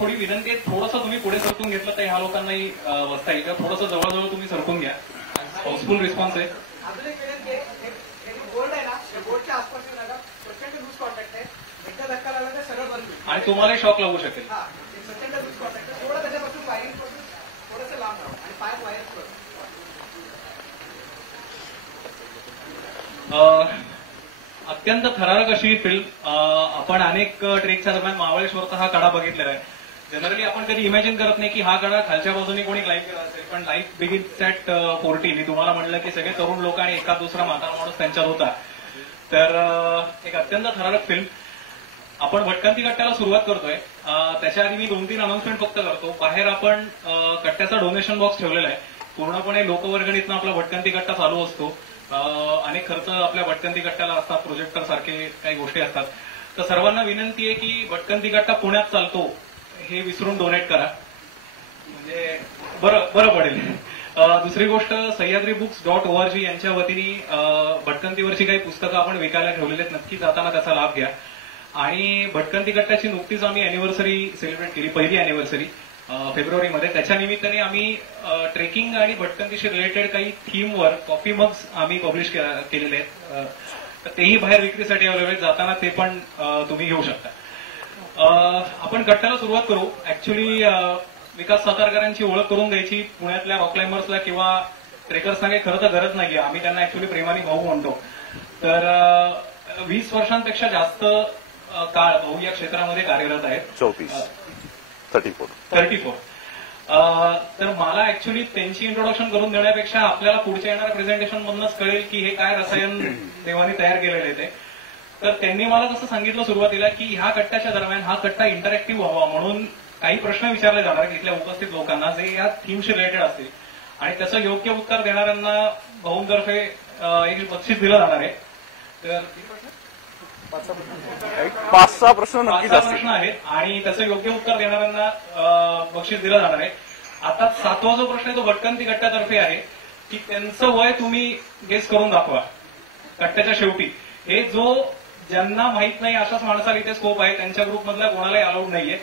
थोडी विनंती आहे, थोडंसं तुम्ही पुढे सरकून घेतलं तर ह्या लोकांनाही बसता येईल का? थोडंसं जवळजवळ तुम्ही सरकून घ्या. हाऊसफुल रिस्पॉन्स आहे. आणि तुम्हालाही शॉक लागू शकेल. अत्यंत थरारक अशी ही फिल्म. आपण अनेक ट्रेकच्या दरम्यान महाबळेश्वरचा हा कडा बघितलेला आहे. जनरली आपण कधी इमॅजिन करत नाही की हा कडा खालच्या बाजूने कोणी क्लाइंब केला असेल, पण लाईफ बिगिन्स ॲट 40. मी तुम्हाला म्हणलं की सगळे तरुण लोक आणि एका दुसरा म्हातारा माणूस त्यांच्यात होता. तर एक अत्यंत थरारक फिल्म. आपण भटकंती कट्ट्याला सुरुवात करतोय. त्याच्या आधी मी 2-3 अनाउन्समेंट फक्त करतो. बाहेर आपण कट्ट्याचा डोनेशन बॉक्स ठेवलेला आहे. पूर्णपणे लोकवर्गणीतनं आपला भटकंती कट्टा चालू असतो. अनेक खर्च आपल्या भटकंती कट्ट्याला असतात, प्रोजेक्टर सारखे काही गोष्टी असतात. तर सर्वांना विनंती आहे की भटकंती कट्टा पुण्यात चालतो हे विसरून डोनेट करा, म्हणजे बरं पडेल. दुसरी गोष्ट, सह्याद्रीबुक्स.org यांच्या वतीने भटकंतीवरची काही पुस्तकं आपण विकायला ठेवलेली आहेत. नक्की जाताना त्याचा लाभ घ्या. आणि भटकंती कट्ट्याची नुकतीच आम्ही अॅनिव्हर्सरी सेलिब्रेट केली, पहिली अॅनिव्हर्सरी फेब्रुवारीमध्ये. त्याच्या निमित्ताने आम्ही ट्रेकिंग आणि भटकंतीशी रिलेटेड काही थीमवर कॉफी मग्स आम्ही पब्लिश केलेले आहेत. तर तेही बाहेर विक्रीसाठी अवेलेबल आहेत. जाताना ते पण तुम्ही घेऊ शकता. आपण कट्ट्याला सुरुवात करू. ऍक्च्युली विकास सातारकरांची ओळख करून द्यायची पुण्यातल्या रॉक क्लाइंबर्सला किंवा ट्रेकर्सना काही खरं तर गरज नाहीये. आम्ही त्यांना ऍक्च्युली प्रेमाने भाऊ म्हणतो. तर 20 वर्षांपेक्षा जास्त काळ भाऊ या क्षेत्रामध्ये कार्यरत आहेत. 34. तर मला ऍक्च्युली त्यांची इंट्रोडक्शन करून देण्यापेक्षा आपल्याला पुढच्या येणाऱ्या प्रेझेंटेशन मधूनच कळेल की हे काय रसायन देवाने तयार केलेले आहे ते. तर त्यांनी मला जसं सांगितलं सुरुवातीला की ह्या कट्ट्याच्या दरम्यान हा कट्टा इंटरॅक्टिव्ह व्हावा म्हणून काही प्रश्न विचारले जाणार इथल्या उपस्थित लोकांना जे या थीमशी रिलेटेड असतील, आणि त्याचं योग्य उत्तर देणाऱ्यांना भाऊंतर्फे एक बक्षीस दिलं जाणार आहे. तर 5-6 प्रश्न आहेत आणि त्याचं योग्य उत्तर देणाऱ्यांना बक्षीस दिलं जाणार आहे. आता 7वा जो प्रश्न आहे तो भटकंती कट्ट्यातर्फे आहे की त्यांचं वय तुम्ही गेस करून दाखवा कट्ट्याच्या शेवटी. हे ज्यांना माहित नाही अशाच माणसाला इथे स्कोप आहे, त्यांच्या ग्रुपमधल्या कोणालाही अलाउड नाहीये.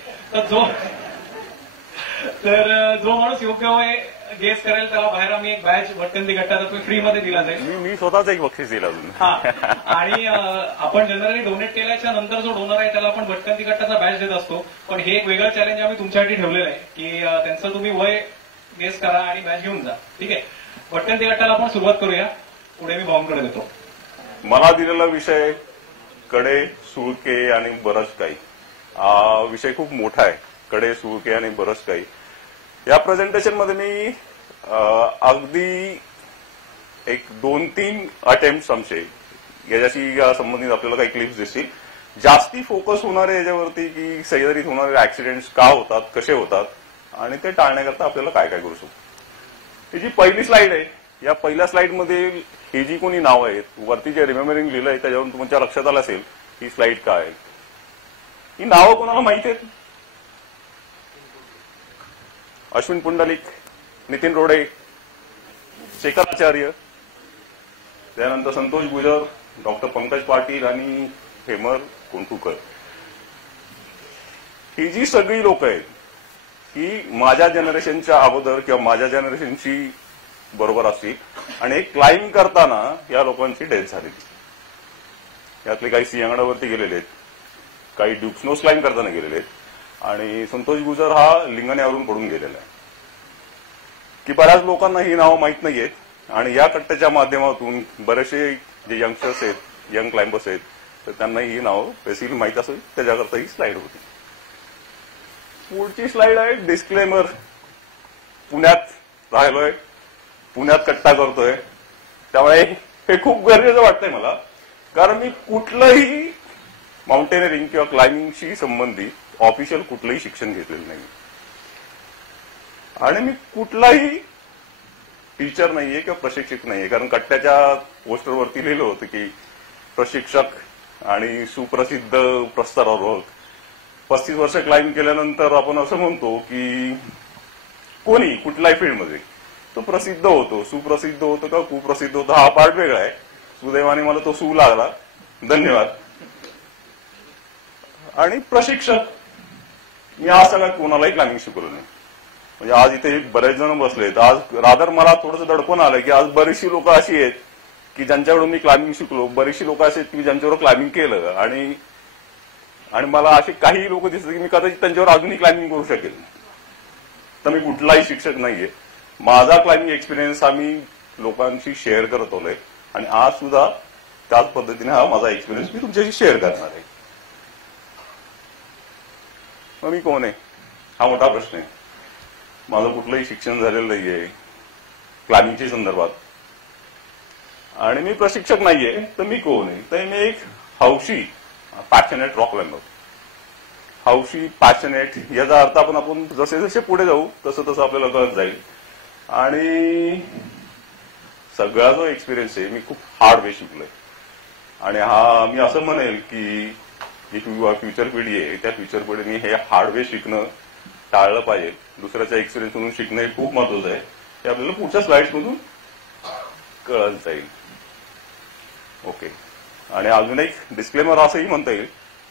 तर जो माणूस योग्य वय गेस करेल त्याला बाहेर आम्ही एक बॅच भटकंती कट्ट्यातर्फे फ्रीमध्ये दिला जाईल. मी स्वतःच एक बक्षीस दिलं. हा, आणि आपण जनरली डोनेट केल्याच्या नंतर जो डोनर आहे त्याला आपण भटकंती कट्ट्याचा बॅच देत असतो. पण हे एक वेगळं चॅलेंज आम्ही तुमच्यासाठी ठेवलेलं आहे की त्यांचं तुम्ही वय गेस करा आणि बॅच घेऊन जा. ठीक आहे, भटकंती कट्ट्याला आपण सुरुवात करूया. पुढे मी भाऊंकडे देतो. मला दिलेला विषय कडे, सुळके आणि बरंच काही. विषय खूप मोठा आहे. कडे, सुळके आणि बरंच काही. या प्रेझेंटेशन मध्ये मी अगदी एक 2-3 अटेम्प्ट आमचे याच्याशी संबंधित आपल्याला काही क्लिप्स दिसतील. जास्ती फोकस होणार आहे याच्यावरती की सह्याद्रीत होणारे ऍक्सिडेंट्स का होतात, कसे होतात आणि ते टाळण्याकरता आपल्याला काय काय करू शकतो. ही जी पहिली स्लाइड आहे, या पहिल्या स्लाइडमध्ये ही जी कोणी नावं आहेत, वरती जे रिमेंबरिंग लिहिलंय त्याच्यावरून तुमच्या लक्षात आलं असेल ही स्लाइड काय आहे. ही नावं कोणाला माहिती आहेत? अश्विन पुंडलिक, नितीन रोडे, शेखर आचार्य, त्यानंतर संतोष गुजर, डॉक्टर पंकज पाटील आणि हेमर कोंटूकर. ही जी सगळी लोक आहेत ही माझ्या जनरेशनच्या अगोदर किंवा माझ्या जनरेशनची बरोबर असतील आणि एक क्लाइंब करताना या लोकांची डेथ झालेली. यातले काही सिंहगडावरती गेलेले आहेत, काही ड्यूक्सनोस क्लाइंब करताना गेलेले आहेत, आणि संतोष गुजर हा लिंगण्यावरून पडून गेलेला आहे. की बऱ्याच लोकांना ही नावं माहीत नाहीयेत आणि या कट्ट्याच्या माध्यमातून बरेचसे जे यंगस्टर्स आहेत, यंग क्लाइंबर्स आहेत, तर त्यांना ही नावं बेसिकली माहीत असेल त्याच्याकरता ही स्लाइड होती. पुढची स्लाइड आहे डिस्क्लेमर. पुण्यात राहिलोय, पुण्यात कट्टा करतोय, त्यामुळे हे खूप गरजेचं वाटतंय मला. कारण मी कुठलंही माउंटेनरिंग किंवा क्लाइम्बिंगशी संबंधित ऑफिशियल कुठलंही शिक्षण घेतलेलं नाही आणि मी कुठलाही टीचर नाहीये किंवा प्रशिक्षक नाहीये. कारण कट्ट्याच्या पोस्टरवरती लिहिलं होतं की प्रशिक्षक आणि सुप्रसिद्ध प्रस्तरारोहक. 35 वर्ष क्लाइम्ब केल्यानंतर आपण असं म्हणतो की कोणी कुठल्याही फील्डमध्ये तो प्रसिद्ध होतो, सुप्रसिद्ध होतो का कुप्रसिद्ध होतो हा पार्ट वेगळा आहे. सुदैवाने मला तो सू लागला, धन्यवाद. आणि प्रशिक्षक मी आज सगळ्यात कोणालाही क्लाइम्बिंग शिकवलं नाही. म्हणजे आज इथे बरेच जण बसलेत, आज रादर मला थोडंसं दडपण आलं की आज बरीचशी लोक अशी आहेत की ज्यांच्याकडून मी क्लाइम्बिंग शिकलो, बरीचशी लोक अशी आहेत की ज्यांच्यावर क्लाइम्बिंग केलं, आणि मला असे काही लोक दिसतात की मी कदाचित त्यांच्यावर अजूनही क्लाइम्बिंग करू शकेल. तर मी कुठलाही शिक्षक नाहीये. माझा क्लाइम्बिंग एक्सपिरियन्स हा मी लोकांशी शेअर करत आलोय, आणि आज सुद्धा त्याच पद्धतीने हा माझा एक्सपिरियन्स मी तुमच्याशी शेअर करणार आहे. मग मी कोण आहे हा मोठा प्रश्न आहे. माझं कुठलंही शिक्षण झालेलं नाहीये क्लाइम्बिंगच्या संदर्भात, आणि मी प्रशिक्षक नाहीये. तर मी कोण आहे? तर मी एक हौशी पॅशनेट रॉक क्लाइंबर. हौशी पॅशनेट याचा अर्थ आपण जसे जसे पुढे जाऊ तसं तसं आपल्याला कळत जाईल. आणि सगळा जो एक्सपिरियन्स आहे मी खूप हार्ड वे शिकलोय, आणि हा मी असं म्हणेल की जी फ्युचर पिढी आहे त्या फ्युचर पिढीने हे हार्ड वे शिकणं टाळलं पाहिजे. दुसऱ्याच्या एक्सपिरियन्स मधून शिकणं हे खूप महत्वाचं आहे. हे आपल्याला पुढच्या स्लाइड्स मधून कळत जाईल. ओके. आणि अजून एक डिस्क्लेमर असंही म्हणता येईल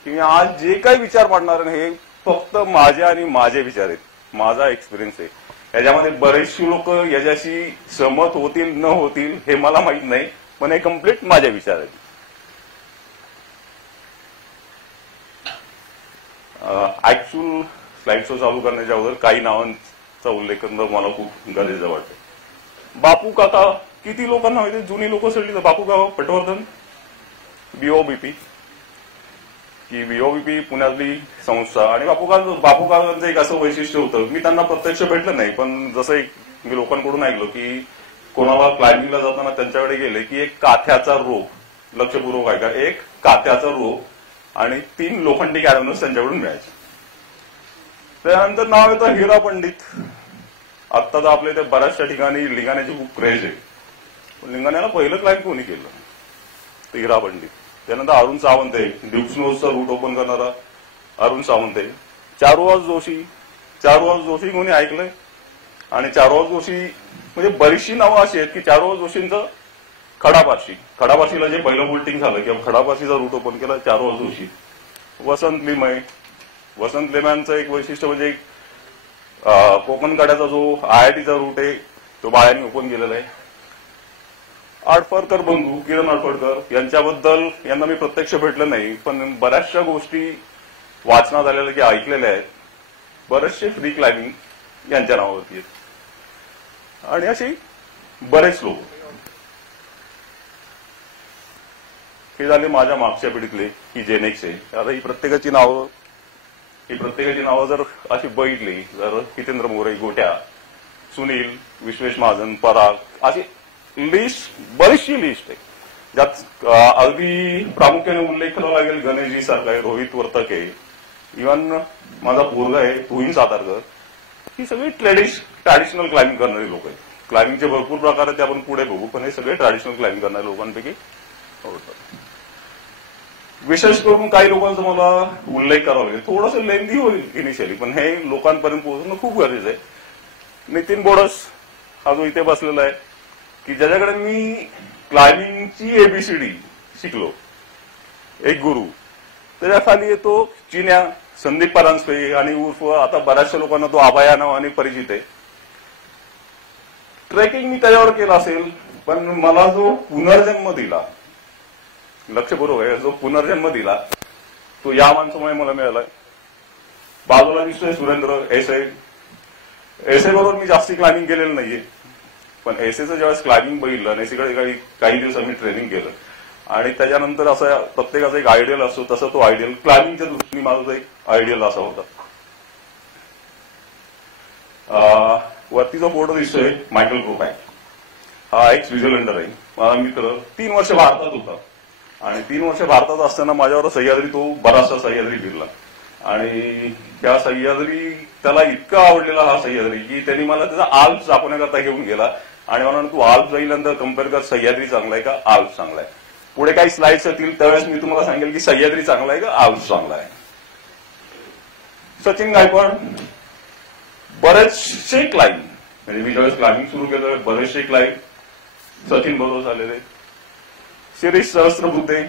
की मी आज जे काही विचार मांडणार आहे हे फक्त माझे आणि माझे विचार आहेत, माझा एक्सपिरियन्स आहे. याच्यामध्ये बरेचशी लोक याच्याशी सहमत होतील न होतील हे मला माहित नाही, पण हे कम्प्लीट माझे विचार आहेत. ऍक्च्युअल स्लाइड शो चालू करण्याच्या अगोदर काही नावांचा उल्लेख करणं मला खूप गरजेचं वाटतं. बापू काका किती लोकांना माहिती? जुनी लोक सगळी बापू काका पटवर्धन, बीओबीपी, की बीओबीपी पुण्यातली संस्था. आणि बापू काकांचं एक असं वैशिष्ट्य होतं, मी त्यांना प्रत्यक्ष भेटलं नाही, पण जसं मी लोकांकडून ऐकलं की कोणाला क्लाइम्बिंगला जाताना त्यांच्याकडे गेले की एक काथ्याचा रोप, लक्षपूर्वक ऐका, एक काथ्याचा रोप आणि 3 लोखंडी कॅनव्हस त्यांच्याकडून मिळायचे. त्यानंतर नाव येतं हिरा पंडित. आता तर आपल्या इथे बऱ्याचशा ठिकाणी लिंगाण्याची खूप क्रेज आहे, पण लिंगाण्याला पहिलं क्लाइम्ब कोणी केलं? तर हिरा पंडित. त्यानंतर अरुण सावंत आहे, ड्युक्सनोजचा रूट ओपन करणारा अरुण सावंत आहे. चारुहास जोशी कोणी ऐकलंय? आणि चारुहास जोशी म्हणजे बरीचशी नावं अशी आहेत की चारुहास जोशींचं खडापाशीला जे पहिलं बोल्टिंग झालं किंवा खडापाशीचा रूट ओपन केला चारुहास जोशी. वसंत लिमयांचं एक वैशिष्ट्य म्हणजे कोकण कड्याचा जो IITचा रूट आहे तो बाळ्यांनी ओपन केलेला आहे. आडफळकर बंधू, किरण आडफळकर यांच्याबद्दल यांना मी प्रत्यक्ष भेटलं नाही, पण बऱ्याचशा गोष्टी वाचनात आलेल्या की ऐकलेल्या आहेत. बरेचसे फ्री क्लाइम्बिंग यांच्या नावावरती आहेत. आणि अशी बरेच लोक. हे झाले माझ्या मागच्या पिढीतले की जेनेक्स आहे. आता ही प्रत्येकाची नावं जर अशी बघितली, जर हितेंद्र मोरे, गोट्या, सुनील, विश्वेश महाजन, पराग, अशी बरीचशी लिस्ट आहे, ज्यात अगदी प्रामुख्याने उल्लेख करावा लागेल गणेशजी सारखा आहे, रोहित वर्तक आहे, इव्हन माझा पोरगा आहे तुहीन सातारकर. ही सगळी ट्रॅडिशनल क्लाइम्बिंग करणारी लोक आहेत. क्लाइम्बिंगचे भरपूर प्रकार आहेत, ते आपण पुढे बघू, पण हे सगळे ट्रॅडिशनल क्लाइम्बिंग करणाऱ्या लोकांपैकी होतात. विशेष करून काही लोकांचा मला उल्लेख करावा लागेल. थोडंसं लेंदी होईल इनिशियली, पण हे लोकांपर्यंत पोहोचणं खूप गरजेचं आहे. नितीन बोडस हा जो इथे बसलेला आहे की ज्याच्याकडे मी क्लाइम्बिंगची ABCD शिकलो, एक गुरु. त्याच्या खाली येतो चिन्या संदीप परांजपे, आणि उर्फ आता बऱ्याचशा लोकांना तो आबा या नावाने परिचित आहे. ट्रेकिंग मी त्याच्यावर केलं असेल, पण मला जो पुनर्जन्म दिला, लक्षपूर्वक आहे, जो पुनर्जन्म दिला तो या माणसामुळे मला मिळालाय. बाजूला दिसतोय सुरेंद्र एसए बरोबर मी जास्ती क्लाइम्बिंग केलेलं नाहीये, पण एसएचं ज्यावेळेस क्लाइम्बिंग बघितलं आणि एसीकडे काही दिवस आम्ही ट्रेनिंग केलं, आणि त्याच्यानंतर असा प्रत्येकाचा एक आयडियल असतो, तसं तो आयडियल क्लाइम्बिंगच्या दृष्टीने माझा एक आयडियल असा होता. वरती जो फोटो दिसतोय मायकल क्रोपॅक, हा एक स्वित्झर्लंडर आहे, माझा मित्र. 3 वर्ष भारतात होता, आणि 3 वर्ष भारतात असताना माझ्यावर सह्याद्री तो बराचसा सह्याद्री फिरला. आणि त्या सह्याद्री त्याला इतका आवडलेला हा सह्याद्री की त्यांनी मला त्याचा आल्प्स दाखवण्याकरता घेऊन गेला, आणि मला तू आल्प्स जाईल्यानंतर कम्पेअर कर, सह्याद्री चांगला आहे का आल्प्स चांगला आहे. पुढे काही स्लाइड्स येतील त्यावेळेस मी तुम्हाला सांगेल की सह्याद्री चांगला आहे का आल्प्स चांगला आहे. सचिन गायकवाड, बरेचसे क्लाइम्ब, म्हणजे मी ज्यावेळेस क्लाइम्बिंग सुरू केलं बरेचसे क्लाइम्ब सचिन बरोबर झालेले. शिरीष सहस्त्रबुद्धे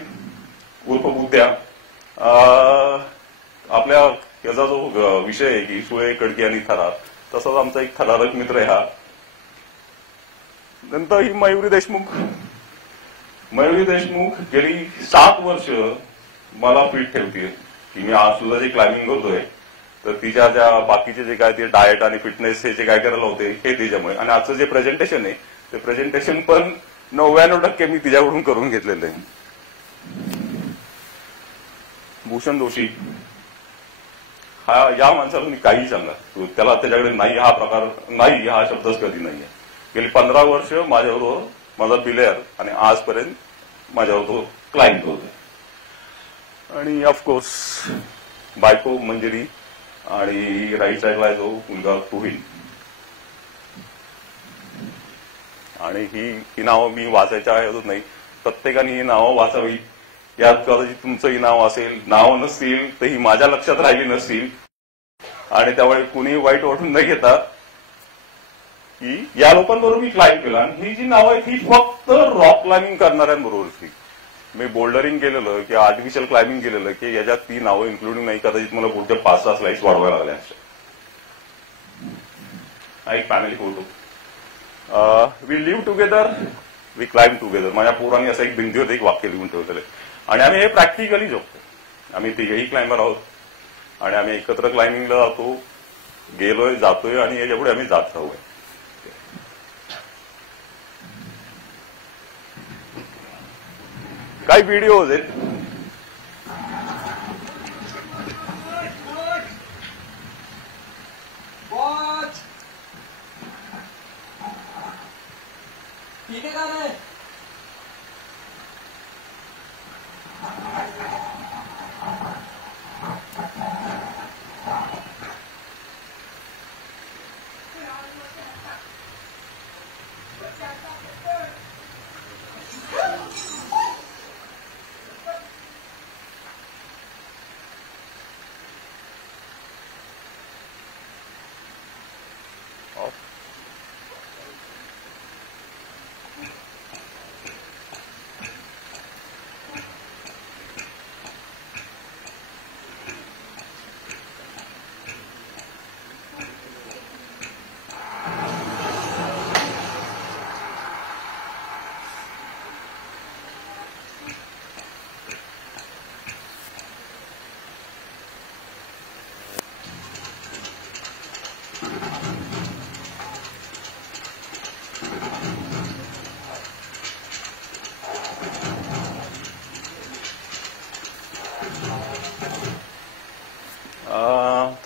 उर्फ बुद्ध्या, आपल्या याचा जो विषय आहे की सुळे, कडकी आणि थरार, तसाच आमचा एक थरारक मित्र आहे हा. नंतर ही मयुरी देशमुख गेली 7 वर्ष मला फिट ठेवते की मी आज सुद्धा जे क्लाइम्बिंग करतोय तर तिच्या ज्या बाकीचे जे काय ते डाएट आणि फिटनेस हे जे काय करायला होते हे तिच्यामुळे. आणि आजचं जे प्रेझेंटेशन आहे ते प्रेझेंटेशन पण 99% मी तिच्याकडून करून घेतलेलं आहे. भूषण जोशी या माणसाला मी काही सांगा, त्याला त्याच्याकडे नाही हा प्रकार नाही हा शब्दच कधी नाहीये. गेली 15 वर्ष माझ्याबरोबर माझा बिलेअर आणि आजपर्यंत माझ्यावर तो क्लाइंट होतो. आणि ऑफकोर्स बायको मंजिरी आणि राईट साईडला जो मुलगा तुहिन. आणि ही नावं मी वाचायच्या आहेतच नाही, प्रत्येकाने ही नावं वाचावी. यात कदाचित तुमचंही नाव असेल, नाव नसतील तर ही माझ्या लक्षात राहिली नसतील. आणि त्यामुळे कुणी वाईट वाटून न घेता की या लोकांबरोबर मी क्लाइम्ब केलं. आणि ही जी नावं आहेत ही फक्त रॉक क्लाइम्बिंग करणाऱ्यांबरोबरची. मी बोल्डरिंग केलेलं किंवा आर्टिफिशियल क्लाइम्बिंग केलेलं की याच्यात ती नावं इन्क्लुडिंग नाही. कदाचित मला पुढच्या 5-6 स्लाइड्स वाढवायला लागल्या असत्या. हा एक family photo. We live together, we climb together. माझ्या पोरांनी असं एक भिंतीवर एक वाक्य लिहून ठेवलेलं आहे. आणि आम्ही हे प्रॅक्टिकली जगतो. आम्ही तिघेही क्लाइंबर आहोत आणि आम्ही एकत्र क्लाइम्बिंगला जातो, गेलोय, जातोय आणि याच्यापुढे आम्ही जात राहूय. काही व्हिडिओज आहेत. ठीक है गाना है.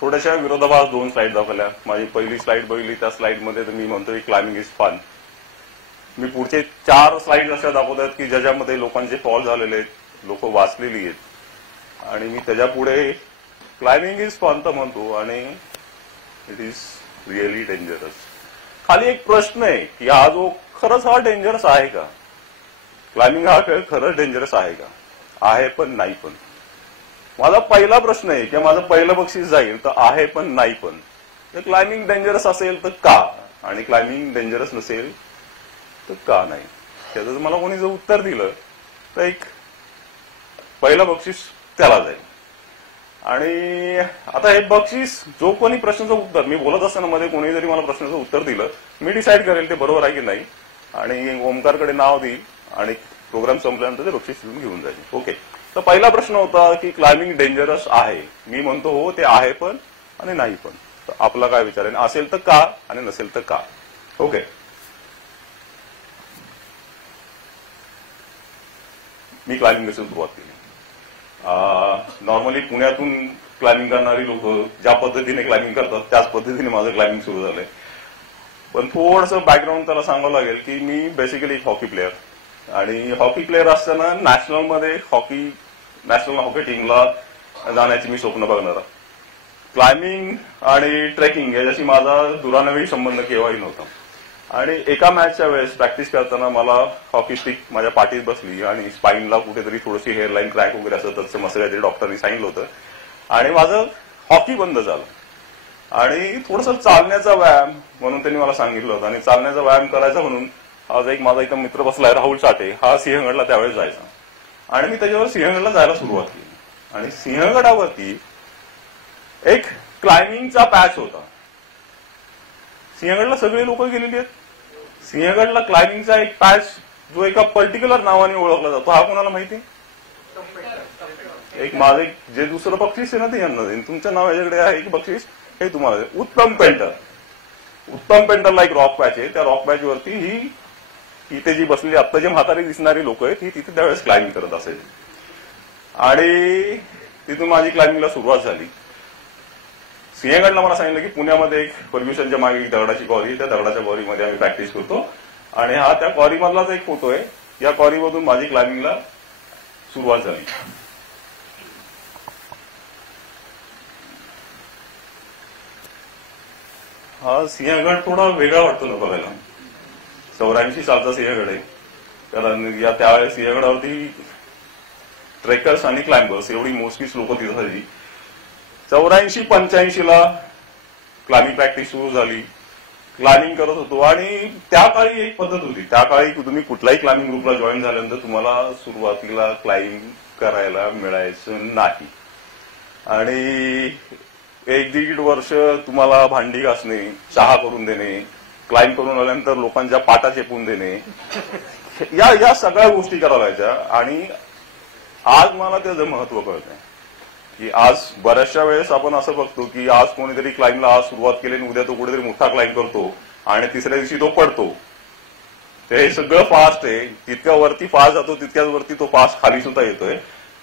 थोड्याशा विरोधाभास 2 स्लाइड दाखवल्या. माझी पहिली स्लाइड बघितली त्या स्लाइडमध्ये तर मी म्हणतोय क्लाइम्बिंग इज फन. मी पुढचे 4 स्लाइड अशा दाखवत आहेत की ज्याच्यामध्ये लोकांचे फॉल झालेले आहेत, लोक वाचलेली आहेत. आणि मी त्याच्या पुढे क्लाइम्बिंग इज फन तर म्हणतो आणि इट इज रिअली डेंजरस. खाली एक प्रश्न आहे की हा जो खरंच हा डेंजरस आहे का? क्लाइम्बिंग हा खेळ खरंच डेंजरस आहे का? आहे पण नाही पण. माझा पहिला प्रश्न आहे की माझं पहिलं बक्षीस जाईल तर आहे पण नाही पण. तर क्लाइम्बिंग डेंजरस असेल तर का आणि क्लाइम्बिंग डेंजरस नसेल तर का नाही? त्याचं जर मला कोणी जर उत्तर दिलं तर एक पहिलं बक्षीस त्याला जाईल. आणि आता हे बक्षीस जो कोणी प्रश्नाचं उत्तर मी बोलत असताना मध्ये कोणी जरी मला प्रश्नाचं उत्तर दिलं मी डिसाईड करेल ते बरोबर आहे की नाही आणि ओमकारकडे नाव देईल आणि प्रोग्राम संपल्यानंतर ते बक्षीस घेऊन जाईल. ओके. तर पहिला प्रश्न होता की क्लाइम्बिंग डेंजरस आहे. मी म्हणतो हो ते आहे पण आणि नाही पण. तर आपला काय विचार आहे? असेल तर का आणि नसेल तर का? ओके. मी क्लाइम्बिंगची सुरुवात केली. नॉर्मली पुण्यातून क्लाइम्बिंग करणारी लोक ज्या पद्धतीने क्लाइम्बिंग करतात त्याच पद्धतीने माझं क्लाइम्बिंग सुरू झालंय. पण थोडंसं बॅकग्राऊंड त्याला सांगावं लागेल की मी बेसिकली एक हॉकी प्लेअर आणि हॉकी प्लेअर असताना नॅशनलमध्ये नॅशनल हॉकी टीमला जाण्याची मी स्वप्न बघणार. क्लाइम्बिंग आणि ट्रेकिंग याच्याशी माझा दुरानवी संबंध केव्हाही नव्हता. आणि एका मॅचच्या वेळेस प्रॅक्टिस करताना मला हॉकी स्टिक माझ्या पाठीत बसली आणि स्पाईनला कुठेतरी थोडीशी हेअरलाईन क्रॅक वगैरे असं तसं असं काहीतरी डॉक्टरनी सांगितलं होतं आणि माझं हॉकी बंद झालं. आणि थोडंसं चालण्याचा व्यायाम म्हणून त्यांनी मला सांगितलं होतं आणि चालण्याचा व्यायाम करायचा म्हणून आज एक माझा इथं मित्र बसलाय राहुल साठे, हा सिंहगडला त्यावेळेस जायचा आणि मी त्याच्यावर सिंहगडला जायला सुरुवात केली. आणि सिंहगडावरती एक क्लाइम्बिंगचा पॅच होता. सिंहगडला सगळे लोक गेलेली आहेत. सिंहगडला क्लाइम्बिंगचा एक पॅच जो एका पर्टिक्युलर नावाने ओळखला जातो, हा कोणाला माहिती? एक माझे जे दुसरं बक्षीस आहे ना ते यांना देईन. तुमचं नाव याच्याकडे आहे एक बक्षीस, हे तुम्हाला देईन. उत्तम पेंटर. उत्तम पेंटरला एक रॉक पॅच आहे. त्या रॉक पॅच वरती ही इथे जी बसलेली आता जे म्हातारी दिसणारी लोक आहेत ही तिथे त्यावेळेस क्लाइम्बिंग करत असेल. आणि तिथून माझी क्लाइम्बिंगला सुरुवात झाली. सिंहगडला मला सांगितलं की पुण्यामध्ये एक फर्ग्युसनच्या मागे एक दगडाची कॉरी, त्या दगडाच्या कॉरीमध्ये आम्ही प्रॅक्टिस करतो आणि हा त्या कॉरी मधलाच एक फोटो आहे. या कॉरीमधून माझी क्लाइम्बिंगला सुरुवात झाली. हा सिंहगड थोडा वेगळा वाटतो ना बघायला. 84 सालचा सिंहगड आहे. कारण या त्यावेळेस सिंहगडावरती ट्रेकर्स आणि क्लाइंबर्स एवढी मोजकीच लोक तिथं झाली. 84-85 ला क्लाइम्बिंग प्रॅक्टिस सुरू झाली. क्लाइम्बिंग करत होतो आणि त्या काळी एक पद्धत होती. त्या काळी तुम्ही कुठल्याही क्लाइम्बिंग ग्रुपला जॉईन झाल्यानंतर तुम्हाला सुरुवातीला क्लाइम्ब करायला मिळायचं नाही आणि 1-1.5 वर्ष तुम्हाला भांडी घासणे, चहा करून देणे, क्लाइम्ब करून आल्यानंतर लोकांच्या पाटा चेपून देणे, या सगळ्या गोष्टी करायच्या. आणि आज मला त्याचं महत्व कळत आहे की आज बऱ्याचशा वेळेस आपण असं बघतो की आज कोणीतरी क्लाइम्बला आज सुरुवात केली आणि उद्या तो कुठेतरी मोठा क्लाइम्ब करतो आणि तिसऱ्या दिवशी तो पडतो. हे सगळं फास्ट आहे. तितक्या वरती फास्ट जातो तितक्याच वरती तो फास्ट खाली सुद्धा येतोय.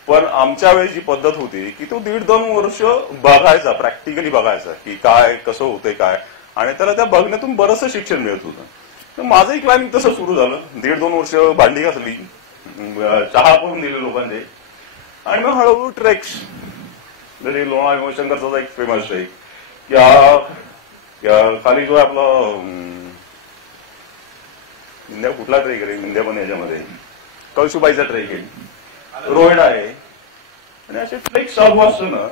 पण आमच्या वेळेस जी पद्धत होती की तो 1.5-2 वर्ष बघायचा, प्रॅक्टिकली बघायचा की काय कसं होतंय काय, आणि त्याला त्या बघण्यातून बरंचसं शिक्षण मिळत होतं. तर माझंही क्लाइम्बिंग तसं सुरू झालं. 1.5-2 वर्ष भांडी घासली, चहा करून दिले लोकांचे आणि मग हळूहळू ट्रेक्स, जरी लोणावळा भीमाशंकरचा एक फेमस ट्रेक, या खाली जो आपला इंडिया कुठला ट्रेक आहे इंडिया पण याच्यामध्ये कळसुबाईचा ट्रेक आहे, रोहिडा आहे आणि असे ट्रेक चालू असताना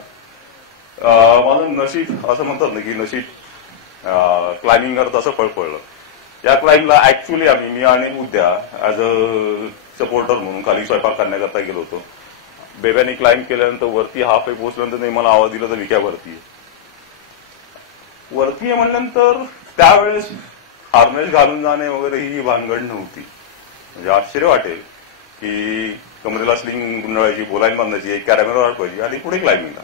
माझं नशीब असं म्हणतात ना की नशीब क्लाइम्बिंग करत असं फळ पडलं. या क्लाइम्बला ऍक्च्युअली मी आणि उद्या ऍज अ सपोर्टर म्हणून खाली स्वयंपाक करण्याकरता गेलो होतो. बेब्याने क्लाइम्ब केल्यानंतर वरती हाफ आहे पोहोचल्यानंतर नाही मला आवाज दिला तर विक्या वरती आहे म्हणल्यानंतर त्यावेळेस हार्नेस घालून जाणे वगैरे ही भानगड नव्हती. म्हणजे आश्चर्य वाटेल की कमरेला स्लिंग गुंडाळायची, बोलाईन बांधायची, एक कॅमेरा अडकवायची आणि पुढे क्लाइम्बिंगला.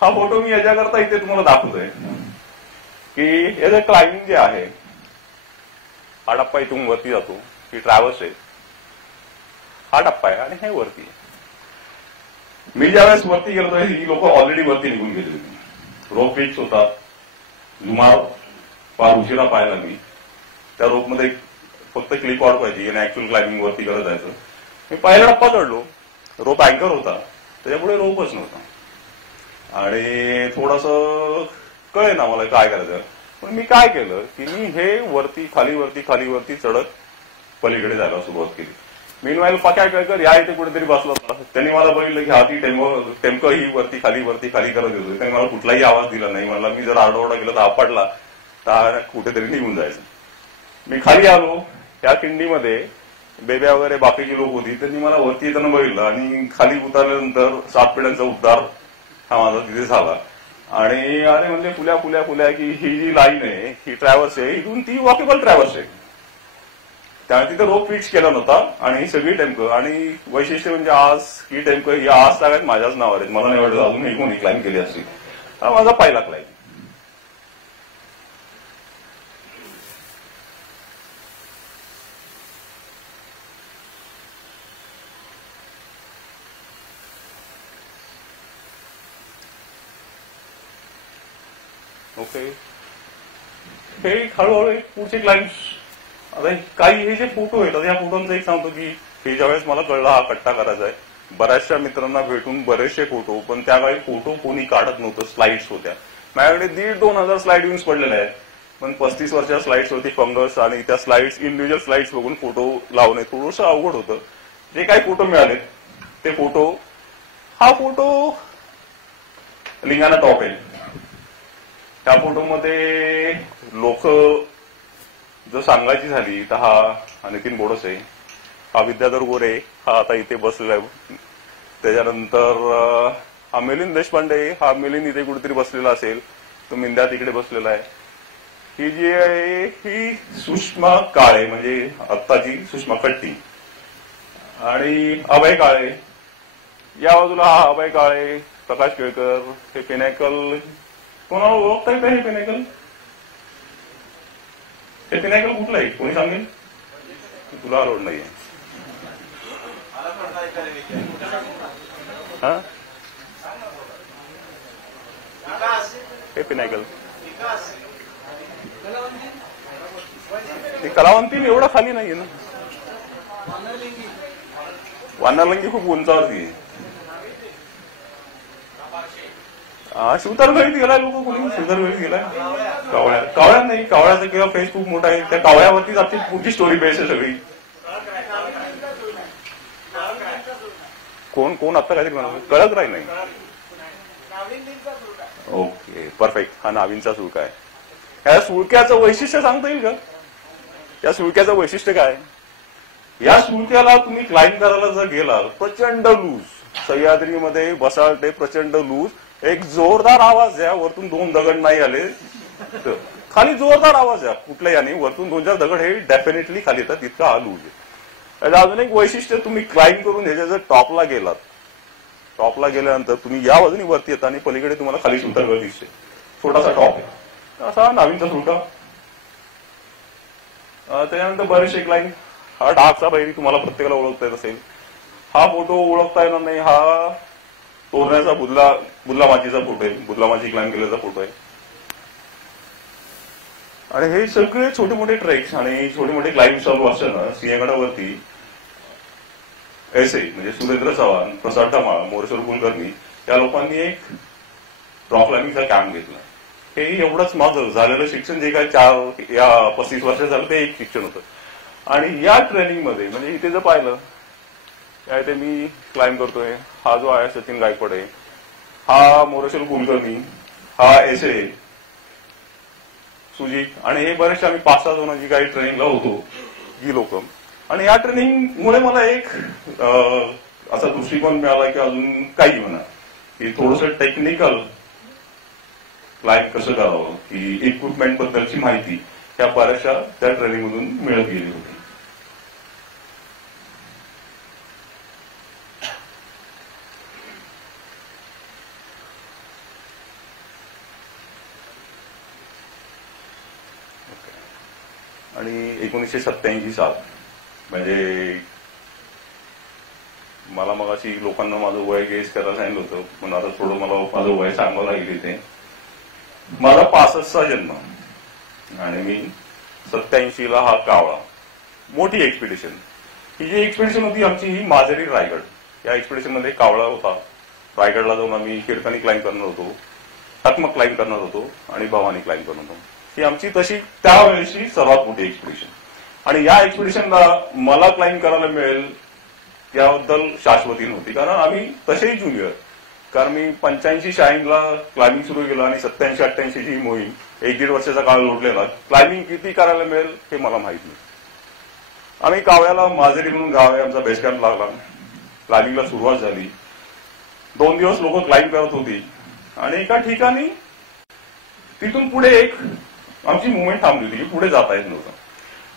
हा फोटो मी याच्याकरता इथे तुम्हाला दाखवतोय की याचं क्लाइम्बिंग जे आहे, हा टप्पा इथून वरती जातो, ही ट्रॅव्हर्स आहे, हा टप्पा आहे आणि हे वरती आहे. मी ज्यावेळेस वरती गेलो तर ही लोक ऑलरेडी वरती निघून गेली होती. रोप फिक्स होता, जुमार फार उशिरा पाहायला मी त्या रोपमध्ये फक्त क्लिप आउट पाहिजे आणि ऍक्च्युअल क्लाइम्बिंग वरती करत जायचं. मी पहिला टप्पा चढलो, रोप अँकर होता, त्याच्यापुढे रोपच नव्हता आणि थोडस कळे ना मला काय करायचं. पण मी काय केलं की मी हे वरती खाली चढत पलीकडे जायला सुरुवात केली. मीनवाईल पक्या केळकर या इथे कुठेतरी बसला होता. त्यांनी मला बघितलं की हाती टेम्पो ही वरती खाली करत येतो. त्यांनी मला कुठलाही आवाज दिला नाही. मला मी जर आरडाओरडा केला तर आपडला तर कुठेतरी निघून जायचं. मी खाली आलो, त्या किंडीमध्ये बेब्या वगैरे बाकीची लोक होती. त्यांनी मला वरती येताना बघितलं आणि खाली उतरल्यानंतर 7 पिढ्यांचा उद्धार हा माझा तिथे झाला. आणि अरे म्हणजे फुल्या की ही जी लाईन आहे ही ट्रॅव्हर्स आहे, इथून ती वॉकेबल ट्रॅव्हर्स आहे. त्यामुळे तिथे रोप फिक्स केला नव्हता आणि ही सगळी टेम्पो आणि वैशिष्ट्य म्हणजे आज ही टेम्पो ही आज सगळ्यात माझ्याच नावावर आहेत. मला नाही वाटत अजून मी कोणी क्लाइम्ब केली असती. हा माझा पहिला क्लाइम्ब. ओके, हे हळूहळू पुढचे क्लाइम्स. आता काही हे जे फोटो आहेत या फोटोंचं एक सांगतो की हे ज्यावेळेस मला कळलं हा कट्टा करायचा आहे, बऱ्याचशा मित्रांना भेटून बरेचसे फोटो, पण त्या काळी फोटो कोणी काढत नव्हतं. स्लाइड्स होत्या माझ्याकडे 1,500-2 हजार स्लाइड येऊन पडलेल्या आहेत. पण 35 वर्षाच्या स्लाइड्स होती फंगस आणि त्या स्लाइड्स इंडिव्हिज्युअल स्लाइड्स बघून फोटो लावणे थोडंसं अवघड होतं. जे काही फोटो मिळाले ते फोटो, हा फोटो लिंगाणा टॉप आहे. त्या फोटोमध्ये लोक जर सांगायची झाली तर हा नितीन बोडसे, हा विद्याधर गोरे, हा आता इथे बसलेला आहे. त्याच्यानंतर हा मिलिंद देशपांडे, हा मिलिंद इथे कुठेतरी बसलेला असेल, तो मिंद्या तिकडे बसलेला आहे. ही जी आहे ही सुषमा काळे, म्हणजे आत्ताची सुषमा कट्टी, आणि अभय काळे. या बाजूला हा अभय काळे, प्रकाश केळकर. हे पिनॅकल कोणाला ओळखता येतं? हे पिनॅकल, हे पिनॅकल कुठलं आहे? कोणी सांगेल? तुला आवड नाहीये? हा, हे पिनॅकल, ही कलावंती एवढा खाली नाहीये ना. वानरलिंगी खूप उंचावरती आहे. शिवतार वेळीत गेलाय लोक, कोणी शिवतार वेळीत गेलाय. कावळ्यात नाही, कावळ्याचा किंवा फेस खूप मोठा आहे, त्या कावळ्यावरतीच आपली पुढची स्टोरी बेस आहे सगळी. कोण कोण आता काहीतरी म्हणा, कळत राही नाही. Okay, perfect. हा नावींचा सुळका आहे. या सुळक्याचं वैशिष्ट्य सांगता येईल का? या सुळक्याचं वैशिष्ट्य काय? या सुळक्याला तुम्ही क्लाइंब करायला जर गेला, प्रचंड लूज, सह्याद्रीमध्ये बसाटे प्रचंड लूज, एक जोरदार आवाज आहे. वरतून 2 दगड नाही आले तर खाली जोरदार आवाज आहे कुठल्या याने, वरतून 2-4 दगड हे डेफिनेटली खाली येतात, इतका हा लूज आहे. अजून एक वैशिष्ट्य, तुम्ही क्लाइंब करून ह्याच्या जर टॉपला गेलात, टॉपला गेल्यानंतर तुम्ही या बाजूने वरती येता आणि पलीकडे तुम्हाला खाली सुलतानगड दिसते. छोटासा टॉप आहे, असा नावींचा सुलका. त्याच्यानंतर बरेचसे क्लाइंब. हा डाकचा बहिरी तुम्हाला प्रत्येकाला ओळखता येत असेल. हा फोटो ओळखता येणार नाही, हा तोरण्याचा बुदला माचीचा फोटो आहे, बुदला माची क्लाइंब केल्याचा फोटो आहे. आणि हे सगळे छोटे मोठे ट्रेक्स आणि छोटे मोठे क्लाइंब चालू असताना सिंहगडावरती ऐसे म्हणजे सुरेंद्र चव्हाण, प्रसाद धमाळ, मोरेश्वर कुलकर्णी या लोकांनी एक रॉक क्लाइम्बिंगचा कॅम्प घेतला. हे एवढंच माझं झालेलं शिक्षण जे काय 35 वर्ष झालं ते एक शिक्षण होतं. आणि या ट्रेनिंग मध्ये म्हणजे इथे जर पाहिलं, इथे मी क्लाइंब करतोय, हा जो आहे सचिन गायकवाड आहे, हा मोरेश्वर कुलकर्णी, हा एसे सुजित, आणि हे बरेचसे आम्ही 5-6 जणांची काही ट्रेनिंगला होतो ही लोक. आणि या ट्रेनिंगमुळे मला एक असा दृष्टिकोन मिळाला की अजून काही म्हणा की थोडंसं टेक्निकल क्लाइंब कसं करावं, की इक्विपमेंट बद्दलची माहिती त्या बऱ्याचशा त्या ट्रेनिंगमधून मिळत गेली होती. आणि 1987 साल म्हणजे मला मगाशी लोकांना माझं वय गेस करायला सांगितलं होतं, पण आता थोडं मला माझं वय सांगावं लागेल इथे. माझा 65चा जन्म आणि मी 87ला हा कावळा. मोठी एक्सपिडिशन, ही जी एक्सपिडिशन होती आमची ही माजरी रायगड. या एक्सपिडिशन मध्ये कावळा होता. रायगडला जाऊन आम्ही खिडकानी क्लाइंब करणार होतो, टकमक क्लाइंब करणार होतो आणि भवानी क्लाइंब करणार होतो. ही आमची तशी त्यावेळेची सर्वात मोठी एक्सपिडिशन. आणि या एक्सपिडिशनला मला क्लाइंब करायला मिळेल याबद्दल शाश्वती नव्हती, कारण आम्ही तसेही ज्युनियर. कारण मी 85-86ला क्लाइंबिंग सुरू केलं आणि 87-88ची मोहीम 1-1.5 वर्षाचा काळ लोटलेला. क्लाइंबिंग किती करायला मिळेल हे मला माहित नाही. आम्ही कावळ्याला माजरी म्हणून गाव आहे, आमचा बेस कॅम्प लागला. क्लाइंबिंगला सुरुवात झाली. 2 दिवस लोक क्लाइंब करत होती आणि एका ठिकाणी तिथून पुढे एक आमची मुवमेंट थांबली होती, पुढे जाता येत नव्हतं.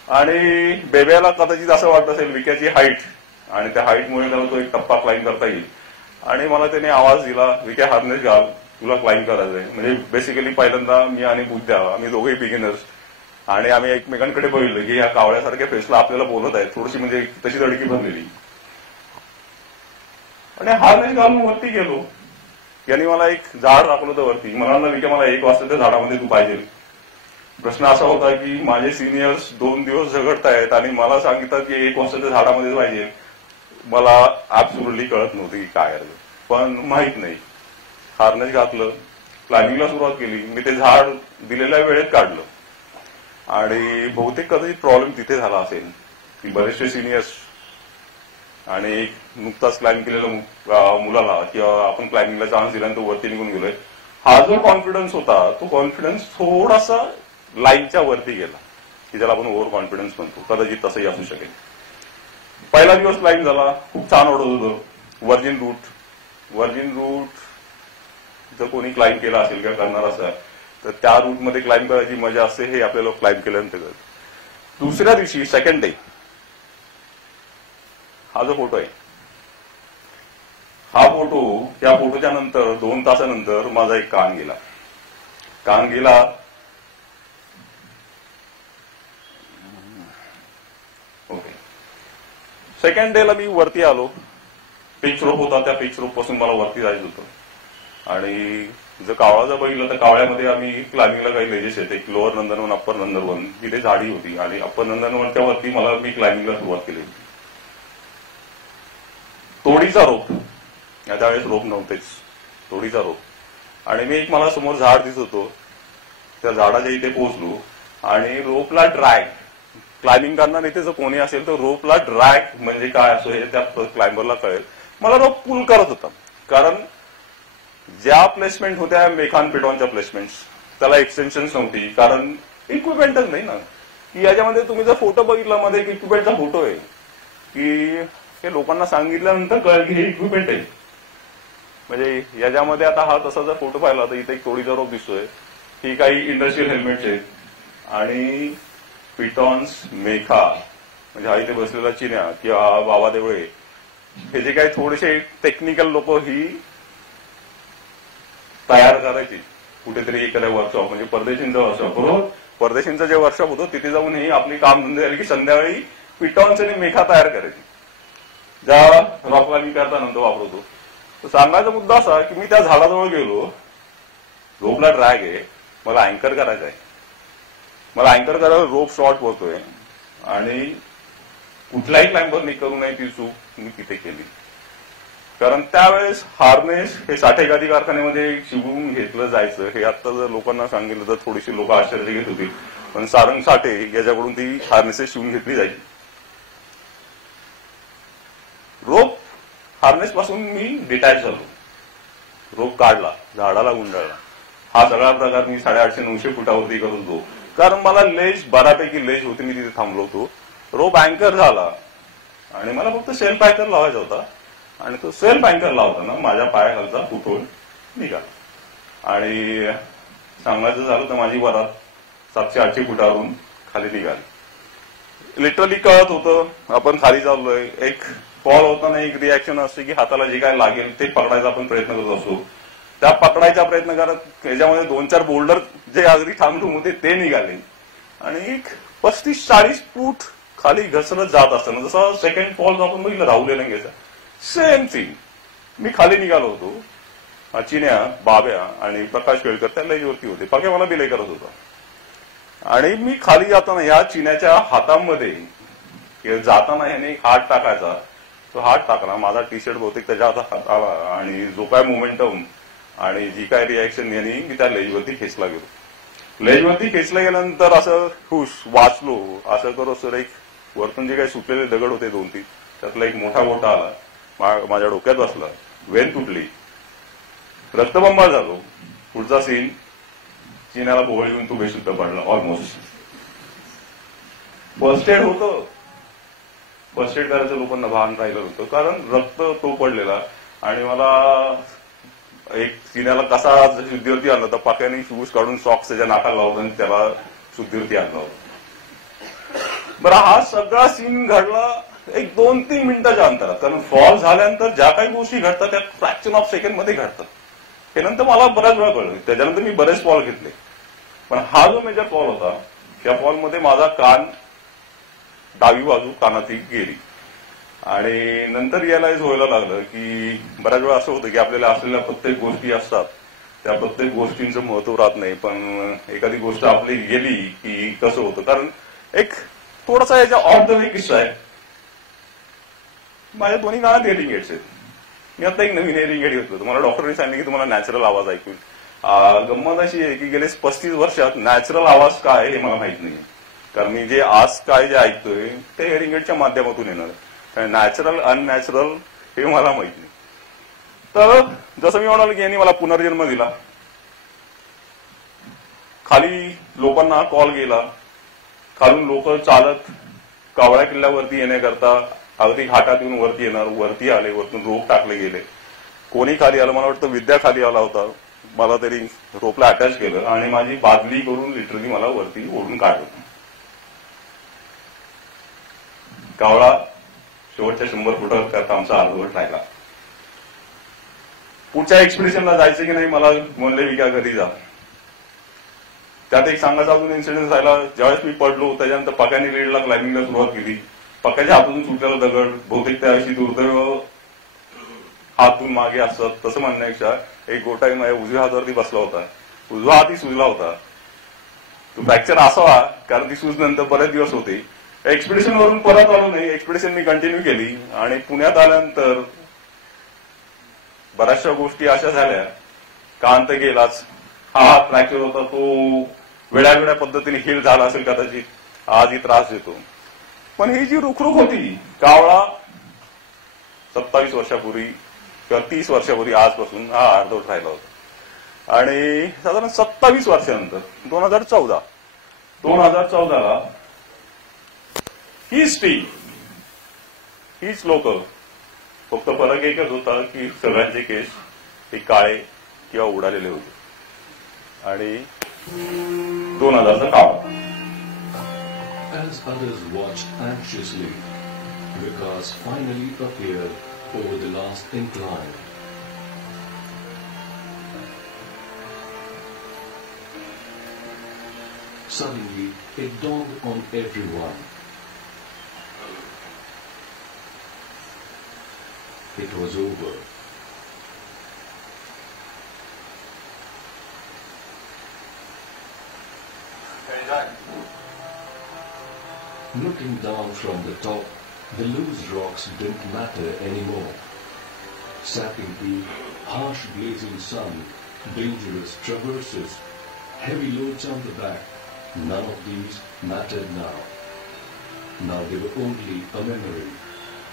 आणि बेब्याला कदाचित असं वाटत असेल विक्याची हाईट आणि त्या हाईटमुळे त्याला तो एक टप्पा क्लाइंब करता येईल. आणि मला त्याने आवाज दिला, विक्या हार्नेस घाल, तुला क्लाइंब करायचंय. म्हणजे बेसिकली पहिल्यांदा मी आणि बुद्ध्या आम्ही दोघेही बिगिनर्स आणि आम्ही एकमेकांकडे बघितलं की या कावळ्यासारख्या फेसला आपल्याला बोलत आहे, थोडीशी म्हणजे तशी धडकी भरलेली. आणि हार्नेस घालून वरती गेलो. यांनी मला एक झाड दाखवलं होतं वरती. मला विक्या मला 1 वाजता त्या झाडामध्ये तू पाहिजे. प्रश्न असा होता की माझे सिनियर्स 2 दिवस झगडतायत आणि मला सांगितलं की 1 वाजता त्या झाडामध्ये पाहिजे. मला ऍब्सोल्युटली कळत नव्हतं की काय आहे, पण माहित नाही. हार्नेस घातलं, क्लाइंबिंगला सुरुवात केली. मी ते झाड दिलेल्या वेळेत काढलं आणि बहुतेक कदाचित प्रॉब्लेम तिथे झाला असेल की बरेचसे सिनियर्स आणि एक नुकताच क्लाइंब केलेल्या मुलाला किंवा आपण क्लाइंबिंगला चान्स दिल्यानंतर वरती निघून गेलोय, हा जो कॉन्फिडन्स होता तो कॉन्फिडन्स थोडासा लाईनच्या वरती गेला की ज्याला आपण ओव्हर कॉन्फिडन्स म्हणतो. कदाचित तसंही असू शकेल. पहिला दिवस क्लाइंब झाला, खूप छान वाटत होतं. वर्जिन रूट जर कोणी क्लाइंब केला असेल किंवा करणार असेल तर त्या रूटमध्ये क्लाइंब करायची मजा असते हे आपल्याला क्लाइंब केल्यानंतर कळतं. दुसऱ्या दिवशी सेकंड डे हा जो फोटो आहे हा फोटो त्या फोटोच्या नंतर 2 तासानंतर माझा एक कान गेला. ओके. सेकंड डेला मी वरती आलो. पिच रोप होता, त्या पिच रोप पासून मला वरती जायचं होतं आणि जर कावळा जर बघितलं तर कावळ्यामध्ये आम्ही क्लाइम्बिंगला काही लेजेस आहेत. एक लोअर नंदनवन, अप्पर नंदनवन, तिथे झाडी होती आणि अप्पर नंदनवनच्या वरती मी क्लाइम्बिंगला सुरुवात केली होती. तोडीचा रोप, त्यावेळेस रोप नव्हतेच, तोडीचा रोप आणि मी मला समोर झाड दिसत होतो. त्या झाडाच्या इथे पोहोचलो आणि रोपला ड्रॅग, क्लाइम्बिंग करणार इथे जर कोणी असेल तर रोपला ड्रॅग म्हणजे काय असं हे त्या क्लाइंबरला कळेल. मला रोप पुल करत होता कारण ज्या प्लेसमेंट होत्या मेखान पिटॉनच्या प्लेसमेंट्स त्याला एक्सटेन्शन्स नव्हती कारण इक्विपमेंटच नाही ना. की याच्यामध्ये तुम्ही जर फोटो बघितला मध्ये एक इक्विपमेंटचा फोटो आहे की हे लोकांना सांगितल्यानंतर कळेल की हे इक्विपमेंट आहे. म्हणजे याच्यामध्ये आता हा तसा जर फोटो पाहिला तर इथे एक तोडीचा रोप दिसतोय. ही काही इंडस्ट्रियल हेल्मेट्स आहेत आणि पिटॉन्स, मेखा म्हणजे हा इथे बसलेला चिन्या किंवा बाबा देवळे हे जे काही थोडेसे टेक्निकल लोक ही तयार करायची कुठेतरी एखाद्या वर्कशॉप म्हणजे परदेशींचं वर्कशॉप, बरोबर परदेशींचं जे वर्कशॉप होतं तिथे जाऊन ही आपली काम धंदे झाली की संध्याकाळी पिटॉन्स आणि मेखा तयार करायची ज्या रॉक क्लाइम्बिंग करताना तो वापरतो. तर सांगायचा मुद्दा असा की मी त्या झाडाजवळ गेलो, रोपला ड्रॅग आहे, मला अँकर करायचा आहे, मला अँकर करायला रोप शॉर्ट होतोय आणि कुठलाही क्लाइंबरने करू नये ती चूक मी तिथे केली. कारण त्यावेळेस हार्नेस हे साठेगादी कारखान्यामध्ये शिवून घेतलं जायचं. हे आता जर लोकांना सांगितलं तर थोडीशी लोक आश्चर्य घेत होती, पण सारंग साठे याच्याकडून ती हार्नेसेस शिवून घेतली जायची. रोप हार्नेस पासून मी डिटॅच झालो, रोप काढला, झाडाला गुंडाळला. हा सगळा प्रकार मी 850-900 फुटावरती करत होतो कारण मला लेज बऱ्यापैकी लेज होती. मी तिथे थांबलो होतो. रोप अँकर झाला आणि मला फक्त सेल्फ अँकर लावायचा होता आणि तो सेल्फ अँकर लावताना माझ्या पायाखालचा फुटोल निघाला आणि सांगायचं झालं तर माझी वरात 700-800 फुटावरून खाली निघाली. लिटरली कळत होतं आपण खाली चाललोय. एक फॉल होताना एक रिॲक्शन असते की हाताला जे काय लागेल ते पकडायचा आपण प्रयत्न करत असतो. त्या पकडायचा प्रयत्न करत याच्यामध्ये 2-4 बोल्डर जे अगदी ठामठूम होते ते निघाले आणि एक 35-40 फूट खाली घसरत जात असताना जसा सेकंड फॉल आपण बघितलं राहुल लेलंगेचा सेम थिंग मी खाली निघालो होतो. चिन्या, बाब्या आणि प्रकाश केळकर त्या लेजवरती होते. पक्या मला बिले करत होता आणि मी खाली जाताना या चिन्याच्या हातामध्ये जाताना याने एक हात टाकायचा. तो हात टाकला, माझा टी शर्ट बहुतेक त्याच्या हातात आला आणि जो काय मोमेंटम आणि जी काय रिॲक्शन यांनी मी त्या लेजवरती खेचला गेलो. लेजवरती खेचला गेल्यानंतर असं खुश वाचलो असं करो सर एक वरतून जे काही सुटलेले दगड होते 2-3 त्यातला एक मोठा गोटा आला, माझ्या डोक्यात बसला, वेल तुटली, रक्तबंबाळ झालो. पुढचा सीन चिन्याला बोहळ येऊन तो बेशुद्ध पडला. ऑलमोस्ट फर्स्ट एड होतं, फर्स्ट एड करायचं लोकांना भान राहिलं होतं कारण रक्त तो पडलेला आणि मला एक चिन्याला कसा शुद्धीवरती आणला तर पाक्याने शूज काढून सॉक्स त्याच्या नाकाला लावला आणि त्याला शुद्धीवरती आणला होता. बरं हा सगळा सीन घडला एक 2-3 मिनिटाच्या अंतरात कारण फॉल झाल्यानंतर ज्या काही गोष्टी घडतात त्या फ्रॅक्शन ऑफ सेकंड मध्ये घडतात. हे नंतर मला बऱ्याच वेळा कळलं. त्याच्यानंतर मी बरेच फॉल घेतले पण हा जो मेजर फॉल होता त्या फॉलमध्ये माझा कान डावी बाजू कानाची गेली आणि नंतर रिअलाइज व्हायला लागलं की बऱ्याच वेळा असं होतं की आपल्याला असलेल्या प्रत्येक गोष्टी असतात त्या प्रत्येक गोष्टींचं महत्व राहत नाही पण एखादी गोष्ट आपली गेली की कसं होतं. कारण एक थोडासा याच्या ऑफ द वे किस्सा आहे. माझ्या दोन्ही कानात हिअरिंग एड्स आहेत. मी आता एक नवीन हिअरिंग एड घेतलं. तुम्हाला डॉक्टरने सांगितलं की तुम्हाला नॅचरल आवाज ऐकून. गंमत अशी आहे की गेले 35 वर्षात नॅचरल आवाज काय हे मला माहित नाही कारण मी जे आज काय जे ऐकतोय ते हिअरिंग एडच्या माध्यमातून येणार आहे. नॅचरल अननॅचरल हे मला माहित नाही. तर जसं मी म्हणालो की यांनी मला पुनर्जन्म दिला. खाली लोकांना कॉल गेला, खालून लोक चालत कावळा किल्ल्यावरती येण्याकरता अगदी घाटात येऊन वरती येणार, वरती आले, वरतून रोप टाकले गेले. कोणी खाली आलं, मला वाटतं विद्या खाली आला होता, मला तरी रोपला अटॅच केलं आणि माझी बादली करून लिटरली मला वरती ओढून काढलं. कावळा शेवटच्या 100 फुटात आमचा अर्धवट राहिला. पुढच्या एक्सपिडिशनला जायचं की नाही मला म्हणले विका घरी जा. त्यात एक सांगायचा अजून इन्सिडेंट झाला. ज्यावेळेस मी पडलो त्याच्यानंतर पक्याने रेडला क्लाइम्बिंगला सुरुवात केली. पक्याच्या हातून सुटलेला दगड बहुतेक त्या अशी दुर्दैव हातून मागे असत तसं म्हणण्यापेक्षा एक गोटाई माझ्या उजव्या हातावरती बसला होता. उजवा हाती सुजला होता. तो फ्रॅक्चर असावा कारण ती सूज नंतर बरेच दिवस होते. एक्सपिडिशन वरून परत आलो नाही. एक्सपिडिशन मी कंटिन्यू केली आणि पुण्यात आल्यानंतर बऱ्याचशा गोष्टी अशा झाल्या. कांत गेलाच. हा फ्रॅक्चर होता तो वेगळ्या पद्धतीने हील झाला असेल कदाचित. आजही त्रास देतो. पण ही जी रुखरुख होती कावळा 27 वर्षापूर्वी किंवा 30 वर्षापूर्वी आजपासून हा अर्धवट राहिला होता. आणि साधारण 27 वर्षानंतर 2014ला हीच टीम हीच लोक फक्त फरक एकच होता की सगळ्यांचे केस हे काळे किंवा उडालेले होते. आणि 2000चा काळ. As others watched anxiously, Vikas finally appeared over the last incline. Suddenly, it dawned on everyone. It was over. Looking down from the top, the loose rocks didn't matter anymore. Sapping peak, harsh blazing sun, dangerous traverses, heavy loads on the back, none of these mattered now. Now they were only a memory,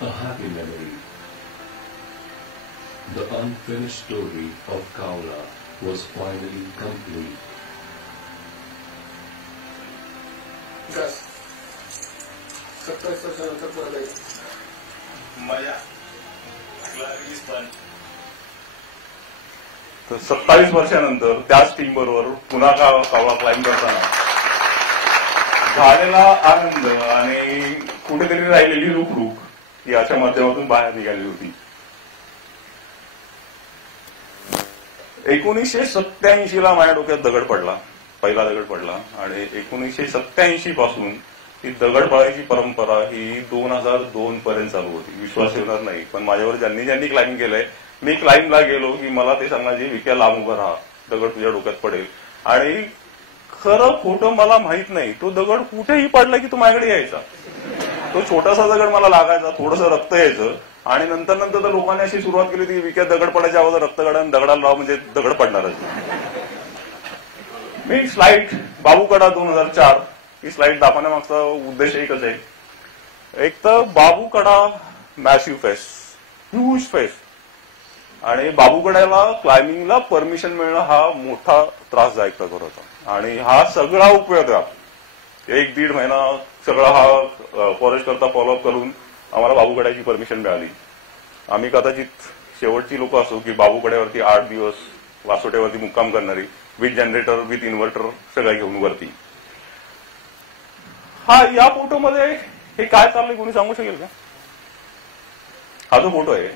a happy memory. The unfinished story of Kaula was finally complete. बस 27 वर्षानंतर परत आहे. मजा. तर 27 वर्षानंतर त्याच team बरोबर पुन्हा कावळा क्लाइंब करताना झालेला आनंद आणि कुठेतरी राहिलेली रुखरुख याच्या माध्यमातून बाहेर निघाली होती. 1987ला माझ्या डोक्यात दगड पडला. पहिला दगड पडला आणि 1987 पासून ही दगड पडायची परंपरा ही 2002 पर्यंत चालू होती. विश्वास ठेवणार नाही पण माझ्यावर ज्यांनी क्लाइंब केलंय मी क्लाइंबला गेलो की मला ते सांगायचे विक्या लांब उभा राहा दगड तुझ्या डोक्यात पडेल. आणि खरं खोटं मला माहित नाही. तो दगड कुठेही पडला की तो माझ्याकडे यायचा. तो छोटासा दगड मला लागायचा. थोडंसं रक्त यायचं आणि नंतर तर लोकांनी अशी सुरुवात केली की विक्या दगड पडायच्या अगोदर रक्त काढा आणि दगडाला लाव म्हणजे दगड पडणारच. मी स्लाइड बाबूकडा 2004 ही स्लाइड दाखवण्यामागचा उद्देश एकच आहे. एक तर बाबूकडा मॅसिव्ह फेस्ट ह्यूज फेस्ट आणि बाबूकड्याला क्लाइम्बिंगला परमिशन मिळणं हा मोठा त्रासदायक प्रकार होता. आणि हा सगळा उपयोग 1-1.5 महिना सगळा हा फॉरेस्ट करता फॉलोअप करून आम्हाला बाबूकड्याची परमिशन मिळाली. आम्ही कदाचित शेवटची लोक असो की बाबूकड्यावरती 8 दिवस वासोट्यावरती मुक्काम करणारी विथ जनरेटर विथ इन्व्हर्टर सगळं घेऊन वरती. हा या फोटोमध्ये हे काय चाललंय कोणी सांगू शकेल का? हा जो फोटो आहे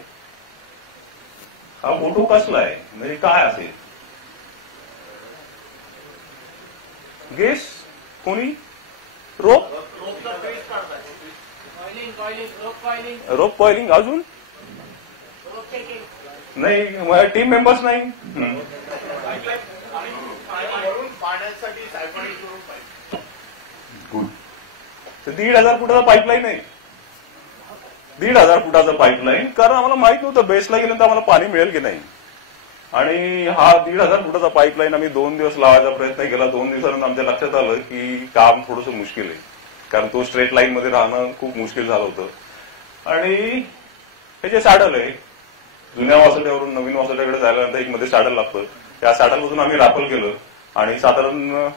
हा फोटो कसला आहे म्हणजे काय असेल? गेस कोणी? रोप कॉइलिंग अजून नाही. टीम मेंबर्स नाही. गुड. 1,500 फुटाचा पाईपलाईन आहे. 1,500 फुटाचा पाईपलाईन कारण आम्हाला माहित नव्हतं बेसला गेल्यानंतर आम्हाला पाणी मिळेल की नाही. आणि हा 1,500 फुटाचा पाईपलाईन आम्ही 2 दिवस लावायचा प्रयत्न केला. 2 दिवसानंतर आमच्या लक्षात आलं की काम थोडंसं मुश्किल आहे कारण तो स्ट्रेट लाईन मध्ये राहणं खूप मुश्किल झालं होतं. आणि हे जे सॅडल आहे जुन्या वासोट्यावरून नवीन वासोट्याकडे जायल्यानंतर एक मध्ये सॅडल लागतं. त्या सॅडलमधून आम्ही रॅपल केलं आणि साधारण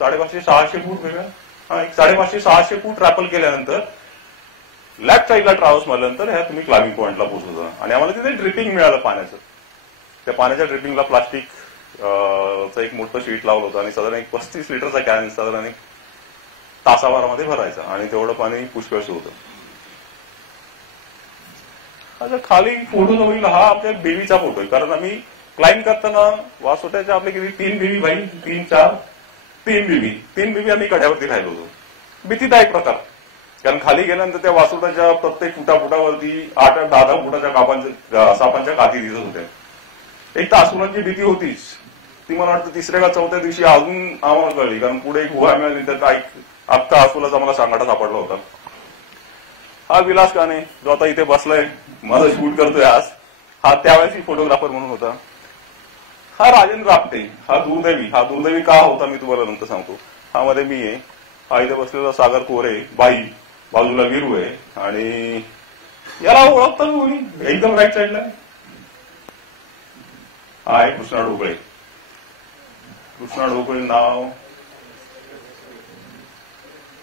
550-600 फूट वेगळं 550-600 फूट रॅपल केल्यानंतर लेफ्ट साईडला ट्रॅव्हल्स मारल्यानंतर ह्या तुम्ही क्लाइम्बिंग पॉइंटला पोहोचवता. आणि आम्हाला तिथे ड्रिपिंग मिळालं पाण्याचं. त्या पाण्याच्या ड्रिपिंगला प्लास्टिक चं एक मोठं शीट लावलं होतं आणि साधारण एक 35 लिटरचा कॅन साधारण एक तासाभरामध्ये भरायचा आणि तेवढं पाणी पुष्कळच होतं. अच्छा, खाली फोटो जो होईल हा आपल्या बेबीचा फोटो आहे, कारण आम्ही क्लाइंब करताना वासोट्याच्या आपले किती 3 बेबी भाई 3 बेबी आम्ही कड्यावरती राहिलो होतो. भीतीदायक प्रकार, कारण खाली गेल्यानंतर त्या वासोट्याच्या प्रत्येक फुटावरती 8-10 फुटाच्या सापांच्या काठी दिसत होत्या. एक तर अस्वलांची भीती होतीच, ती मला वाटतं 3ऱ्या का 4थ्या दिवशी अजून आम्हाला कळली, कारण पुढे एक गुहा मिळाली तर अख्खा अस्वलाचा मला सांगाटा सापडला होता. हा विलास काने जो आता इथे बसलाय, माझं शूट करतोय आज, हा त्यावेळेस फोटोग्राफर म्हणून होता. हा राजेंद्र आपटे, हा दुर्दैवी का होता मी तुम्हाला नंतर सांगतो. हा मध्ये मी आहे, हा इथे बसलेला सागर कोरे, बाजूला वीरू आहे आणि याला ओळखतं कोणी एकदम राईट साईडला हा आहे कृष्णा ढोकळे. नाव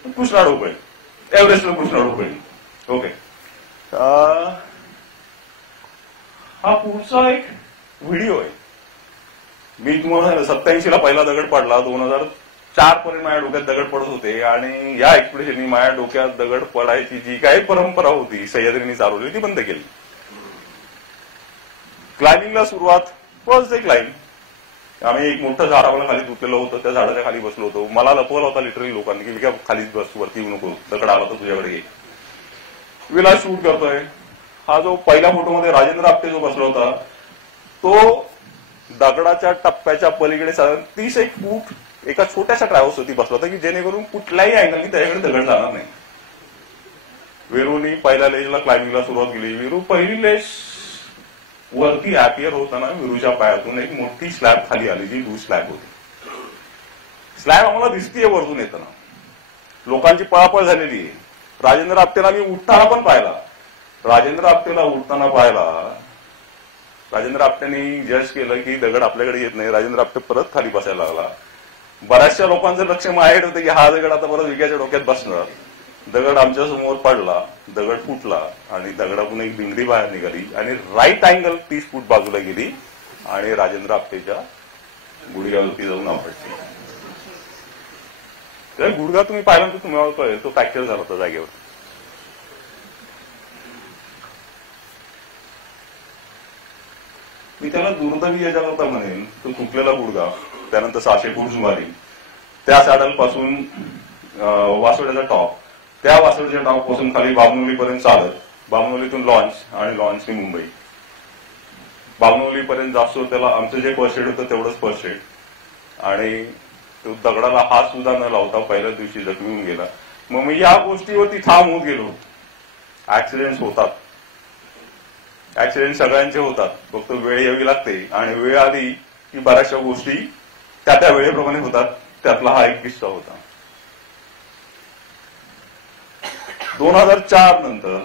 कृष्णा ढोकळे, एव्हरेस्टला कृष्णा ढोकळे. ओके, हा पुढचा एक व्हिडिओ आहे. मी तुम्हाला 87ला पहिला दगड पडला, 2004 पर्यंत माझ्या डोक्यात दगड पडत होते आणि या एक्सपिडिशननी माझ्या डोक्यात दगड पडायची जी काही परंपरा होती सह्याद्रीने चालवली ती बंद केली. क्लाइम्बिंगला सुरुवात फर्स्ट डे क्लाइम्ब. आम्ही एक मोठं झाड आम्हाला खाली तुटलेलं होतं, त्या झाडाच्या खाली बसलो होतो. मला लपवला होता लिटरली लोकांनी की विका खालीच बस, वरती येऊ नको, दगड आला तर तुझ्याकडे घे. विलास शूट करतोय. हा जो पहिल्या फोटोमध्ये राजेंद्र आपटे जो बसला होता तो दगडाच्या टप्प्याच्या पलीकडे साधारण 30 फूट एका छोट्याशा ट्रॅव्हल्स होती बसला होता की जेणेकरून कुठल्याही अँगलनी त्याच्याकडे दगड जाणार नाही. वीरूनी पहिल्या लेजला क्लाइम्बिंगला सुरुवात केली. वीरू पहिली लेज वरती अपियर होताना वीरूच्या पायातून एक मोठी स्लॅब खाली आली जी लूज स्लॅब होती. स्लॅब आम्हाला दिसतीये वरतून येताना, लोकांची पळापळ झालेली आहे. राजेंद्र आपटेला मी उठताना पण पाहिला. राजेंद्र आपटेनी जज केलं की दगड आपल्याकडे येत नाही. राजेंद्र आपटे परत खाली बसायला लागला. बऱ्याचशा लोकांचं लक्ष माझ्याकडे होतं की हा दगड आता परत विक्याच्या डोक्यात बसणार. दगड आमच्या समोर पडला, दगड फुटला आणि दगडातून एक दिंडी बाहेर निघाली आणि राईट अँगल 30 फूट बाजूला गेली आणि राजेंद्र आपटेच्या गुडघ्यावरती जाऊन आपटली. तर गुडघा तुम्ही पाहिल्यानंतर तुम्हाला कळेल तो फ्रॅक्चर झाला होता जागेवर. मी त्याला दुर्दैवी याच्याकरता म्हणेन, तो तुटलेला गुडघा, त्यानंतर 600 फूट जुमारी, त्या सॅडल पासून वासोड्याचा टॉप, त्या वासोड्याच्या टॉप पासून खाली बामणोलीपर्यंत चालत, बामणोलीतून लॉन्च आणि लॉन्चनी मुंबई. बामणोलीपर्यंत जास्त त्याला आमचं जे फर्स्ट एड होतं तेवढंच फर्स्ट एड आणि तो दगडाला हात सुद्धा न लावता पहिल्याच दिवशी जखमी होऊन गेला. मग मी या गोष्टीवरती ठाम होत गेलो. ऍक्सिडेंट होतात, ऍक्सिडेंट सगळ्यांचे होतात, फक्त वेळ यावी लागते आणि वेळ आली की बऱ्याचशा गोष्टी त्या वेळेप्रमाणे होतात. त्यातला हा एक किस्सा होता. 2004 नंतर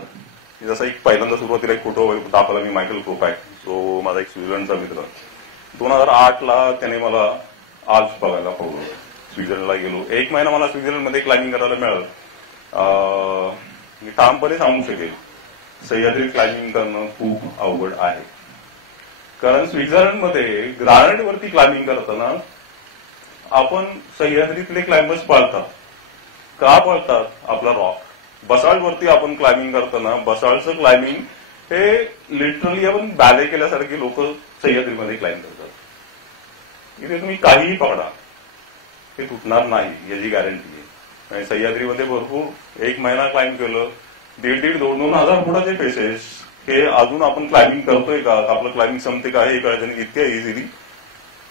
जसा एक पहिल्यांदा सुरुवातीला एक फोटो दाखवला मी मायकल प्रोपॅक, जो माझा एक स्वित्झर्लंडचा मित्र. 2008ला त्याने मला आज बघायला पाहून स्वित्झर्लंडला गेलो. 1 महिना मला स्वित्झर्लंडमध्ये क्लाइम्बिंग करायला मिळालं. मी ठामपणे सांगू शकेल सह्याद्री क्लाइम्बिंग करणं खूप अवघड आहे, कारण स्वित्झर्लंडमध्ये ग्रानाइटवरती क्लाइम्बिंग करताना आपण सह्याद्रीतले क्लाइंबर्स पाळतात. का पाळतात? आपला रॉक. बसाल्टवरती आपण क्लाइम्बिंग करताना बसाल्टचं क्लाइम्बिंग हे लिटरली आपण बॅले केल्यासारखे लोक सह्याद्रीमध्ये क्लाइम्ब करतात. इथे तुम्ही काहीही पकडा हे तुटणार नाही याची गॅरंटी आहे. आणि सह्याद्रीमध्ये भरपूर 1 महिना क्लाइम्ब केलं, 1,500-2,000 हजार फुटाचे फेसेस हे अजून आपण क्लाइम्बिंग करतोय का, आपलं क्लाइम्बिंग संपते का हे कळायचं इतक्या इझिली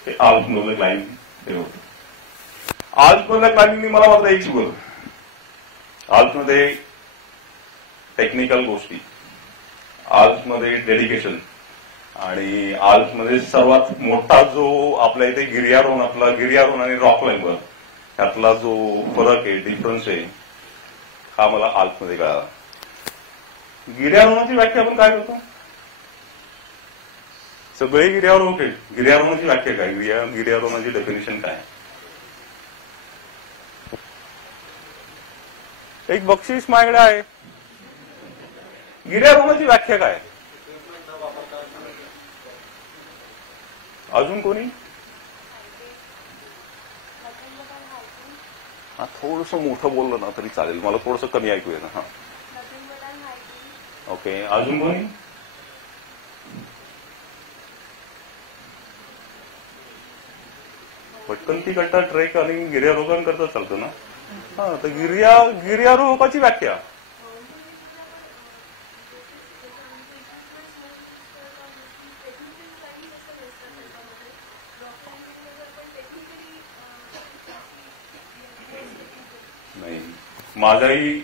हे आल्प्समधलं क्लाइम्बिंग हे होतं. आल्प्समधल्या क्लाइम्बिंगनी मला मात्र एक शिकवलं. आल्प्समध्ये टेक्निकल गोष्टी, आल्प्समध्ये डेडिकेशन आणि आल्प्समध्ये सर्वात मोठा जो आपल्या इथे गिर्यारोहण आणि रॉक क्लाइंबर त्यातला जो फरक आहे, डिफरन्स आहे, हा मला आल्प्समध्ये कळाला. गिर्यारोहणाची व्याख्या आपण काय करतो? सगळे गिर्यारोहक आहे. गिर्यारोहणाची व्याख्या काय? गिर्यारोहणाची डेफिनेशन काय? एक बक्षीस माझ्याकडे आहे. गिर्यारोहणाची व्याख्या काय? अजून कोणी? हा थोडस मोठं बोललं ना तरी चालेल, मला थोडस कमी ऐकू ना. हा ओके, अजून कोणी? पटकन ती करता ट्रेक आणि गिर्यारोहकांकरता चालतं ना. हा, तर गिर्यारोहकाची व्याख्या नाही. माझाही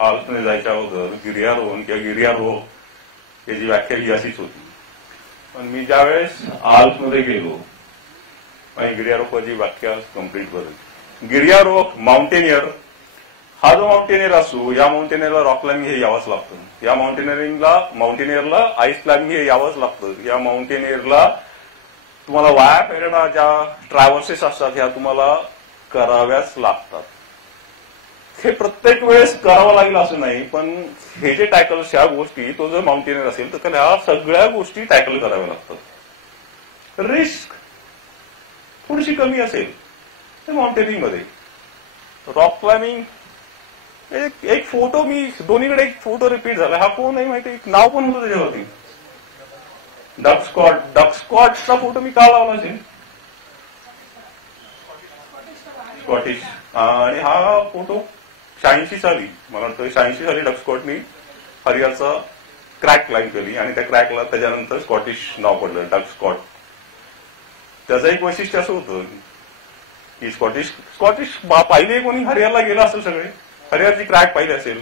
आल्पने जायच्या अगोदर गिर्यारोहण किंवा गिर्यारोहक याची व्याख्या ही अशीच होती. पण मी ज्यावेळेस आल्पमध्ये गेलो आणि गिर्यारोहकाची व्याख्या कम्प्लीट करेल. गिर्यारोहक माउंटेनियर हा जो माउंटेनियर असतो, या माउंटेनियरला रॉक क्लाइम्बिंग हे यावंच लागतं. या माउंटेनियरला आईस क्लाइम्बिंग हे यावंच लागतं. या माउंटेनियरला तुम्हाला वाया फेरणा ज्या ट्रॅव्हर्सेस असतात ह्या तुम्हाला कराव्याच लागतात. हे प्रत्येक वेळेस करावं लागेल असं नाही, पण हे जे टॅकल्स ह्या गोष्टी, तो जर माउंटेनियर असेल तर त्याला ह्या सगळ्या गोष्टी टॅकल कराव्या लागतात. रिस्क थोडीशी कमी असेल तर माउंटेनिंग मध्ये. रॉक क्लाइम्बिंग एक फोटो मी दोन्हीकडे एक फोटो रिपीट झाला. हा कोण आहे माहिती, नाव पण होतं त्याच्यावरती, डकस्कॉटचा फोटो मी का लावला असेल, स्कॉटिश. आणि हा फोटो 86 साली, मला वाटतं 86 साली डकस्कॉटनी हरियारचा क्रॅक क्लाइम्ब केली आणि त्या क्रॅकला त्याच्यानंतर स्कॉटिश नाव पडलं, डकस्कॉट. त्याचं एक वैशिष्ट्य असं होतं की स्कॉटिश पाहिले कोणी हरियारला गेला असेल, सगळे हरियारची क्रॅक पाहिली असेल.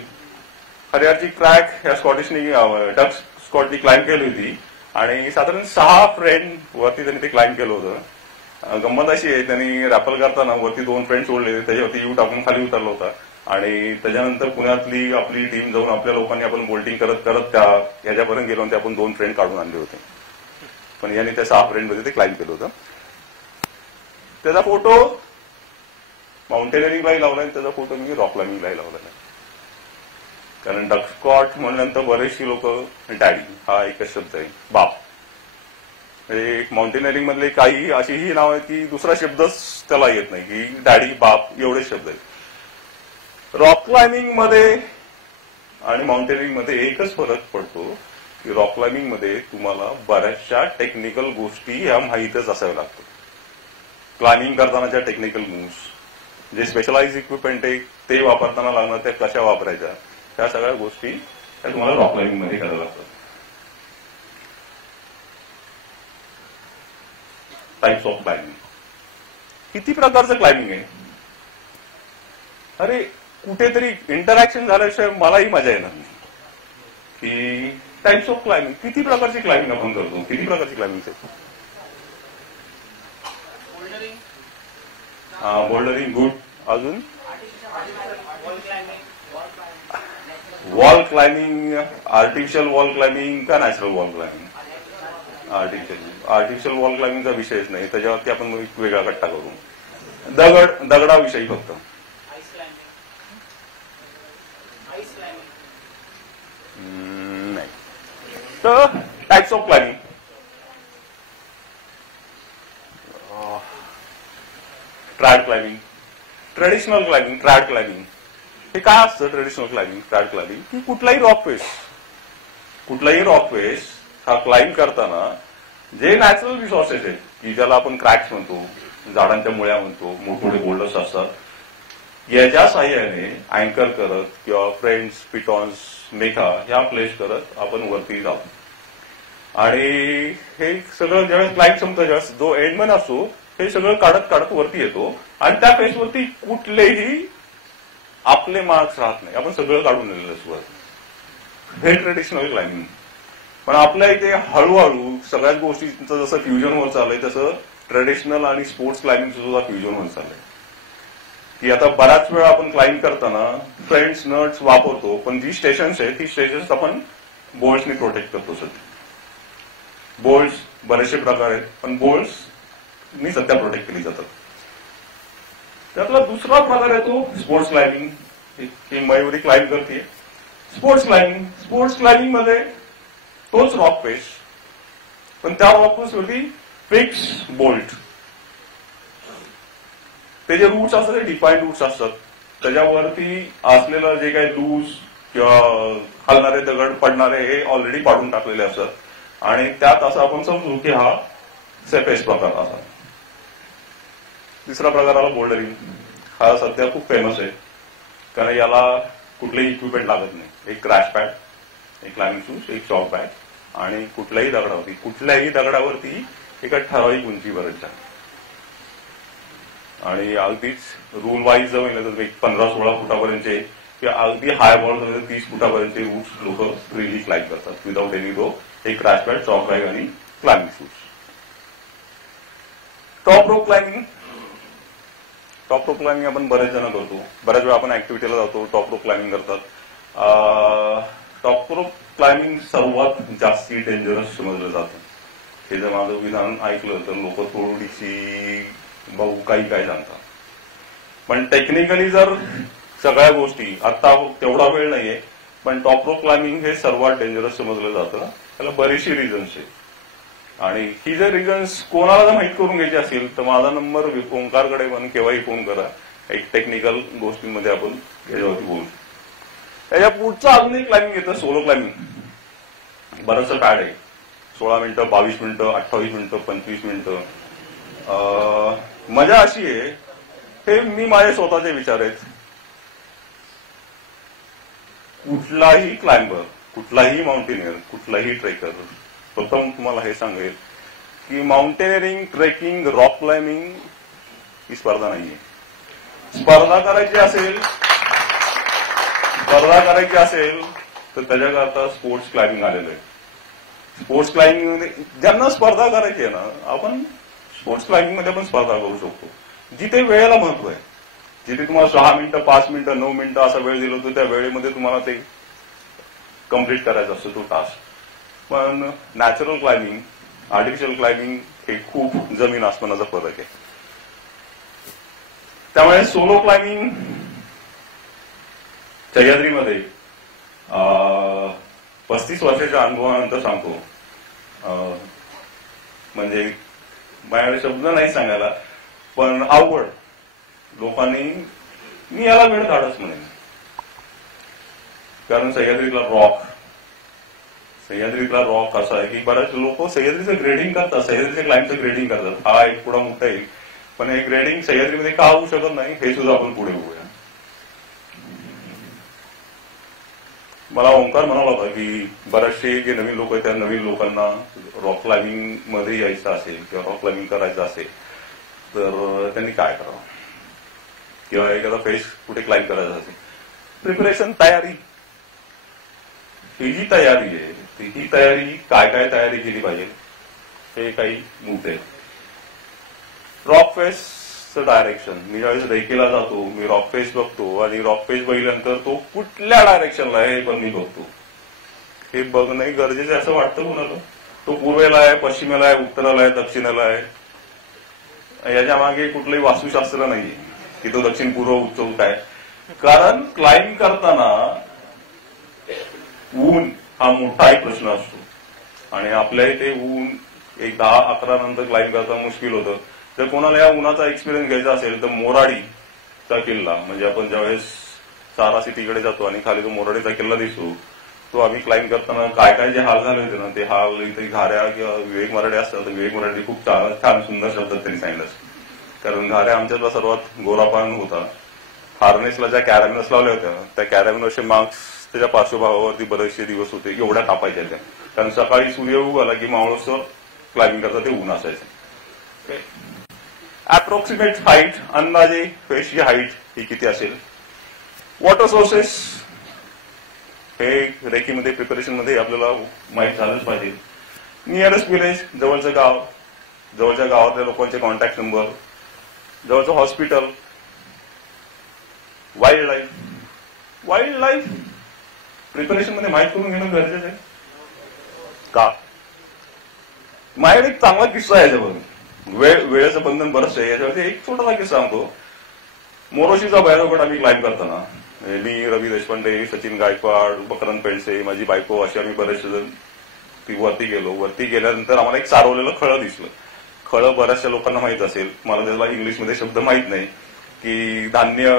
हरियारची क्रॅक ह्या स्कॉटनी क्लाइम्ब केली होती आणि साधारण 6 फ्रेंड वरती त्यांनी ते क्लाइम्ब केलं होतं. गंमत अशी आहे, त्यांनी रॅपल करताना वरती 2 फ्रेंड सोडले, त्याच्यावरती यू टाकून खाली उतरला होता आणि त्याच्यानंतर पुण्यातली आपली टीम जाऊन आपल्या लोकांनी आपण बोल्टिंग करत करत त्या ह्याच्यापर्यंत गेलो आणि ते आपण 2 फ्रेंड काढून आणले होते. पण यांनी त्या 6 फ्रेंडमध्ये ते क्लाइम्ब केलं होतं. त्याचा फोटो माउंटेनिअरिंगलाही लावला आणि त्याचा फोटो मी रॉक क्लाइम्बिंगलाही लावला. कारण डकस्कॉट म्हणल्यानंतर बरेचशी लोक डॅडी हा एकच शब्द आहे, बाप. माउंटेनिअरिंग मधले काही अशीही नाव आहेत की दुसरा शब्दच त्याला येत नाही, की डॅडी बाप एवढेच शब्द आहेत. रॉक क्लाइम्बिंग मध्ये आणि माउंटेनिअरिंग मध्ये एकच फरक पडतो की रॉक क्लाइम्बिंग मध्ये तुम्हाला बऱ्याचशा टेक्निकल गोष्टी ह्या माहीतच असाव्या लागतात. क्लाइम्बिंग करतानाच्या टेक्निकल मूव्स, जे स्पेशलाइज इक्विपमेंट आहे ते वापरताना लागणार, त्या कशा वापरायच्या, त्या सगळ्या गोष्टी त्या तुम्हाला रॉक क्लाइम्बिंग मध्ये कराव्या लागतात. टाइप्स ऑफ क्लाइम्बिंग, किती प्रकारचं क्लाइम्बिंग आहे. अरे कुठेतरी इंटरॅक्शन झाल्याशिवाय मलाही मजा येणार नाही की टाइप्स ऑफ क्लाइम्बिंग, किती प्रकारची क्लाइम्बिंग आपण करतो, किती प्रकारची क्लाइम्बिंग आहे. Bouldering good. अजून wall climbing, artificial wall climbing का natural wall climbing. Artificial wall क्लाइम्बिंगचा विषयच नाही, त्याच्यावरती आपण एक वेगळा कट्टा करू. दगडाविषयी फक्त. नाही. तर types of climbing, trad climbing, traditional climbing. Trad climbing हे काय असतं? ट्रेडिशनल क्लाइम्बिंग, ट्रॅड क्लाइम्बिंग की कुठलाही रॉक फेस हा क्लाइम्ब करताना जे नॅचरल रिसोर्सेस आहेत की ज्याला आपण क्रॅक्स म्हणतो, झाडांच्या मुळ्या म्हणतो, मोठमोठे बोल्डर्स असतात, याच्या साह्याने अँकर करत किंवा फ्रेंड्स, पिटॉन्स, मेघा ह्या प्लेस करत आपण वरती जातो. आणि हे सगळं ज्यावेळेस क्लाइम्ब संपतं, ज्यावेळेस जो एंडमन असतो हे सगळं काढत काढत वरती येतो आणि त्या फेसवरती कुठलेही आपले मार्क्स राहत नाही, आपण सगळं काढून नेलेलं असतो. हे ट्रेडिशनल क्लाइम्बिंग. पण आपल्या इथे हळूहळू सगळ्याच गोष्टींचं जसं फ्युजन होत चाललंय तसं ट्रेडिशनल आणि स्पोर्ट्स क्लाइम्बिंगचं सुद्धा फ्युजन होत चाललंय. की आता बराच वेळा आपण क्लाइम्ब करताना फ्रेंड्स, नट्स वापरतो, पण जी स्टेशन्स आहेत ती स्टेशन्स आपण बोल्ट्सनी प्रोटेक्ट करतो. सध्या बोल्ट्स बरेचसे प्रकार आहेत, पण बोल्ट्सनी सध्या प्रोटेक्ट केली जातात. त्यातला दुसरा प्रकार आहे तो स्पोर्ट्स क्लाइम्बिंग, की मयुरी क्लाइम्ब करते. स्पोर्ट्स क्लाइम्बिंग मध्ये तोच रॉक फेस, पण त्या रॉक फेसवरती फिक्स बोल्ट. ते जे रूट्स असतात ते डिफाईन्ड रूट्स असतात. त्याच्यावरती असलेलं जे काही लूज किंवा हलणारे दगड पडणारे हे ऑलरेडी पाडून टाकलेले असतात आणि त्यात असं आपण समजू की हा सेफेस्ट प्रकार असा. तिसरा प्रकार आला बोल्डरिंग. हा सध्या खूप फेमस आहे कारण याला कुठलेही इक्विपमेंट लागत नाही. एक क्रॅश पॅड, एक क्लाइम्बिंग शूज, एक चॉक बॅग आणि कुठल्याही दगडावरती एका ठराविक उंचीपर्यंत आणि अगदीच रूल वाईज जर म्हणलं तर 15-16 फुटापर्यंतचे किंवा अगदी हाय बॉल 30 फुटापर्यंतचे रूट्स लोक फ्रीली क्लाइम्ब करतात विदाउट एनी रो. एक क्रॅश पॅड, चॉक बॅग आणि climbing shoes. Top rope climbing. Top rope climbing आपण बरेच जण करतो. बऱ्याच वेळा आपण ऍक्टिव्हिटीला जातो, टॉप रोप क्लाइम्बिंग करतात. टॉप रोप क्लाइम्बिंग सर्वात जास्ती डेंजरस समजलं जातं. हे जर माझं विधान ऐकलं तर लोक थोडीशी भाऊ काही काय सांगतात. पण टेक्निकली जर सगळ्या गोष्टी आता तेवढा वेळ नाहीये पण टॉप रोप क्लाइम्बिंग हे सर्वात डेंजरस समजलं जातं. त्याला बरीचशी रिझन्स आहे आणि ही जर रिझन्स कोणाला जर माहीत करून घ्यायची असेल तर माझा नंबर ओंकारकडे पण केव्हाही फोन करा. एक टेक्निकल गोष्टींमध्ये आपण याच्यावरती बोलू. त्याच्या पुढचं अजून एक क्लाइम्बिंग येतं सोलो क्लाइम्बिंग. बरंचसं पॅड आहे. 16 मिनिटं, 22 मिनिटं, 28 मिनिटं, 25 मिनिटं. मजा अशी आहे, हे मी माझे स्वतःचे विचार आहेत. कुठलाही क्लाइंबर, कुठलाही माउंटेनियर, कुठलाही ट्रेकर प्रथम तुम्हाला हे सांगेल की माउंटेनिअरिंग, ट्रेकिंग, रॉक क्लाइम्बिंग ही स्पर्धा नाहीये. स्पर्धा करायची असेल तर त्याच्याकरता स्पोर्ट्स क्लाइम्बिंग आलेलं आहे. स्पोर्ट्स क्लाइम्बिंग मध्ये ज्यांना स्पर्धा करायची आहे ना, आपण स्पोर्ट्स क्लाइम्बिंग मध्ये आपण स्पर्धा करू शकतो. जिथे वेळेला महत्व आहे, जिथे तुम्हाला 6 मिनिटं, 5 मिनिटं, 9 मिनिटं असा वेळ दिला होता त्या वेळेमध्ये तुम्हाला ते कम्प्लीट करायचा असतो तो टास्क. पण नॅचरल क्लाइम्बिंग, आर्टिफिशियल क्लाइम्बिंग हे खूप जमीन आसमानाचा फरक आहे. त्यामुळे सोलो क्लाइम्बिंग सह्याद्रीमध्ये 35 वर्षाच्या अनुभवानंतर सांगतो. म्हणजे माझ्याकडे शब्द नाही सांगायला पण आवड लोकांनी, मी याला वेळ काढच म्हणेन. कारण सह्याद्रीतला रॉक असा आहे की बरेच लोक सह्याद्रीचं ग्रेडिंग करतात, सह्याद्रीच्या क्लाइम्बचं ग्रेडिंग करतात. हा एक पुढा मोठा येईल पण हे ग्रेडिंग सह्याद्रीमध्ये का होऊ शकत नाही हे सुद्धा आपण पुढे बघूया. मला ओंकार म्हणाला होता की बरेचसे जे नवीन लोक आहेत त्या नवीन लोकांना रॉक क्लाइम्बिंग मध्ये यायचं असेल किंवा रॉक क्लाइम्बिंग करायचं असेल तर त्यांनी काय करावं किंवा एखादा फेस कुठे क्लाइम्ब करायचं असेल. प्रिपरेशन, तयारी, ही जी तयारी आहे ही तयारी काय काय तयारी केली पाहिजे हे काही मुद्दे आहेत. रॉक फेसचं डायरेक्शन, मी ज्यावेळेस रेकेला जातो मी रॉक फेस बघतो आणि रॉक फेस बघितल्यानंतर तो कुठल्या डायरेक्शनला आहे हे पण मी बघतो. हे बघणं गरजेचं आहे असं वाटतं कुणाला. तो पूर्वेला आहे, पश्चिमेला आहे, उत्तराला आहे, दक्षिणेला आहे. याच्या मागे कुठलंही वास्तुशास्त्र नाहीये की तो दक्षिण पूर्व उत्तर काय. कारण क्लाइम्ब करताना ऊन हा मोठा एक प्रश्न असतो आणि आपल्या इथे ऊन एक 10-11 नंतर क्लाइम्ब करता मुश्किल होतं. जर कोणाला या उन्हाचा एक्सपिरियन्स घ्यायचा असेल तर मोराडीचा किल्ला, म्हणजे आपण ज्यावेळेस सारा सिटीकडे जातो आणि खाली तो मोराडीचा किल्ला दिसतो तो आम्ही क्लाइम्ब करताना काय काय जे हाल झाले होते ना ते हाल इथे घाऱ्या किंवा विवेक मराठी असतात तर विवेक मराठी खूप छान सुंदर शब्दात त्यांनी सांगितलं. कारण घाऱ्या आमच्यातला सर्वात गोरापान होता. हार्नेसला ज्या कॅरॅबिनस लावल्या होत्या त्या कॅरॅबिनसचे मार्क्स त्याच्या पार्श्वभागावरती बरेचसे दिवस होते, एवढ्या कापायच्या त्या. कारण सकाळी सूर्य उगवला की मावळसर क्लाइम्बिंग करता ते ऊन असायचं. अप्रॉक्सिमेट हाईट, अंदाजे फेसची हाईट ही किती असेल. वॉटर सोर्सेस हे रेकीमध्ये प्रिपरेशनमध्ये आपल्याला माहीत झालंच पाहिजे. नियरेस्ट विलेज, जवळचं गाव, जवळच्या गावातल्या लोकांचे कॉन्टॅक्ट नंबर, जवळचं हॉस्पिटल. वाईल्ड लाईफ प्रिपरेशनमध्ये माहीत करून घेणं गरजेचं आहे. का माझ्याकडे एक चांगला किस्सा आहे याच्याबरोबर. वेळेचं बंधन बरंच आहे याच्यावरती एक छोटासा किस्सा सांगतो. मोरोशीचा भैरवगड आम्ही क्लाइम्ब करताना मी, रवी देशपांडे, सचिन गायकवाड, मकरंद पेंडसे, माझी बायको अशी आम्ही बरेचसे जण ती वरती गेलो. वरती गेल्यानंतर आम्हाला एक सारवलेलं खळं दिसलं. खळं बऱ्याचशा लोकांना माहित असेल, मला त्याला इंग्लिशमध्ये शब्द माहित नाही. की धान्य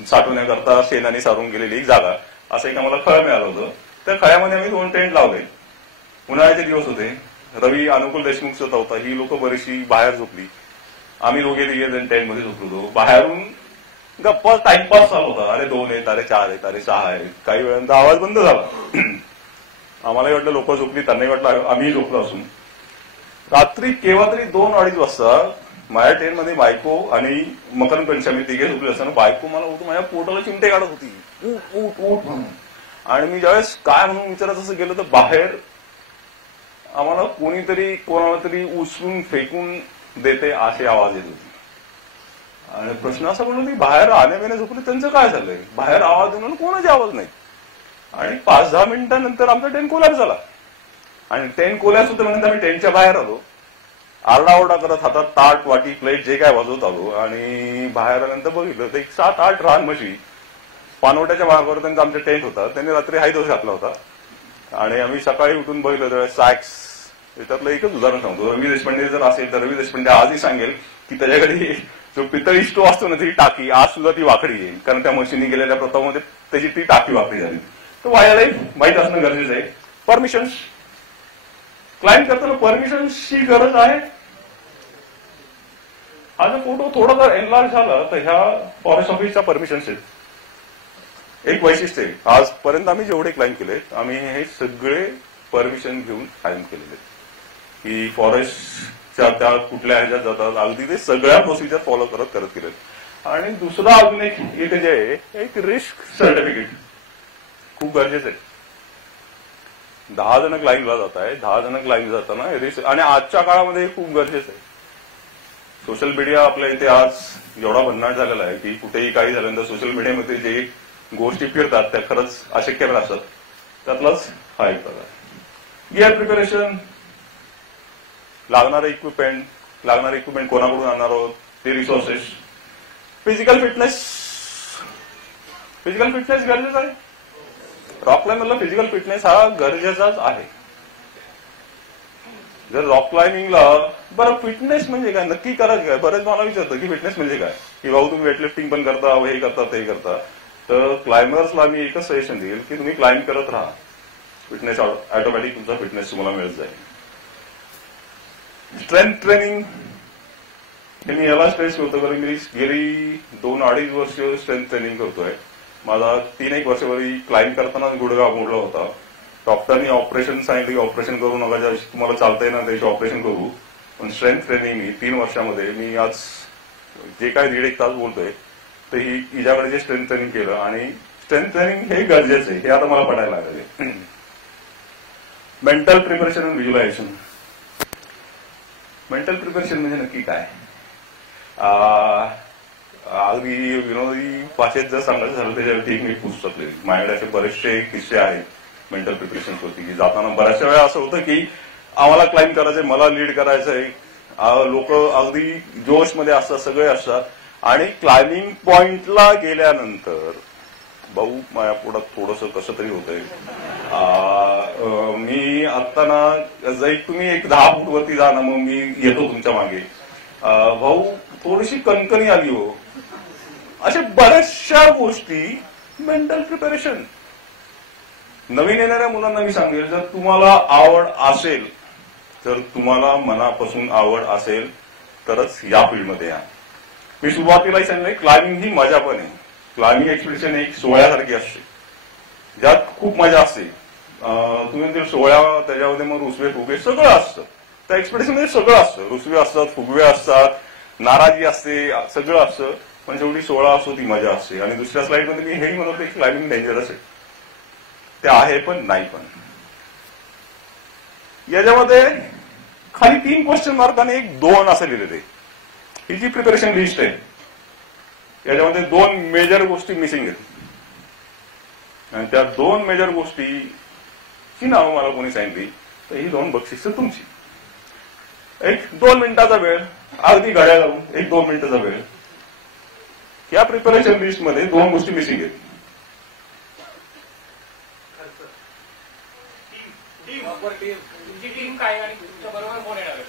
साठवण्याकरता शेणाने सारून गेलेली एक जागा, असं एक आम्हाला खळं मिळालं होतं. त्या खळ्यामध्ये आम्ही 2 टेंट लावले. उन्हाळ्याचे दिवस होते. रवी अनुकूल देशमुखचा होता. ही लोक बरीचशी बाहेर झोपली. आम्ही दोघे जण टेंटमध्ये झोपलो. बाहेरून गप्पा टाइमपास चालू होता. अरे 2 आहेत, अरे 4 आहेत, अरे 6 आहेत. काही वेळांचा आवाज बंद झाला. आम्हालाही वाटलं लोक झोपली, त्यांनाही वाटलं आम्ही झोपलो असून. रात्री केव्हा तरी 2-2:30 वाजता माझ्या टेंटमध्ये बायको आणि मकरंद पंचमी तिघे झोपले असताना बायको मला उठून माझ्या पोटाला चिमटे काढत होती, उठ उठ उठ म्हणून. आणि मी ज्यावेळेस काय म्हणून विचारत असं गेलो तर बाहेर आम्हाला कोणीतरी कोणाला तरी उचलून फेकून देते असे आवाज येत होते. आणि प्रश्न असा पडला की बाहेर आण्याबिण्या झोपले त्यांचं काय झालंय, बाहेर आवाज येऊन कोणाचे आवाज नाही. आणि 5-10 मिनिटांनंतर आमचा टेंट कोलॅप्स झाला. आणि टेंट कोलॅप्स होतं म्हणून आम्ही टेंटच्या बाहेर आलो. आरडाओरडा करत हातात ताट वाटी प्लेट जे काय वाजवत आलो. आणि बाहेर आल्यानंतर बघितलं तर एक 7-8 रान म्हशी पानवट्याच्या मार्गावर त्यांचा आमचा टेंट होता. त्यांनी रात्री हायदोस घातला होता. आणि आम्ही सकाळी उठून बघितलं तर सॅक्स. त्यातलं एकच उदाहरण सांगतो. रवी देशपांडे जर असेल तर रवी देशपांडे आजही सांगेल की त्याच्याकडे जो पितळी स्टो असतो ना ती टाकी आज सुद्धा ती वाकडी आहे. कारण त्या मशीनी गेलेल्या प्रथममध्ये त्याची ती टाकी वाकडी झाली. तर वायालाही माहीत असणं गरजेचं आहे. परमिशन्स क्लाइंब करताना परमिशन्सची गरज आहे. हा जर फोटो थोडा जर एनलार्ज झाला तर ह्या फॉरेस्ट ऑफिसच्या परमिशन्स आहेत. एक वैशिष्ट्य आहे, आजपर्यंत आम्ही जेवढे क्लाइंब केले आम्ही हे सगळे परमिशन घेऊन क्लाइंब केलेले, की फॉरेस्टच्या त्या कुठल्या ह्याच्यात जातात अगदी ते सगळ्या प्रोसिजर फॉलो करत केले. आणि दुसरा अजून एक जे आहे एक रिस्क सर्टिफिकेट खूप गरजेचं आहे. 10 जण क्लाइंबला जात आहे. 10 जण क्लाइंब जाताना रिस्क, आणि आजच्या काळामध्ये खूप गरजेचं आहे. सोशल मीडिया आपल्या इथे आज एवढा भन्नाट झालेला आहे की कुठेही काही झाल्यानंतर सोशल मीडियामध्ये जे गोष्टी फिरतात त्या खरंच अशक्य असतात. त्यातलाच हा एक प्रकार. गिअर प्रिपरेशन, लागणारे इक्विपमेंट कोणाकडून आणणार आहोत ते रिसोर्सेस. फिजिकल फिटनेस गरजेचं आहे. रॉक क्लाइम्बिंगला फिजिकल फिटनेस हा गरजेचाच आहे. जर रॉक क्लाइम्बिंगला बरं फिटनेस म्हणजे काय नक्की करायचं काय, बरेच मला विचारतं की फिटनेस म्हणजे काय, की भाऊ तुम्ही वेटलिफ्टिंग पण करता, हे करता ते करता. तर क्लाइंबर्सला मी एकच सजेशन देईल की तुम्ही क्लाइंब करत राहा. फिटनेस ऑटोमॅटिक तुमचा फिटनेस तुम्हाला मिळत जाईल. स्ट्रेंथ ट्रेनिंग हे मी याला स्ट्रेस करतो कारण मी गेली 2-2.5 वर्ष स्ट्रेंथ ट्रेनिंग करतोय. माझा 3-1 वर्षापूर्वी क्लाइंब करताना गुडघा मोडला होता. डॉक्टरनी ऑपरेशन सांगितलं की ऑपरेशन करू नका, ज्या तुम्हाला चालता येणार त्याची ऑपरेशन करू. पण स्ट्रेंथ ट्रेनिंग 3 वर्षामध्ये मी आज जे काय 1.5-1 तास बोलतोय तर हिच्याकडे जे स्ट्रेंथ ट्रेनिंग केलं. आणि स्ट्रेंथ ट्रेनिंग हे गरजेचं आहे, हे आता मला पटायला लागले. Mental preparation and visualisation. Mental preparation म्हणजे नक्की काय, अगदी विनोदी भाषेत जर सांगायचं झालं त्याच्यावरती एक मी पुस्तक लिहिली. माझ्याकडे असे बरेचसे किस्से आहेत मेंटल प्रिपरेशनवरती की जाताना बऱ्याचशा वेळा असं होतं की आम्हाला क्लाइंब करायचंय, मला लीड करायचंय, लोक अगदी जोशमध्ये असतात, सगळे असतात. आणि क्लाइम्बिंग पॉइंटला गेल्यानंतर भाऊ माझ्या पोटात थोडंसं कसं तरी होतंय. मी आता ना जर तुम्ही एक 10 फूट वरती जा ना, मग मी येतो तुमच्या मागे, भाऊ थोडीशी कणकणी आली हो. अशा बऱ्याचशा गोष्टी मेंटल प्रिपरेशन. नवीन येणाऱ्या मुलांना मी सांगेल, जर तुम्हाला आवड असेल, जर तुम्हाला मनापासून आवड असेल तरच या फील्डमध्ये या. मी सुरुवातीलाही सांगितलं क्लाइम्बिंग ही मजा पण आहे. क्लाइम्बिंग एक्सपिडिशन एक सोहळ्यासारखी असते ज्यात खूप मजा असते. तुम्ही ते सोहळ्या त्याच्यामध्ये मग रुसवे फुगवे सगळं असतं. त्या एक्सपिडिशन मध्ये सगळं असतं, रुसवे असतात, फुगवे असतात, नाराजी असते, सगळं असतं. पण शेवटी सोहळा असतो ती मजा असते. आणि दुसऱ्या स्लाइडमध्ये मी हेही म्हणत होते की क्लाइम्बिंग डेंजरस आहे. ते आहे पण नाही पण. याच्यामध्ये खाली 3 क्वेश्चन मार्क आणि 1-2 असं लिहिलेले. ही जी प्रिपरेशन लिस्ट आहे याच्यामध्ये 2 मेजर गोष्टी मिसिंग आहेत. आणि त्या 2 मेजर गोष्टीची नावं मला कोणी सांगितली तर ही 2 बक्षीस तुमची. 1-2 मिनिटाचा वेळ, अगदी घड्या लावून 1-2 मिनिटाचा वेळ. या प्रिपरेशन लिस्टमध्ये 2 गोष्टी मिसिंग आहेत.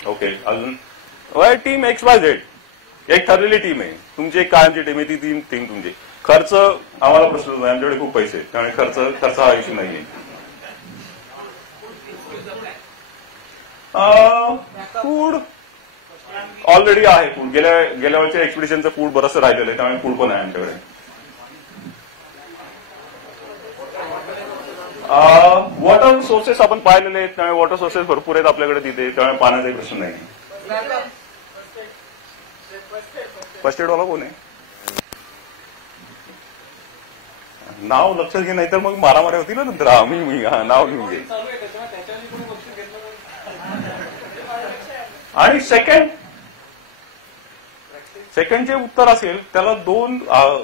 ओके, अजून टीम XYZ. एक ठरलेली टीम आहे तुमची, एक कायमची टीम आहे, ती टीम तुमची. खर्च आम्हाला प्रश्न नाही, आमच्याकडे खूप पैसे, त्यामुळे खर्च हा इश्यू नाहीये. फूड ऑलरेडी आहे. फूड गेल्या वर्षी एक्सपिडिशनचं फूड बरंच राहिलेलं आहे, त्यामुळे फूड पण आहे आमच्याकडे. वॉटर सोर्सेस आपण पाहिलेले आहेत, त्यामुळे वॉटर सोर्सेस भरपूर आहेत आपल्याकडे तिथे, त्यामुळे पाण्याचा प्रश्न नाही. फर्स्ट एड वाला कोण आहे? नाव लक्षात घे, नाही तर मग मारामारी होती ना नंतर. मी नाव लिहून घे. आणि सेकंड जे उत्तर असेल त्याला 2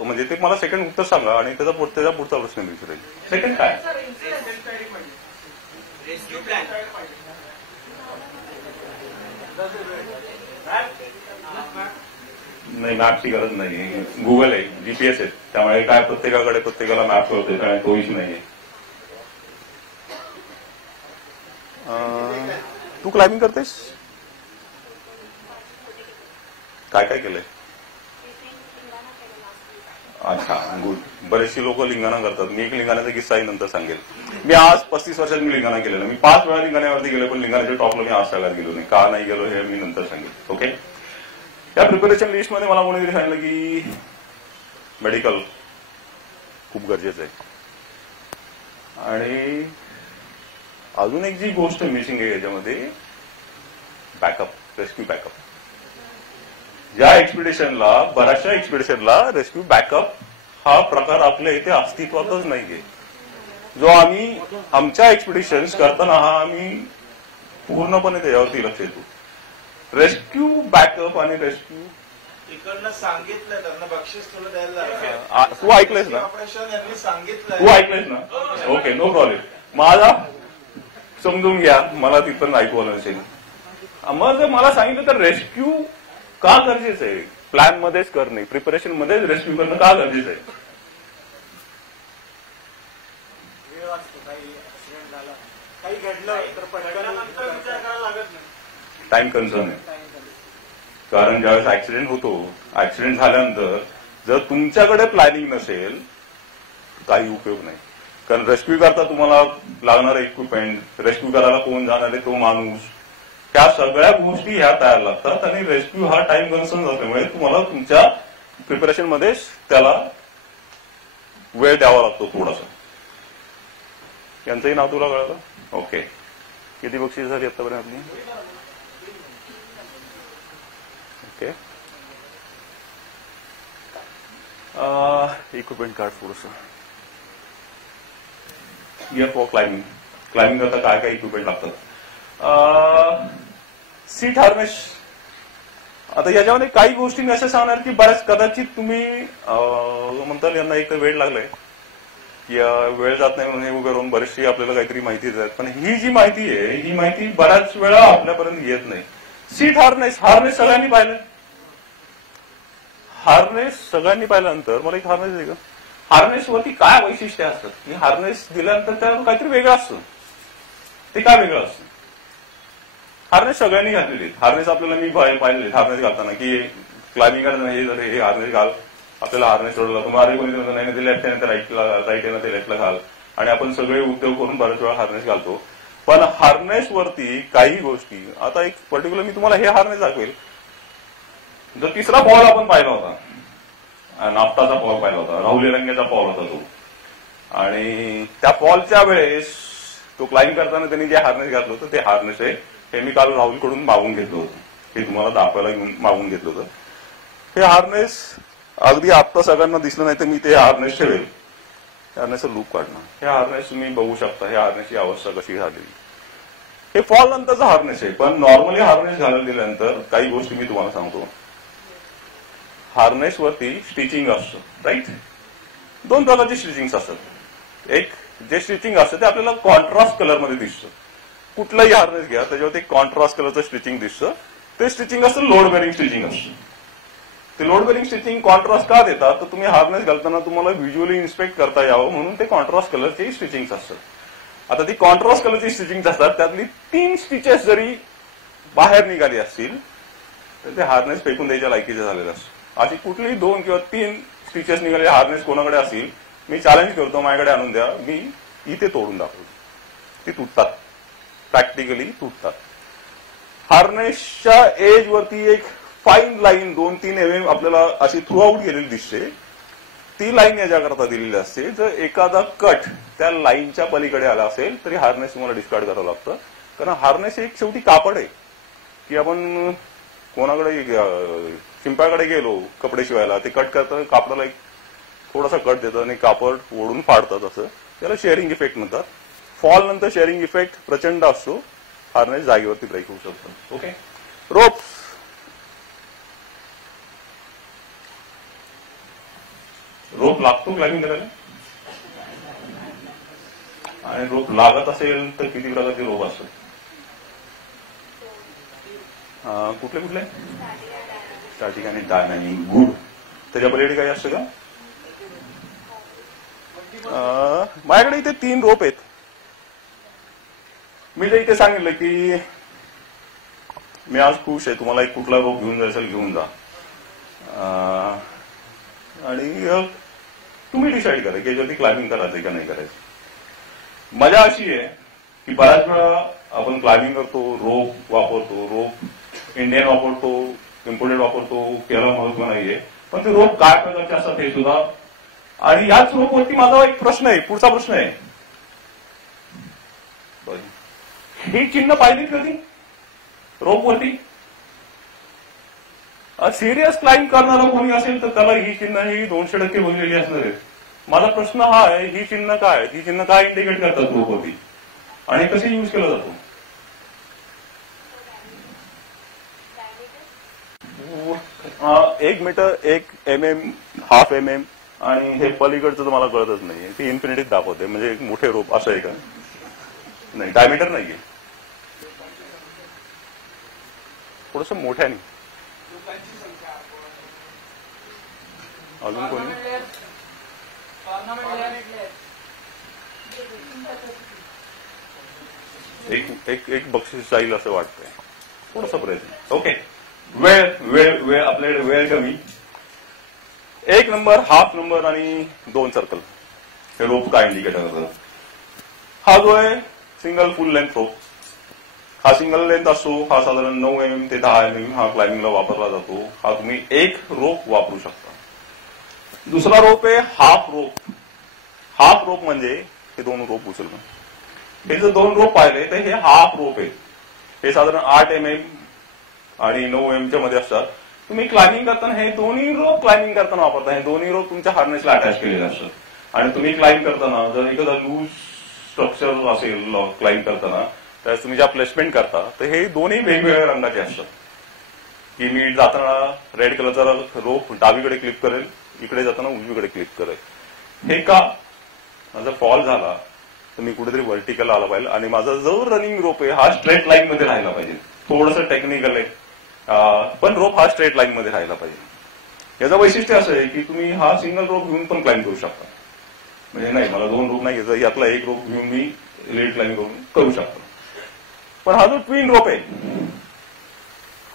म्हणजे ते मला सेकंड उत्तर सांगा आणि त्याचा पुढचा प्रश्न विचारेल. सेकंड काय? नाही, मॅपची गरज नाही. गुगल आहे, जीपीएस आहे, त्यामुळे काय प्रत्येकाला मॅप कळतोय, त्यामुळे तो इश्यू नाहीये. तू क्लाइम्बिंग करतेस? काय काय केलंय? अच्छा, गुड. बरेचशी लोक लिंगाणा करतात. मी एक लिंगाण्याचा किस्साही नंतर सांगेल. मी आज 35 वर्षात मी लिंगाणा केलेला. मी 5 वेळा लिंगाण्यावरती गेलो, पण लिंगाण्याच्या टॉपला मी आज सगळ्यात गेलो नाही. का नाही गेलो हे मी नंतर सांगेल. ओके. या प्रिपरेशन लिस्टमध्ये मला कोणीतरी सांगितलं की मेडिकल खूप गरजेचं आहे. आणि अजून एक जी गोष्ट मिसिंग आहे याच्यामध्ये, बॅकअप, रेस्क्यू बॅकअप. बऱ्याचशा एक्सपिडिशनला रेस्क्यू बॅकअप हा प्रकार आपल्या इथे अस्तित्वातच नाहीये. जो आम्ही आमच्या एक्सपिडिशन्स करताना आम्ही पूर्णपणे त्याच्यावरती लक्ष देतो. रेस्क्यू बॅकअप आणि रेस्क्यू इकडनं सांगितलं त्यांना बक्षीस तुला द्यायला. तू ऐकलंयस ना? ऑपरेशन यांनी सांगितलं. तू ऐकलंयस ना? Okay, no problem. माझा समजून घ्या, मला तिथं ऐकू आलं नसेल. मग जर मला सांगितलं तर रेस्क्यू का गरजेचं आहे? प्लॅन मध्येच करणे, प्रिपरेशन मध्येच रेस्क्यू करणं का गरजेचं आहे? वेळ वाचतो, काही ऍक्सिडेंट झाला, काही घडलं तर पटकन विचार करायला लागत नाही. टाइम कन्सर्न आहे. कारण ज्यावेळेस ऍक्सिडेंट होतो, ऍक्सिडेंट झाल्यानंतर जर तुमच्याकडे प्लॅनिंग नसेल काही उपयोग नाही. कारण रेस्क्यू करता तुम्हाला लागणारं इक्विपमेंट, रेस्क्यू करायला कोण जाणार आहे तो माणूस, त्या सगळ्या गोष्टी ह्या तयार लागतात. आणि रेस्क्यू हा टाइम कन्सर्न असल्यामुळे तुम्हाला तुमच्या प्रिपरेशन मध्येच त्याला वेळ द्यावा लागतो थोडासा. यांचंही नाव तुला कळलं? ओके. किती बक्षीस झाली आतापर्यंत आपली? ओके. इक्विपमेंट कार्ड थोडंसं. गिअर फॉर क्लाइम्बिंग करता काय काय इक्विपमेंट लागतात? Seat harness. आता याच्यामध्ये काही गोष्टी मी अशा सांगणार की बऱ्याच कदाचित तुम्ही म्हणताल यांना एक वेळ लागलाय, या वेळ जात नाही म्हणून हे उभे राहून बरेचशी आपल्याला काहीतरी माहिती देतात. पण ही जी माहिती आहे ही माहिती बऱ्याच वेळा आपल्यापर्यंत येत नाही. सीट हार्नेस सगळ्यांनी पाहिलं. हार्नेस सगळ्यांनी पाहिल्यानंतर मला एक हार्नेस आहे का? हार्नेसवरती काय वैशिष्ट्य असतात? हार्नेस दिल्यानंतर त्यावर काहीतरी वेगळं असतं. ते काय वेगळं असतं? हार्नेस सगळ्यांनी घातलेले. हार्नेस आपल्याला मी पाहिलेले हार्नेस घालताना की क्लाइम्बिंग करताना हे हार्नेस घाल, आपल्याला हार्नेस सोडला तुम्हाला कोणी नाही ते लेफ्ट हँड राईट हँड ते लेफ्टला घाल. आणि आपण सगळे उद्योग करून बऱ्याच वेळा हार्नेस घालतो. पण हार्नेसवरती काही गोष्टी, आता एक पर्टिक्युलर मी तुम्हाला हे हार्नेस दाखवेल. जो तिसरा बॉल आपण पाहिला होता, नाफ्ताचा बॉल पाहिला होता, राहुली रंगाचा बॉल होता तो. आणि त्या बॉलच्या वेळेस तो क्लाइम्ब करताना त्यांनी जे हार्नेस घातलं होतं ते हार्नेस आहे. हे मी काल राहुलकडून मागून घेतलं होतं, हे तुम्हाला दाखवायला मागून घेतलं होतं. हे हार्नेस अगदी आत्ता सगळ्यांना दिसलं नाही तर मी ते हार्नेस ठेवेल. हार्नेसचा लूक काढणं. हे हार्नेस तुम्ही बघू शकता, हे हार्नेसची अवस्था कशी झालेली. हे फॉल नंतरचा हार्नेस आहे. पण नॉर्मली हार्नेस घालून दिल्यानंतर काही गोष्टी मी तुम्हाला सांगतो. हार्नेसवरती स्टिचिंग असतं, राईट? 2 प्रकारचे स्टिचिंग असतात. एक जे स्टिचिंग असतं ते आपल्याला कॉन्ट्रास्ट कलरमध्ये दिसतं. कुठलाही हार्नेस घ्या त्याच्यावरती कॉन्ट्रास्ट कलरचं स्टिचिंग दिसतं. ते स्टिचिंग असतं लोड बेरिंग स्टिचिंग असतं. ते लोड बेरिंग स्टिचिंग कॉन्ट्रास्ट का देतात? तर तुम्ही हार्नेस घालताना तुम्हाला व्हिज्युअली इन्स्पेक्ट करता यावं म्हणून ते कॉन्ट्रास्ट कलरचे स्टिचिंग असतात. आता ती कॉन्ट्रास्ट कलरची स्टिचिंग असतात, त्यातली 3 स्टिचेस जरी बाहेर निघाली असतील तर ते हार्नेस फेकून द्यायच्या लायकीचे झालेलं असतं. अशी कुठलीही 2 किंवा 3 स्टिचेस निघाले हार्नेस कोणाकडे असतील, मी चॅलेंज करतो माझ्याकडे आणून द्या, मी इथे तोडून दाखवतो. ती तुटतात, प्रॅक्टिकली तुटतात. हार्नेसच्या एज वरती एक फाईन लाईन 2-3 mm आपल्याला अशी थ्रू आउट गेलेली दिसते. ती लाईन याच्याकरता दिलेली असते, जर एखादा कट त्या लाईनच्या पलीकडे आला असेल तरी हार्नेस तुम्हाला डिस्कार्ड करावं लागतं. कारण हार्नेस एक शेवटी कापड आहे, की आपण कोणाकडे शिंप्याकडे गेलो कपडे शिवायला, ते कट करताना कापडाला एक थोडासा कट देतात आणि कापड ओढून फाडतात. असं त्याला शेअरिंग इफेक्ट म्हणतात. फॉल नंतर शेअरिंग इफेक्ट प्रचंड असतो. हार्नेस जागेवरती ब्रेक होऊ शकतो. ओके, रोप लागतो क्लाइम्बिंग करायला, आणि रोप लागत असेल तर किती प्रकारचे रोप असतात? कुठले कुठले? स्टॅटिक आणि डायनामिक. गुड. त्याच्या पलीकडे काही असतं का? माझ्याकडे इथे 3 रोप आहेत. मी जे इथे सांगितलं की मी आज खुश आहे, तुम्हाला एक कुठला रोप घेऊन जायचं घेऊन जा, आणि तुम्ही डिसाईड करा की याच्यावरती क्लाइम्बिंग करायचं का नाही करायचं. मजा अशी आहे की बऱ्याच वेळा आपण क्लाइम्बिंग करतो, रोप वापरतो, रोप इंडियन वापरतो, इम्पोर्टेड वापरतो, त्याला महत्व नाहीये, पण ते रोप काय प्रकारचे असतात हे सुद्धा. आणि याच रोपवरती माझा एक प्रश्न आहे, पुढचा प्रश्न आहे, ही चिन्ह पाहिली कधी रोपवरती? सिरियस क्लाइम्ब करणारा कोणी असेल तर त्याला ही चिन्ह ही 200% बनलेली असणार आहे. माझा प्रश्न हा आहे, ही चिन्ह काय, ही चिन्ह काय इंडिकेट करतात रोपवरती आणि कसे यूज केला जातो? 1 मीटर, 1 mm, ½ mm, आणि हे पलीकडचं तर मला कळतच नाहीये. ती इन्फिनिटीत दाखवते, म्हणजे एक मोठे रोप असं आहे का? नाही, डायमीटर नाहीये, थोडस मोठ्याने. अजून कोणी? एक बक्षीस जाईल असं वाटतंय, थोडासा प्रयत्न. ओके, वेळ वेळ वेळ आपल्याकडे वेळ कमी. 1 नंबर, ½ नंबर आणि 2 सर्कल हे रोप काय इंडिकेट करतात? हा जो आहे सिंगल फुल लेंथ रोप, हा सिंगल लेंथ असतो. हा साधारण 9 mm ते 10 mm हा क्लाइम्बिंगला वापरला जातो. हा तुम्ही एक रोप वापरू शकता. दुसरा रोप आहे हाफ रोप. हाफ रोप म्हणजे हे 2 रोप उचल, हे जर 2 रोप पाहिले तर हे हाफ रोप आहे. हे साधारण 8 mm आणि 9 mm च्या मध्ये असतात. तुम्ही क्लाइम्बिंग करताना हे दोन्ही रोप क्लाइम्बिंग करताना वापरता. हे दोन्ही रोप तुमच्या हार्नेसला अटॅच केलेले असतात. आणि तुम्ही क्लाइम्ब करताना जर एखादा लूज स्ट्रक्चर असेल क्लाइम्ब करताना, त्यावेळेस तुम्ही ज्या प्लेसमेंट करता तर हे दोन्ही वेगवेगळ्या रंगाचे असतात. की मी जाताना रेड कलरचा रोप डावीकडे क्लिक करेल, इकडे जाताना उजवीकडे क्लिक करेल. हे का? माझा फॉल झाला तर मी कुठेतरी व्हर्टिकल आला पाहिजे, आणि माझा जो रनिंग रोप आहे हा स्ट्रेट लाईन मध्ये राहायला पाहिजे. थोडंसं टेक्निकल आहे, पण रोप हा स्ट्रेट लाईन मध्ये राहायला पाहिजे. याचं वैशिष्ट्य असं आहे की तुम्ही हा सिंगल रोप घेऊन पण क्लाइम्ब करू शकता. म्हणजे नाही, मला 2 रोप नाही घ्यायचं, यातला 1 रोप घेऊन मी लेट क्लाइम्ब करू शकतो. पण हा जो ट्विन रोप आहे,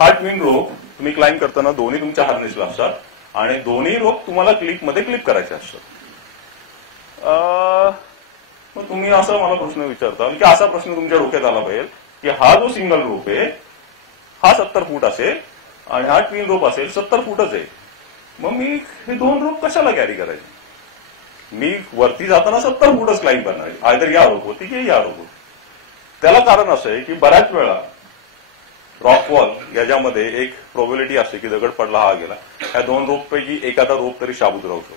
हा ट्विन रोप तुम्ही क्लाइम्ब करताना दोन्ही तुमच्या हार्नेसला असतात, आणि दोन्ही रोप तुम्हाला क्लिप मध्ये क्लिप करायचे असतात. मग तुम्ही असा मला प्रश्न विचारताल की असा प्रश्न तुमच्या डोक्यात आला पाहिजे की हा जो सिंगल रोप आहे हा 70 फूट असेल आणि हा ट्विन रोप असेल 70 फूटच आहे. मग मी हे 2 रोप कशाला कॅरी करायचे? मी वरती जाताना 70 फूटच क्लाइम्ब करणार आहे, आयदर या रोप होती की या रोप होती. त्याला कारण असं आहे की बऱ्याच वेळा रॉकवॉल याच्यामध्ये एक प्रोबॅबिलिटी असते की दगड पडला हा गेला, या 2 रोप पैकी एखादा रोप तरी शाबूत राहू शकतो.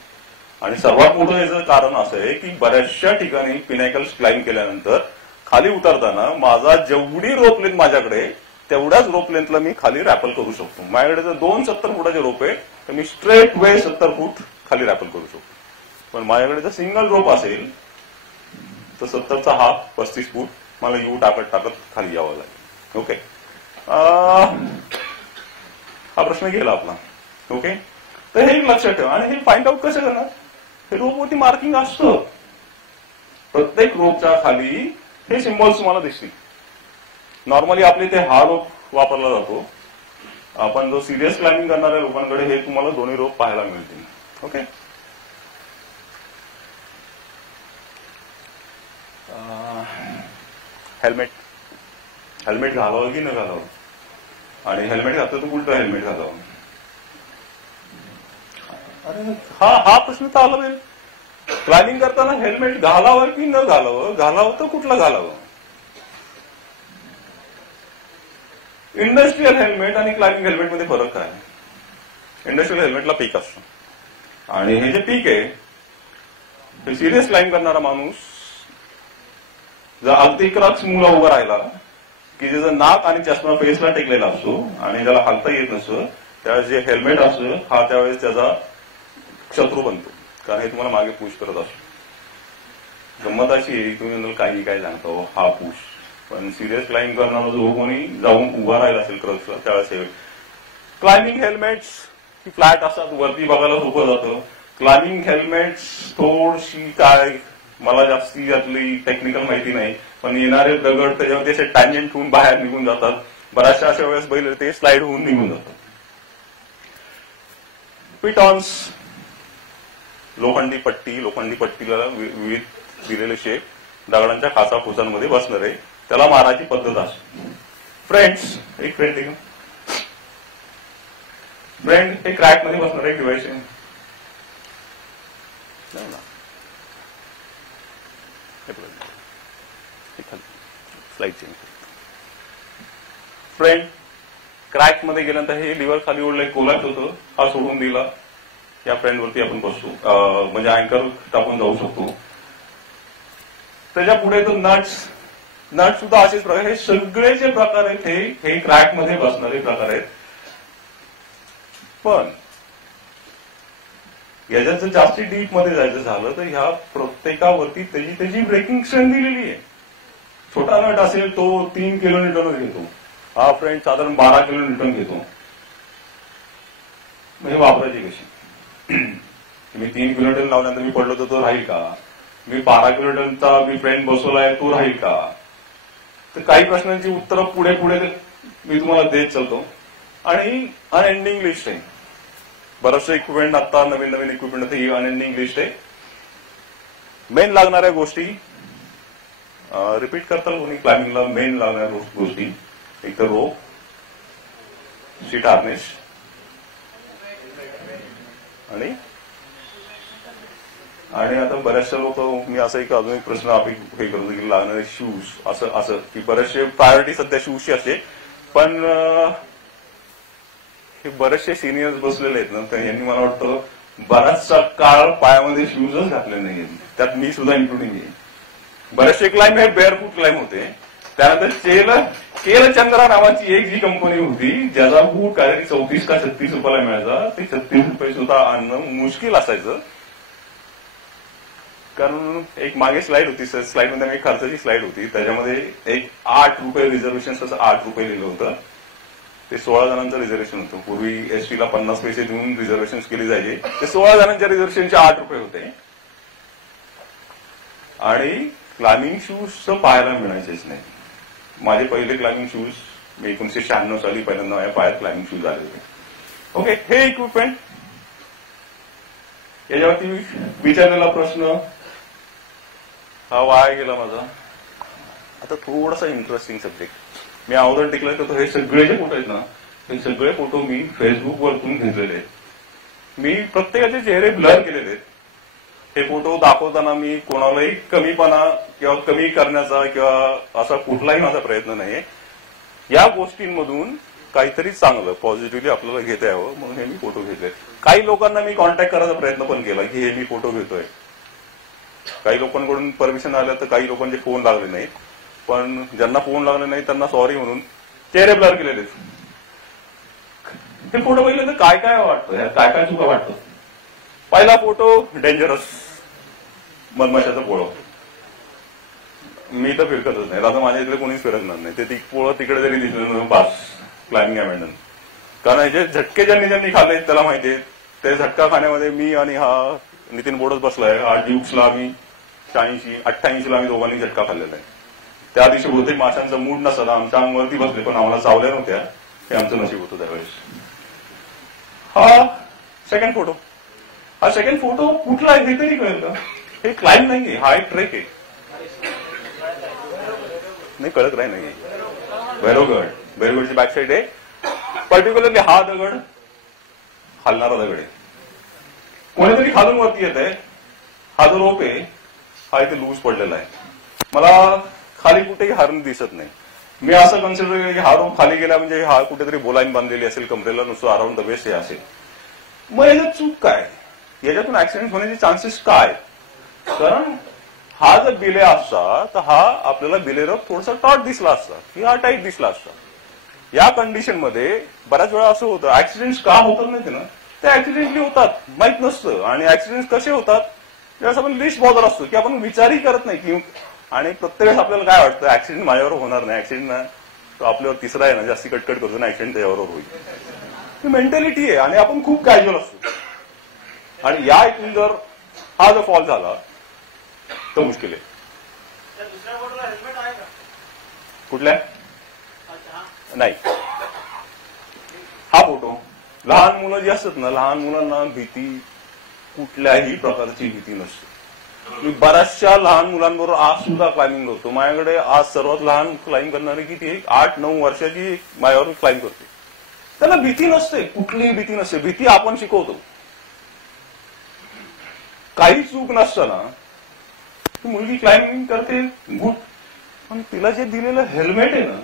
आणि सर्वात मोठं याचं कारण असं आहे की बऱ्याचशा ठिकाणी पिनॅकल्स क्लाइम्ब केल्यानंतर खाली उतरताना माझा जेवढी रोप लेंथ माझ्याकडे तेवढ्याच रोप लेंथला मी खाली रॅपल करू शकतो. माझ्याकडे जर 2 70 फुटाचे रोप आहे तर मी स्ट्रेट वे 70 फूट खाली रॅपल करू शकतो. पण माझ्याकडे जर सिंगल रोप असेल तर 70चा हाफ 35 फूट मला यू टाकत टाकत खाली यावं लागेल. ओके, हा प्रश्न गेला आपला. ओके, तर हे लक्षात ठेवा. आणि हे फाइंड आउट कसं करणार? हे रोपवरती मार्किंग असतं, प्रत्येक रोपच्या खाली हे सिम्बॉल्स तुम्हाला दिसतील. नॉर्मली आपले ते हा रोप वापरला जातो, आपण जो सिरियस क्लाइम्बिंग करणाऱ्या लोकांकडे हे तुम्हाला दोन्ही रोप पाहायला मिळतील. ओके. हेल्मेट घालावं की न घालावं, आणि हेल्मेट घातलं तर कुठलं हेल्मेट घालावं. अरे हा प्रश्न तर आला पाहिजे. क्लाइम्बिंग करताना हेल्मेट घालावं की न घालावं, घालावं तर कुठलं घालावं. इंडस्ट्रियल हेल्मेट आणि क्लाइम्बिंग हेल्मेट मध्ये फरक काय. इंडस्ट्रियल हेल्मेटला पीक असतं, आणि हे जे पीक आहे हे सिरियस क्लाइम्ब करणारा माणूस जर अगदी क्रक्स मुला उभा राहिला की ज्याचं नाक आणि चष्मा फेसला टेकलेला असतो आणि ज्याला हालता येत नसतं, त्यावेळेस जे हेल्मेट असतं हा त्यावेळेस त्याचा शत्रू बनतो, कारण हे तुम्हाला मागे पुश करत असतो. गंमत अशी तुम्ही काही काय सांगतो हा पुश, पण सिरियस क्लाइम्ब करणारा जो कोणी जाऊन उभा राहिला असेल क्रक्सला त्यावेळेस क्लाइम्बिंग हेल्मेट्स ही फ्लॅट असतात, वरती बघायला सोपं जातं. क्लाइम्बिंग हेल्मेट्स थोडीशी काय मला जास्ती यातली टेक्निकल माहिती नाही, पण येणारे दगड त्याच्यावरती असे टँजंट होऊन बाहेर निघून जातात. बऱ्याचशा अशा वेळेस बैल ते स्लाइड होऊन निघून जातात. पिटॉन्स लोखंडी पट्टीला विविध दिलेले शेप दगडांच्या खाचा खुचांमध्ये बसणार आहे, त्याला मारायची पद्धत असते. फ्रेंड्स एक फ्रेंड हे क्रॅक मध्ये बसणार एक डिव्हाइस आहे. Slide change. फ्रेंड क्रॅक मध्ये गेल्यानंतर हे लिव्हर खाली ओढलं कोलॅप्स होतं, हा सोडून दिला, या फ्रेंड वरती आपण बसतो, म्हणजे अँकर टाकून जाऊ शकतो. त्याच्या पुढे तो नट सुद्धा असेच प्रकार, हे सगळे जे प्रकार आहेत हे क्रॅक मध्ये बसणारे प्रकार आहेत. पण याच्यात जर जास्ती डीप मध्ये जायचं झालं तर ह्या प्रत्येकावरती त्याची ब्रेकिंग स्ट्रेंथ दिलेली आहे. छोटा नट असेल तो 3 किलोमीटर घेतो, हा फ्रेंड साधारण 12 किलोमीटर घेतो. म्हणजे वापरायची कशी. मी 3 किलोमीटर लावल्यानंतर मी पडलो तर तो राहील का, मी 12 किलोमीटरचा मी फ्रेंड बसवलाय तो राहील का. तर काही प्रश्नांची उत्तरं पुढे मी तुम्हाला देत चालतो. आणि अनएंडिंग लिस्ट आहे, बरेचसे इक्विपमेंट आता नवीन इक्विपमेंट ही अनएंडिंग लिस्ट आहे. मेन लागणाऱ्या गोष्टी रिपीट करताल कोणी क्लाइम्बिंगला मेन लागणाऱ्या गोष्टी एक तर रोप, सीट हार्नेस आणि आता बऱ्याचशा लोक मी असं एक अजून एक प्रश्न हे करतो की लागणारे शूज असं की बरेचसे प्रायोरिटी सध्या शूजची असते. पण हे बरेचसे सिनियर्स बसलेले आहेत ना, तर यांनी मला वाटतं बराचसा काळ पायामध्ये शूजच घातले नाहीये, त्यात मी सुद्धा इन्क्लुडिंग आहे. बरेचसे क्लाइम्ब हे बेअरफूट क्लाइम्ब होते. त्यानंतर केलचंद्रा नावाची एक जी कंपनी होती ज्याचा बूट काहीतरी 34 का 36 रुपयाला मिळायचा, ते 36 रुपये सुद्धा आणणं मुश्किल असायचं. कारण एक मागे स्लाइड होती, स्लाइड मध्ये एक खर्चाची स्लाइड होती, त्याच्यामध्ये एक 8 रुपये रिझर्वेशन असं 8 रुपये लिहिलं होतं. ते 16 जणांचं रिझर्वेशन होतं. पूर्वी एसटीला 50 पैसे देऊन रिझर्वेशन केली जायचे, ते 16 जणांच्या रिझर्वेशनचे 8 रुपये होते. आणि क्लाइम्बिंग शूज पाहायला मिळायचेच नाही. माझे पहिले क्लाइम्बिंग शूज मी 1996 साली पहिल्यांदा माझ्या पायात क्लाइम्बिंग शूज आले होते. ओके, हे इक्विपमेंट. याच्यावरती विचारलेला प्रश्न हा वाया गेला माझा. आता थोडासा इंटरेस्टिंग सब्जेक्ट मी अगोदर डिक्लेअर करतो. हे सगळे जे फोटो आहेत ना, हे सगळे फोटो मी फेसबुकवरतून घेतलेले आहेत. मी प्रत्येकाचे चेहरे ब्लर केलेले आहेत. हे फोटो दाखवताना मी कोणालाही कमीपणा किंवा कमी करण्याचा किंवा असा कुठलाही माझा प्रयत्न नाही. या गोष्टींमधून काहीतरी चांगलं पॉझिटिव्हली आपल्याला घेता यावं म्हणून हे मी फोटो घेतले. काही लोकांना मी कॉन्टॅक्ट करायचा प्रयत्न पण केला की हे मी फोटो घेतोय. काही लोकांकडून परमिशन आलं तर काही लोकांचे फोन लागले नाहीत. पण ज्यांना फोन लागले नाही त्यांना सॉरी म्हणून चेहरे ब्लर केलेले. हे फोटो बघितले तर काय काय वाटतं, काय काय चुका वाटतं. पहिला फोटो डेंजरस मधमाशाचं पोळं. मी तर फिरकतच नाही, आता माझ्या इकडे कोणीच फिरकणार नाही. ते पोळं तिकडे जरी दिसलं पास क्लाइम्बिंग अबॅन्डन. कारण जे झटके ज्यांनी खाल्ले त्याला माहिती आहे. ते झटका खाण्यामध्ये मी आणि हा नितीन बोडच बसलाय. हा ड्युक्सला आम्ही 88ला आम्ही दोघांनी झटका खाल्लेला आहे. त्या दिवशी बहुतेक माशांचा मूड नसला, आमच्या अंगावरती बसले पण आम्हाला चावल्या नव्हत्या. हे आमचं नशीब होतं त्यावेळेस. हा सेकंड फोटो. हा सेकंड फोटो कुठला आहे हे तरी कळेल का? हे क्लाइंब नाहीये, हा एक ट्रेक आहे. नाही कळत नाहीये. भैरवगड, भैरवगडची बॅक साईड आहे. पर्टिक्युलरली हा दगड हलणारा दगड आहे. कोणीतरी खालून वरती येत आहे. हा जो रोप आहे हा इथे लूज पडलेला आहे. मला खाली कुठेही हरण दिसत नाही. मी असं कन्सिडर केलं की हा रोप खाली गेला म्हणजे हा कुठेतरी बोलाईन बांधलेली असेल कमरेला, नुसतं अराउंड द वेस्ट हे असेल. मग याच्यात चूक काय? याच्यातून ऍक्सिडेंट होण्याचे चान्सेस काय? कारण हा जर बिले असता तर हा आपल्याला बिलेवर थोडासा टॉट दिसला असता की हा टाईट दिसला असता. या कंडिशन मध्ये बऱ्याच वेळा असं होतं, ऍक्सिडेंट का होतात माहिती ना, ते ऍक्सिडेंटली होतात, माहित नसतं. आणि ऍक्सिडेंट कसे होतात त्यावेळेस आपण लिस्ट बॉदर असतो की आपण विचारही करत नाही की, आणि प्रत्येक वेळेस आपल्याला काय वाटतं ऍक्सिडेंट माझ्यावर होणार नाही, ऍक्सिडेंट ना तो आपल्यावर तिसरा आहे ना जास्ती कटकट करतो ना, ऍक्सिडेंट त्याच्याबरोबर होईल. ही मेंटॅलिटी आहे आणि आपण खूप कॅज्युअल असतो. आणि या इथून जर हा जर फॉल झाला तर मुश्किल आहे. त्या दुसऱ्या फोटोला हेल्मेट आहे का? कुठल्या? अच्छा, हा. नाही. हा फोटो लहान मुलं जी असतात ना, लहान मुलांना भीती कुठल्याही प्रकारची भीती नसते. मी बऱ्याचशा लहान मुलांबरोबर आज सुद्धा क्लाइम्बिंग करतो. माझ्याकडे आज सर्वात लहान क्लाइम्ब करणारी किती, एक 8-9 वर्षाची माझ्यावर क्लाइम्ब करते. त्यांना भीती नसते, कुठलीही भीती नसते. भीती आपण शिकवतो. काही चूक नसताना ती मुलगी क्लाइम्बिंग करते गुड, पण तिला जे दिलेलं हेल्मेट आहे ना,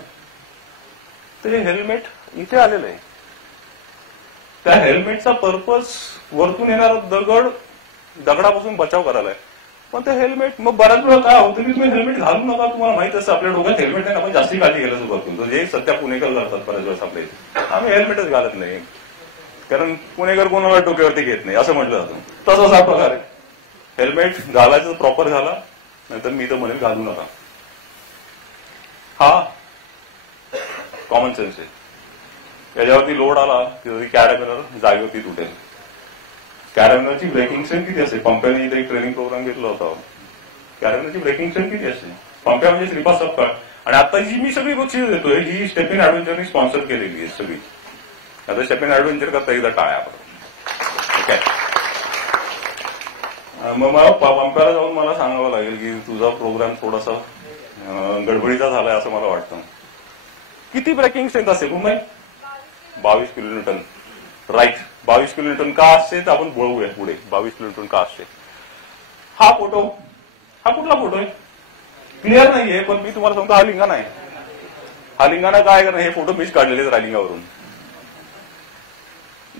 ते हेल्मेट इथे आलेलं आहे. त्या हेल्मेटचा पर्पज वरतून येणारा दगडापासून बचाव करायला आहे. पण ते हेल्मेट मग बऱ्याच वेळा काय होतं की तुम्ही हेल्मेट घालू नका. तुम्हाला माहित असतं आपल्या डोक्यात हेल्मेट नाही, आपण जास्ती काळजी घ्यायला सुरुवात करतो. जे सध्या पुणेकर करतात बऱ्याच वेळेस आपल्या इथे. आम्ही हेल्मेटच घालत नाही कारण पुणेकर कोणाला डोक्यावरती घेत नाही असं म्हटलं जातं. तसाच हा प्रकार आहे. हेल्मेट घालायचं प्रॉपर घाला, नंतर मी तर म्हणेल घालू नका. हा कॉमन सेन्स आहे. याच्यावरती लोड आला की कॅरेबिनर जागेवरती तुटेल. कॅरेबिनरची ब्रेकिंग स्ट्रेंथ किती असते? पंप्याने इथे एक ट्रेनिंग प्रोग्राम घेतला होता. कॅरेबिनरची ब्रेकिंग स्ट्रेंथ किती असते? पंप्या म्हणजे श्रीपाद सपकाळ. आणि आता जी मी सगळी बक्षीस देतोय ही स्टेप इन ऍडव्हेंचरनी स्पॉन्सर केलेली आहे सगळी. आता स्टेप इन ऍडव्हेंचर करता एकदा टाळ्या आपण. ओके. मग मला पंप्याला जाऊन मला सांगावं लागेल की तुझा प्रोग्राम थोडासा गडबडीचा झालाय असं मला वाटतं. किती ब्रेकिंग स्ट्रेंथ असते मुंबई? 22 किलोन्यूटन. राईट. 22 किलोन्यूटन का असते तर आपण बोलूया पुढे 22 किलोन्यूटन का असते. हा फोटो, हा कुठला फोटो आहे? क्लिअर नाहीये, पण मी तुम्हाला सांगतो हा लिंगाणा आहे. हा लिंगाणा काय करणार, हे फोटो मीच काढलेले आहेत रायलिंगावरून.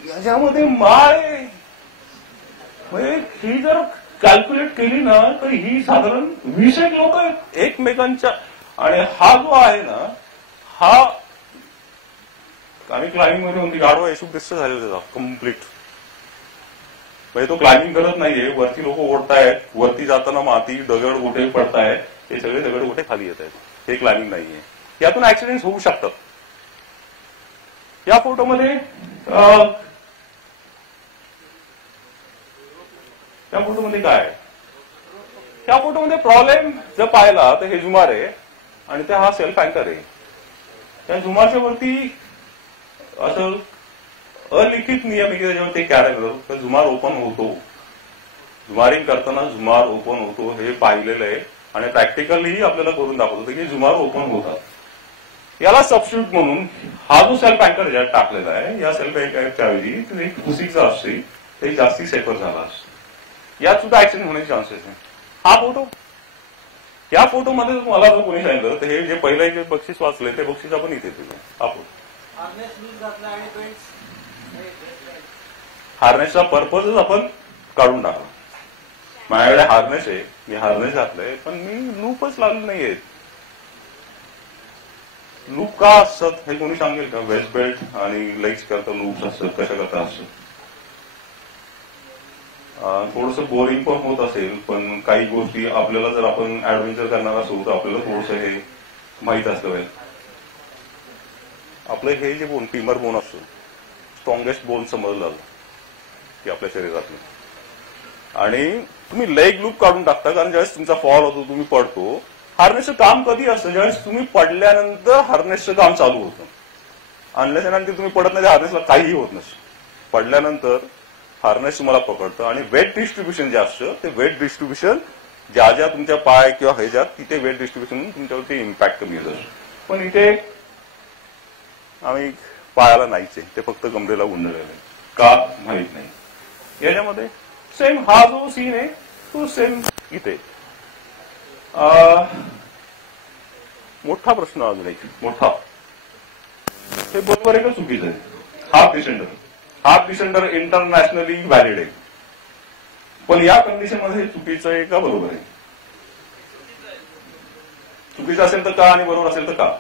याच्यामध्ये माय म्हणजे ही जर कॅल्क्युलेट केली ना तर ही साधारण 20 लोक आहेत एकमेकांच्या. आणि हा जो आहे ना हा आणि क्लाइम्बिंग मध्ये म्हणजे गाडवा यशुग्रस्त झालेला त्याचा कम्प्लीट. म्हणजे तो क्लाइम्बिंग करत नाहीये, वरती लोक ओढतायत, वरती जाताना माती दगड गोटे पडतायत, हे सगळे दगड गोटे खाली येत आहेत. हे क्लाइम्बिंग नाहीये. यातून ऍक्सिडेंट होऊ शकतात. या फोटोमध्ये काय आहे? या फोटोमध्ये प्रॉब्लेम जर पाहिला तर हे झुमार आहे आणि ते हा सेल्फ अँकर आहे. त्या झुमारच्या वरती असं अलिखित नियम आहे की त्याच्यावर ते कॅरेबिनर तर झुमार ओपन होतो. झुमारिंग करताना झुमार ओपन होतो हे पाहिलेलं आहे आणि प्रॅक्टिकली आपल्याला करून दाखवतो की झुमार ओपन होतात. याला सबस्टिट्यूट म्हणून हा जो सेल्फ अँकर ज्यात टाकलेला आहे या सेल्फ अँकरच्या ऐवजी एक फुसीचा असते ते जास्ती सेफर झाला असतो. यात सुद्धा ऍक्सिडेंट होण्याचे चान्सेस आहे. हा फोटो, या फोटोमध्ये मला जर कोणी सांगितलं तर हे जे पहिलं जे बक्षीस वाचलंय ते बक्षीस आपण इथे दिलं. हा फोटो हार्नेसचा पर्पजच आपण काढून टाकला. माझ्याकडे हार्नेस आहे, मी हार्नेस घातलंय पण मी लूपच लावली नाहीये. लूप का असतात हे कोणी सांगेल का? वेस्ट बेल्ट आणि लेग्स करता लूप्स असतात, कशा करता असतात. थोडंसं बोरिंग पण होत असेल पण काही गोष्टी आपल्याला जर आपण ऍडव्हेंचर करणार असू तर आपल्याला थोडंसं हे माहीत असलं पाहिजे. आपलं हे जे बोन फिमर बोन असतो स्ट्रॉंगेस्ट बोन समजलं जातं की आपल्या शरीरातलं. आणि तुम्ही लेग लूप काढून टाकता कारण ज्यावेळेस तुमचा फॉल होतो तुम्ही पडतो. हार्नेसचं काम कधी असतं? ज्यावेळेस तुम्ही पडल्यानंतर हार्नेसचं काम चालू होतं. अनलेस अँड अंटिल तुम्ही पडत नाही हार्नेसला काहीही होत नसतं. पडल्यानंतर हार्नेस तुम्हाला पकडतं आणि वेट डिस्ट्रीब्युशन जे असतं ते वेट डिस्ट्रीब्युशन ज्या ज्या तुमच्या पाय किंवा ह्याच्यात तिथे वेट डिस्ट्रीब्युशन तुमच्यावरती इम्पॅक्ट कमी होत असतो. पण इथे आम्ही पायाला नाहीच आहे, ते फक्त कमरेला गुंडलेलं आहे. का माहित नाही. याच्यामध्ये सेम हा जो सीन आहे तो सेम इथे. मोठा प्रश्न अजून एक मोठा, हे बरोबर आहे का चुकीचं आहे? हाफ डिसेंडर इंटरनॅशनली व्हॅलिड आहे, पण या कंडिशन मध्ये हे चुकीचं आहे का बरोबर आहे? चुकीचं असेल तर का आणि बरोबर असेल तर का?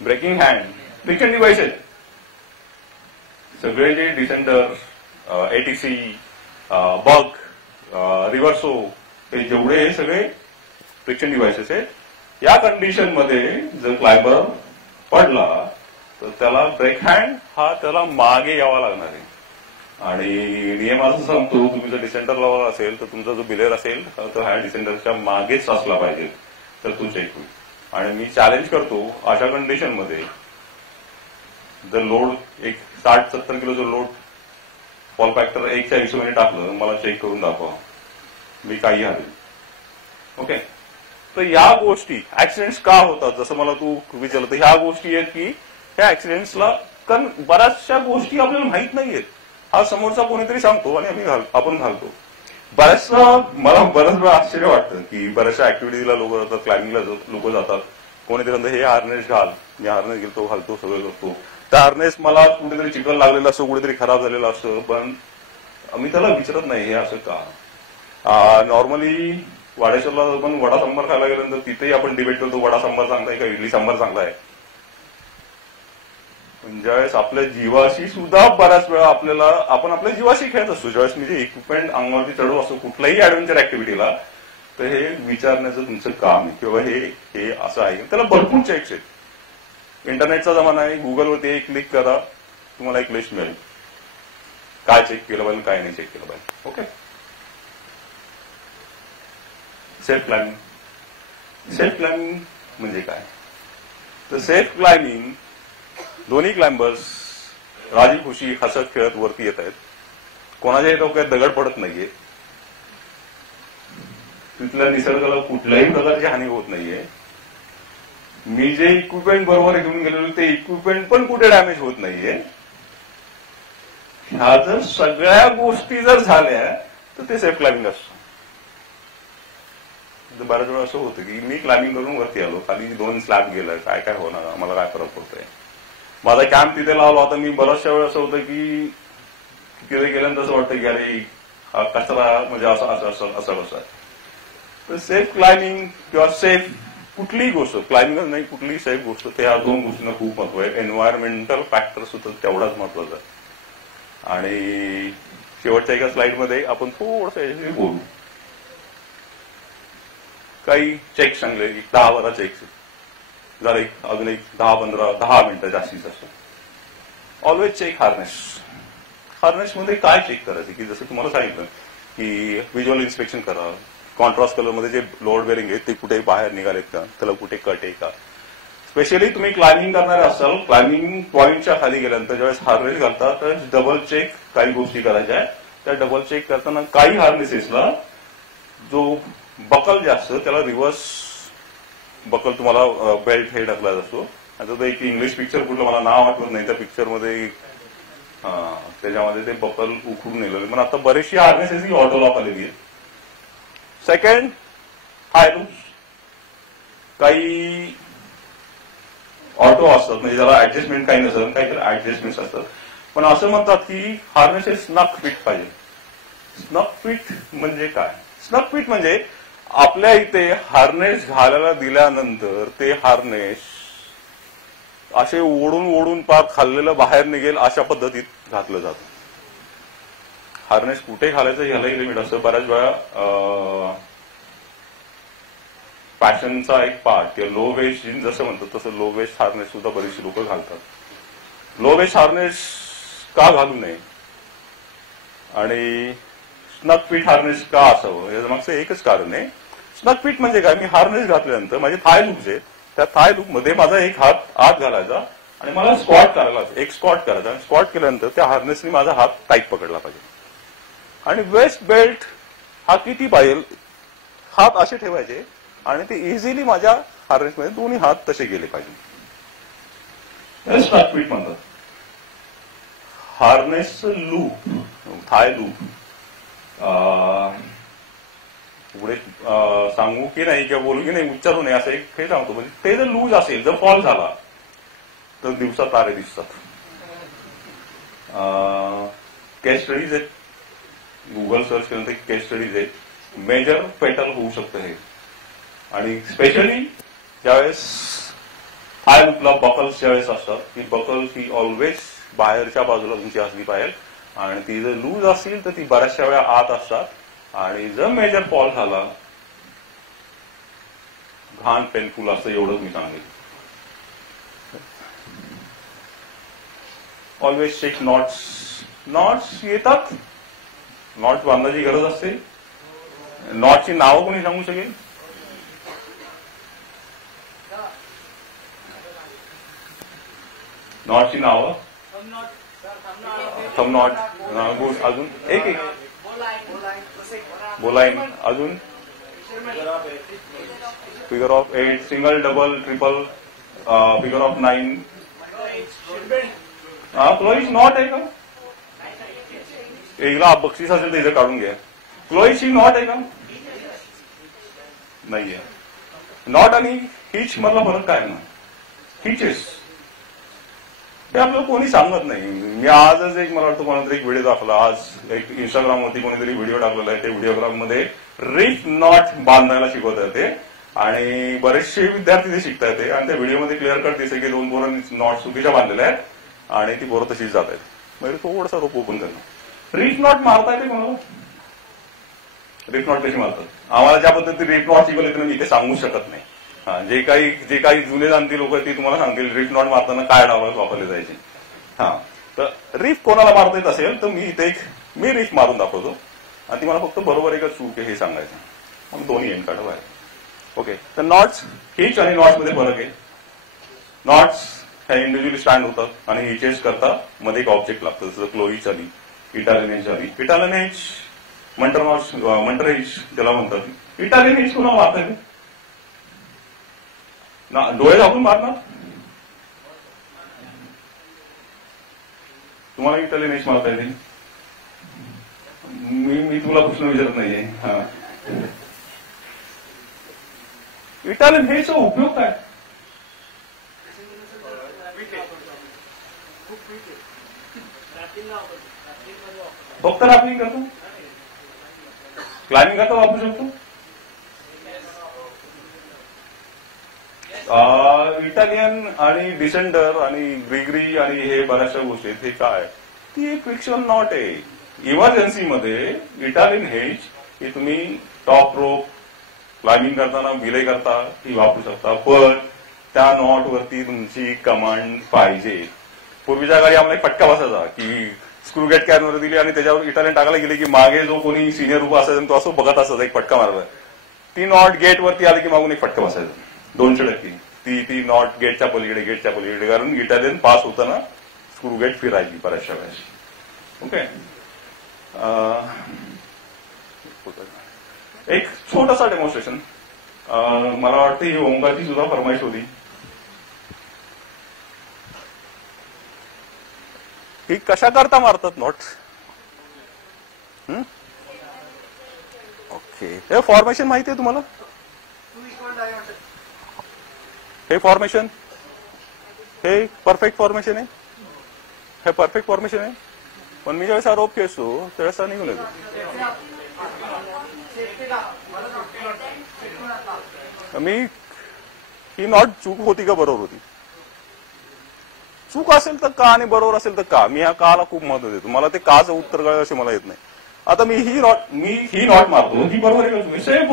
ब्रेकिंग हँड फ्रिक्शन डिव्हाइस आहेत सगळे जे डिसेंडर एटीसी बग रिव्हर्सो हे जेवढे हे सगळे फ्रिक्शन डिव्हाइसेस आहेत. या कंडिशन मध्ये जर क्लायंबर पडला तर त्याला ब्रेक हँड हा त्याला मागे यावा लागणार आहे. आणि नियम असं सांगतो तुम्ही जर डिसेंडर लावला असेल तर तुमचा जो बिलेर असेल तर ह्या डिसेंडरच्या मागेच असला पाहिजे तर तो चेक होईल. आणि मी चॅलेंज करतो अशा कंडिशन मध्ये जर लोड एक 60-70 किलो जो लोड फॉल फॅक्टर 1च्या हिशोबाने टाकलं मला चेक करून दाखवा, मी काही हरवेल. ओके, तर या गोष्टी ऍक्सिडेंट्स का होतात जसं मला तू विचारलं तर ह्या गोष्टी आहेत की ह्या ऍक्सिडेंट्सला कारण बऱ्याचशा गोष्टी आपल्याला माहित नाहीयेत. हा समोरचा कोणीतरी सांगतो आणि आपण घालतो. बऱ्याचदा मला बरंच वेळा आश्चर्य वाटतं की बऱ्याचशा ऍक्टिव्हिटीला लोक जातात, क्लाइम्बिंगला लोक जातात, कोणीतरी म्हणतं हे हार्नेस घाल, मी हार्नेस घेतो घालतो सगळं करतो. त्या हार्नेस मला कुठेतरी चिकन लागलेलं असतं, कुठेतरी खराब झालेलं असतं, पण मी त्याला विचारत नाही हे असं का. नॉर्मली वाडेश्वरला आपण वडा सांबार खायला गेल्यानंतर तिथेही आपण डिबेट करतो वडा सांबार चांगला आहे का इडली सांबार चांगला आहे. ज्यावेळेस आपल्या जीवाशी सुद्धा बऱ्याच वेळा आपण आपल्या जीवाशी खेळत असतो. ज्यावेळेस मी जे इक्विपमेंट अंगावरती चढवत असतो कुठल्याही ऍडव्हेंचर ऍक्टिव्हिटीला तर हे विचारण्याचं तुमचं काम आहे किंवा हे असं आहे. त्याला भरपूर चेक्स आहेत. इंटरनेटचा जमाना आहे, गुगलवरती एक क्लिक करा तुम्हाला एक लिस्ट मिळेल काय चेक केलं पाहिजे काय नाही चेक केलं पाहिजे. ओके, सेल्फ क्लाइम्बिंग म्हणजे काय तर सेल्फ क्लाइम्बिंग दोन्ही क्लाइंबर्स राजी खुशी हसत खेळत वरती येत आहेत. कोणाच्याही डोक्यात दगड पडत नाहीये, तिथल्या निसर्गाला कुठल्याही प्रकारची हानी होत नाहीये. मी जे इक्विपमेंट बरोबर घेऊन गेलेलो ते इक्विपमेंट पण कुठे डॅमेज होत नाहीये. ह्या जर सगळ्या गोष्टी जर झाल्या तर ते सेल्फ क्लाइम्बिंग असतं. बऱ्याच वेळा असं होतं की मी क्लाइम्बिंग करून वरती आलो, खाली 2 स्लॅब गेलं, काय काय होणार, आम्हाला काय फरक पडतोय. माझा कॅम्प तिथे लावला होता. मी बऱ्याचशा वेळ असं होतं की तिथे गेल्यानंतर असं वाटतं की अरे हा कचरा म्हणजे असं कसं आहे. तर सेफ क्लाइम्बिंग किंवा सेफ कुठलीही गोष्ट क्लाइम्बिंगच नाही कुठलीही सेफ गोष्ट ते ह्या 2 गोष्टींना खूप महत्व आहे. एन्व्हायरमेंटल फॅक्टर सुद्धा तेवढाच महत्वाचा आहे. आणि शेवटच्या एका स्लाइडमध्ये आपण थोडंसं याच्याशी बोलू. काही चेक सांगले 10-12 चेक्स जरा अजून एक 10 मिनिटं जास्तीत जास्त. ऑलवेज चेक हार्नेसमध्ये काय चेक करायचं की जसं तुम्हाला सांगितलं की व्हिज्युअल इन्स्पेक्शन करा. कॉन्ट्रास्ट कलरमध्ये जे लोड बेरिंग आहे ते कुठे बाहेर निघालेत का, त्याला कुठे कट आहे का. स्पेशली तुम्ही क्लाइम्बिंग करणारे असाल, क्लाइम्बिंग पॉईंटच्या खाली गेल्यानंतर ज्यावेळेस हार्नेस घालता तर डबल चेक काही गोष्टी करायच्या आहेत. त्या डबल चेक करताना काही हार्नेसेसला जो बकल जे असतं त्याला रिव्हर्स बकल तुम्हाला बेल्ट हे टाकला जातो. आता तो एक इंग्लिश पिक्चर कुठलं मला नाव आठवत नाही त्या पिक्चरमध्ये त्याच्यामध्ये ते बकल उखडून नेलेलं. पण आता बरेचशी हार्नेसेस ही ऑटो लॉक आलेली आहेत. सेकंड हाय लूप्स काही ऑटो असतात म्हणजे त्याला ऍडजस्टमेंट काही नसतं, काहीतरी ऍडजस्टमेंट असतात. पण असं म्हणतात की हार्नेसेस स्नक फिट पाहिजे. स्नक फिट म्हणजे काय? स्नक फिट म्हणजे आपल्या इथे हार्नेस घालायला दिल्यानंतर ते हार्नेस असे ओढून पार खाल्लेलं बाहेर निघेल अशा पद्धतीत घातलं जातं. हार्नेस कुठे घालायचं ह्यालाही लिमिट असतं. बऱ्याच वेळा फॅशनचा एक पार्ट किंवा लो वेस्ट जसं म्हणतात तसं लो वेस्ट हार्नेस सुद्धा बरीचशी लोक घालतात. लो वेस्ट हार्नेस का घालू नये आणि स्नक फिट हार्नेस का असावं याचं मागचं एकच कारण आहे. स्नक फिट म्हणजे काय? मी हार्नेस घातल्यानंतर माझे थाय लूप्स आहेत त्या थाय लूप मध्ये माझा एक हात आत घालायचा आणि मला स्क्वॉट करायला एक स्क्वॉट करायचा आणि स्क्वॉट केल्यानंतर त्या हार्नेसनी माझा हात टाईट पकडला पाहिजे. आणि वेस्ट बेल्ट हा किती पाहिजे हात असे ठेवायचे आणि ते इझिली माझ्या हार्नेसमध्ये दोन्ही हात तसे गेले पाहिजे. स्टार्ट फिट म्हणतात. हार्नेस लूप थाय लूप पुढे सांगू की नाही किंवा बोलू की नाही उच्चारू नये असं एक हे सांगतो. म्हणजे ते जर लूज असेल जर फॉल झाला तर दिवसात तारे दिसतात. केस स्टडीज आहेत गुगल सर्च केलं तर केस स्टडीज आहेत. मेजर फेटल होऊ शकतं हे. आणि स्पेशली ज्यावेळेस थाय लूपला बकल्स ज्यावेळेस असतात ती बकल्स ही ऑलवेज बाहेरच्या बाजूला तुमची असली पाहिजे आणि ती जर लूज असेल तर ती बऱ्याचशा वेळा आत असतात आणि जर मेजर फॉल झाला घाण पेनफुल असतं एवढंच मी सांगेन. Always check knots. नॉट्स येतात नॉट्स बांधायची गरज असते. नॉटची नावं कोणी सांगू शकेल? नॉटची नावं थम नॉट अजून एक एक बोलाईन अजून figure of 8 single double triple figure of 9 clove hitch knot आहे का? एकला बक्षीस असेल तर इथं काढून घ्या. क्लोईची नॉट आहे का? नाहीये. नॉट आणि हिच मधला फरक काय ना? हिचेस हे आपल्याला कोणी सांगत नाही. मी आजच एक मला वाटतं कोणातरी एक व्हिडिओ दाखवला. आज एक इंस्टाग्रामवरती कोणीतरी व्हिडिओ टाकलेला आहे. त्या व्हिडिओग्राममध्ये रिफ नॉट बांधायला शिकवता येते आणि बरेचसे विद्यार्थी ते शिकता येते आणि त्या व्हिडिओमध्ये क्लिअर कट दिसते की 2 पोरांनी नॉट चुकीच्या बांधलेल्या आहेत आणि ती पोरं तशीच जात आहेत. म्हणजे थोडासा रोप ओपन करणं. रिफ नॉट मारता येते कोणाला? रिफ नॉट कशी मारतात? आम्हाला ज्या पद्धतीने रिफ नॉट शिकवले मी इथे सांगू शकत नाही. जे काही जुने जाणती लोक आहेत ती तुम्हाला सांगतील रिफ नॉट मारताना काय नावं वापरले जायचे. तर रिफ कोणाला मारता येत असेल तर मी रिफ मारून दाखवतो आणि ती मला फक्त बरोबर आहे का चूक आहे हे सांगायचं. मग दोन्ही एंड काढा बाहेर. ओके. तर नॉट्स हिच आणि नॉट्स मध्ये फरक आहे. नॉट्स ह्या इंडिव्हिज्युअली स्टँड होतात आणि हिचेस करता मध्ये एक ऑब्जेक्ट लागतं. जसं क्लोईच आली, इटालियन एच आली. इटालियन एच मंटर एच त्याला म्हणतात. इटालियन एच कोणाला मारता येते? डोळे झाकून मारणार? तुम्हाला इटालियन एच मारता येते? मी तुला प्रश्न विचारत नाहीये. इटालियन हेचा उपयोग काय? फक्त रॅपलिंग करतो? क्लाइम्बिंग करता वापरू शकतो? इटालियन आणि डिसेंडर आणि ग्रिगरी आणि हे बऱ्याचशा गोष्टी हे काय ती एक फिक्शनल नॉट आहे. इमर्जन्सीमध्ये इटालियन हेज ही तुम्ही टॉप रोप क्लाइम्बिंग करताना बिले करता ती वापरू शकता. पण त्या नॉट वरती तुमची कमांड पाहिजे. पूर्वीच्या काळी आम्हाला एक फटका बसायचा की स्क्रू गेट कॅनवर दिली आणि त्याच्यावर इटालियन टाकायला गेले की मागे जो कोणी सिनियर उभा असायचा तो असं बघत असायचा एक फटका मारला. ती नॉट गेट वरती आली की मागून एक फटका बसायचा 200%. ती नॉट गेटच्या पलीकडे कारण इटालियन पास होताना स्क्रू गेट फिरायची बऱ्याचशा वेळेस. ओके. एक छोटासा डेमॉन्स्ट्रेशन. मला वाटतं ही ओंकारची सुद्धा फरमाईश होती. ही कशा करता मारतात नॉट? ओके. हे फॉर्मेशन माहिती आहे तुम्हाला? हे फॉर्मेशन हे परफेक्ट फॉर्मेशन आहे. हे परफेक्ट फॉर्मेशन आहे. पण मी ज्यावेळेस रोप खेळतो त्यावेळेस निघून येतो. मी ही नॉट चूक होती का बरोबर होती? चूक असेल तर का आणि बरोबर असेल तर का? मी ह्या काला खूप महत्व देतो. मला ते काचं उत्तर कळलं असे मला येत नाही. आता मी ही नॉट मारतो ही बरोबर आहे का? सेम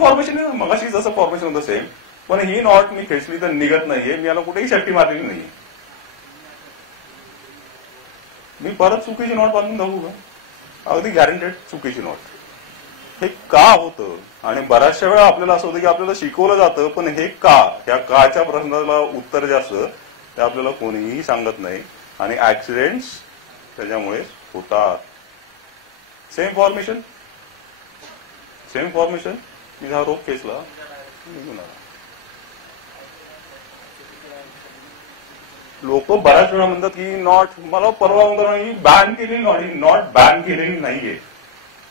फॉर्मेशन आहे. मगाशी जसं फॉर्मेशन होतं सेम. पण ही नॉट मी खेचली तर निघत नाहीये. मी याला कुठेही शेफ्टी मारलेली नाहीये. मी परत चुकीची नॉट बांधून दाखवू का? अगदी गॅरंटेड चुकीची नॉट. हे का होतं आणि बऱ्याचशा वेळा आपल्याला असं होतं की आपल्याला शिकवलं जातं, पण हे का, ह्या काच्या प्रश्नाला उत्तर जे असतं ते आपल्याला कोणीही सांगत नाही आणि ऍक्सिडेंट्स त्याच्यामुळे होतात. सेम फॉर्मेशन की हा रोप खेचला निघून आला. लोक बऱ्याच वेळा म्हणतात की नॉट, मला परवा म्हणतात ही बॅन केलेली नॉट, ही नॉट बॅन केलेली नाहीये,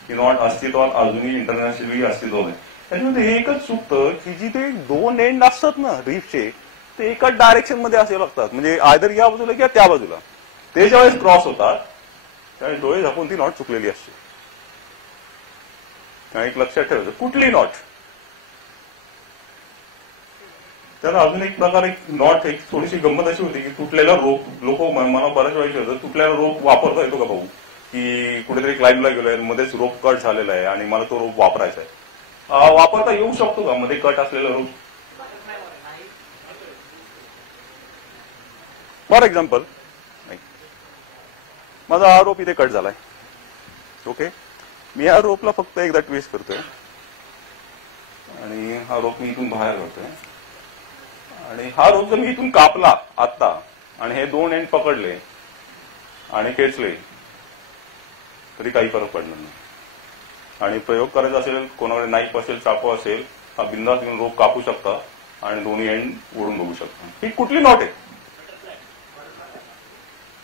की नॉट अस्तित्वात अजूनही इंटरनॅशनली अस्तित्वात आहे. त्याच्यामध्ये हे एकच चुकतं की जी ते दोन एंड असतात ना रीफचे, ते एकाच डायरेक्शन मध्ये असे लागतात, म्हणजे आयदर या बाजूला किंवा त्या बाजूला. ते ज्यावेळेस क्रॉस होतात त्यावेळेस डोळे झाकून ती नॉट चुकलेली असते. आणि एक लक्षात ठेवायचं, कुठली नॉट. तर अजून एक प्रकार, एक नॉट, एक थोडीशी गंमत अशी होती की तुटलेला रोप, लोक मला बऱ्याच वेळा विचारतात तुटलेला रोप वापरता येतो का भाऊ, की कुठेतरी क्लाइंबला गेलोय, मध्येच रोप कट झालेला आहे आणि मला तो रोप वापरायचा आहे. वापरता येऊ शकतो का मध्ये कट असलेला रोप? फॉर एक्झाम्पल, माझा हा रोप इथे कट झालाय, ओके, मी या रोपला फक्त एकदा ट्विस्ट करतोय आणि हा रोप मी इथून बाहेर करतोय आणि हा रोप जर मी इथून कापला आत्ता आणि हे दोन एंड पकडले आणि खेचले तरी काही फरक पडणार नाही. आणि प्रयोग करायचा असेल, कोणाकडे नाईफ असेल, चाकू असेल, हा बिंदास घेऊन रोप कापू शकता आणि दोन्ही एंड ओढून बघू शकता. ही कुठली नॉट आहे?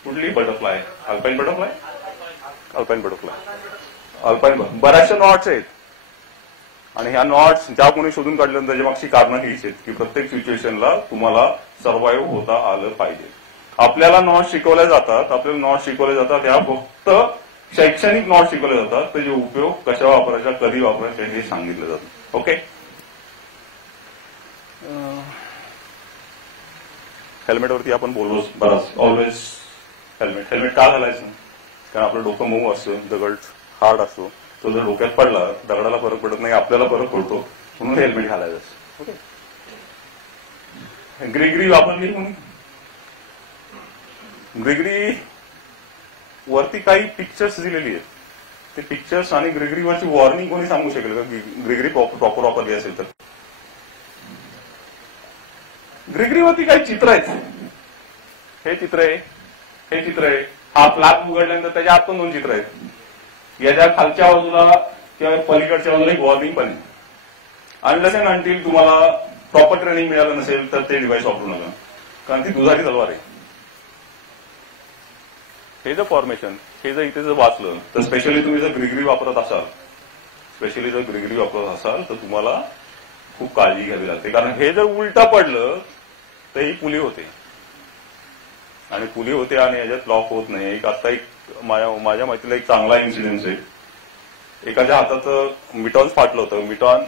कुठली? बटरफ्लाय. Alpine butterfly. बऱ्याचशा नॉट्स आहेत आणि ह्या नॉट्स ज्या कोणी शोधून काढल्या त्याच्या मागची कारणं हीच आहेत की प्रत्येक सिच्युएशनला तुम्हाला सर्व्हाइव्ह होता आलं पाहिजे. आपल्याला नॉट्स शिकवल्या जातात, ह्या फक्त शैक्षणिक नॉट्स शिकवले जातात, त्याचे उपयोग कशा वापरायचा, कधी वापरायचा हे सांगितलं जातं. ओके. हेल्मेटवरती आपण बोललो बराच. ऑलवेज हेल्मेट का घालायचं? कारण आपलं डोकं मऊ असतं, दगड हार्ड असतो, तो जर डोक्यात पडला दगडाला फरक पडत नाही, आपल्याला फरक पडतो, म्हणून हेल्मेट घालायचं. ओके. ग्रिगरी वापरली कोणी? ग्रिगरी वरती काही पिक्चर्स दिलेली आहेत, ते पिक्चर्स आणि ग्रिगरीवरची वॉर्निंग कोणी सांगू शकेल का ग्रिगरी प्रॉपर वापरली असेल तर? ग्रिगरीवरती काही चित्र आहेत, हे चित्र आहे, हे चित्र आहे, हा फ्लॅग उघडल्यानंतर त्याच्या आत पण दोन चित्र आहेत, याच्या खालच्या बाजूला किंवा पलीकडच्या बाजूला एक वॉर्निंग पण आहे. अनलेस अँड अंटिल तुम्हाला प्रॉपर ट्रेनिंग मिळालं नसेल तर ते डिव्हाइस वापरू नका, कारण ती दुधारी तलवार आहे. हे जर फॉर्मेशन, हे जर इथे जर वाचलं तर स्पेशली तुम्ही जर ग्रिगरी वापरत असाल तर तुम्हाला खूप काळजी घ्यावी लागते, कारण हे जर उलटा पडलं तर ही पुली होते आणि याच्यात लॉक होत नाही. आता माझ्या माहितीला एक चांगला इन्सिडेंट आहे. एकाच्या हाताचं मिटॉन फाटलं होतं, मिटॉन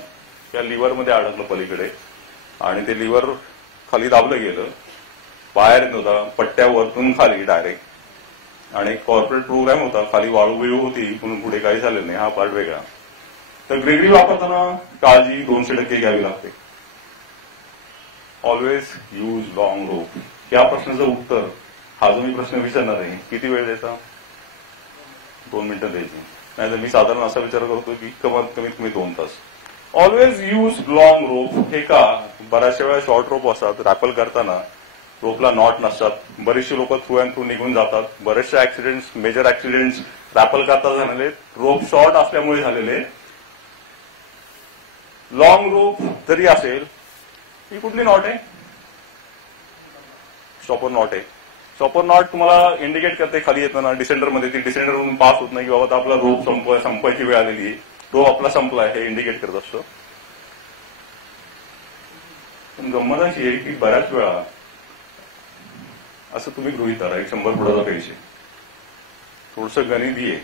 त्या लिव्हरमध्ये अडकलं पलीकडे आणि ते लिव्हर खाली दाबलं गेलं, बाहेर येत होता, पट्ट्या वरतून खाली डायरेक्ट, आणि कॉर्पोरेट प्रोग्राम होता, खाली वाळू बिळू होती, म्हणून पुढे काही झालं नाही, हा पार्ट वेगळा. तर ग्रिगरी वापरताना काळजी 200% घ्यावी लागते. ऑलवेज यूज लॉंग रोप. या प्रश्नाचं उत्तर, हा जो मी प्रश्न विचारणार आहे, किती वेळ द्यायचा? 2 मिनिटं द्यायची. नाहीतर मी साधारण असा विचार करतो की कमीत कमी 2 तास. ऑलवेज यूज लॉंग रोप. हे का? बऱ्याचशा वेळा शॉर्ट रोप असतात, रॅपल करताना रोपला नॉट नसतात, बरेचसे लोक थ्रू अँड थ्रू निघून जातात, बरेचसे ऍक्सिडेंट्स, मेजर ऍक्सिडेंट्स रॅपल करता झालेले, रोप शॉर्ट असल्यामुळे झालेले. लॉंग रोप जरी असेल, ही कुठली नॉट आहे? स्टॉपर नॉट आहे. स्टॉपर नॉट तुम्हाला इंडिकेट करते खाली येताना डिसेंडरमध्ये, ती डिसेंडरवरून पास होत नाही की बाबा आपला रोप संपायची वेळ आलेली आहे, रोप आपला संपलाय हे इंडिकेट करत असतो. पण गंमत अशी आहे की बऱ्याच वेळा असं तुम्ही गृहीत धरा, 100 फुटाचा पेश, थोडंसं गणिती आहे,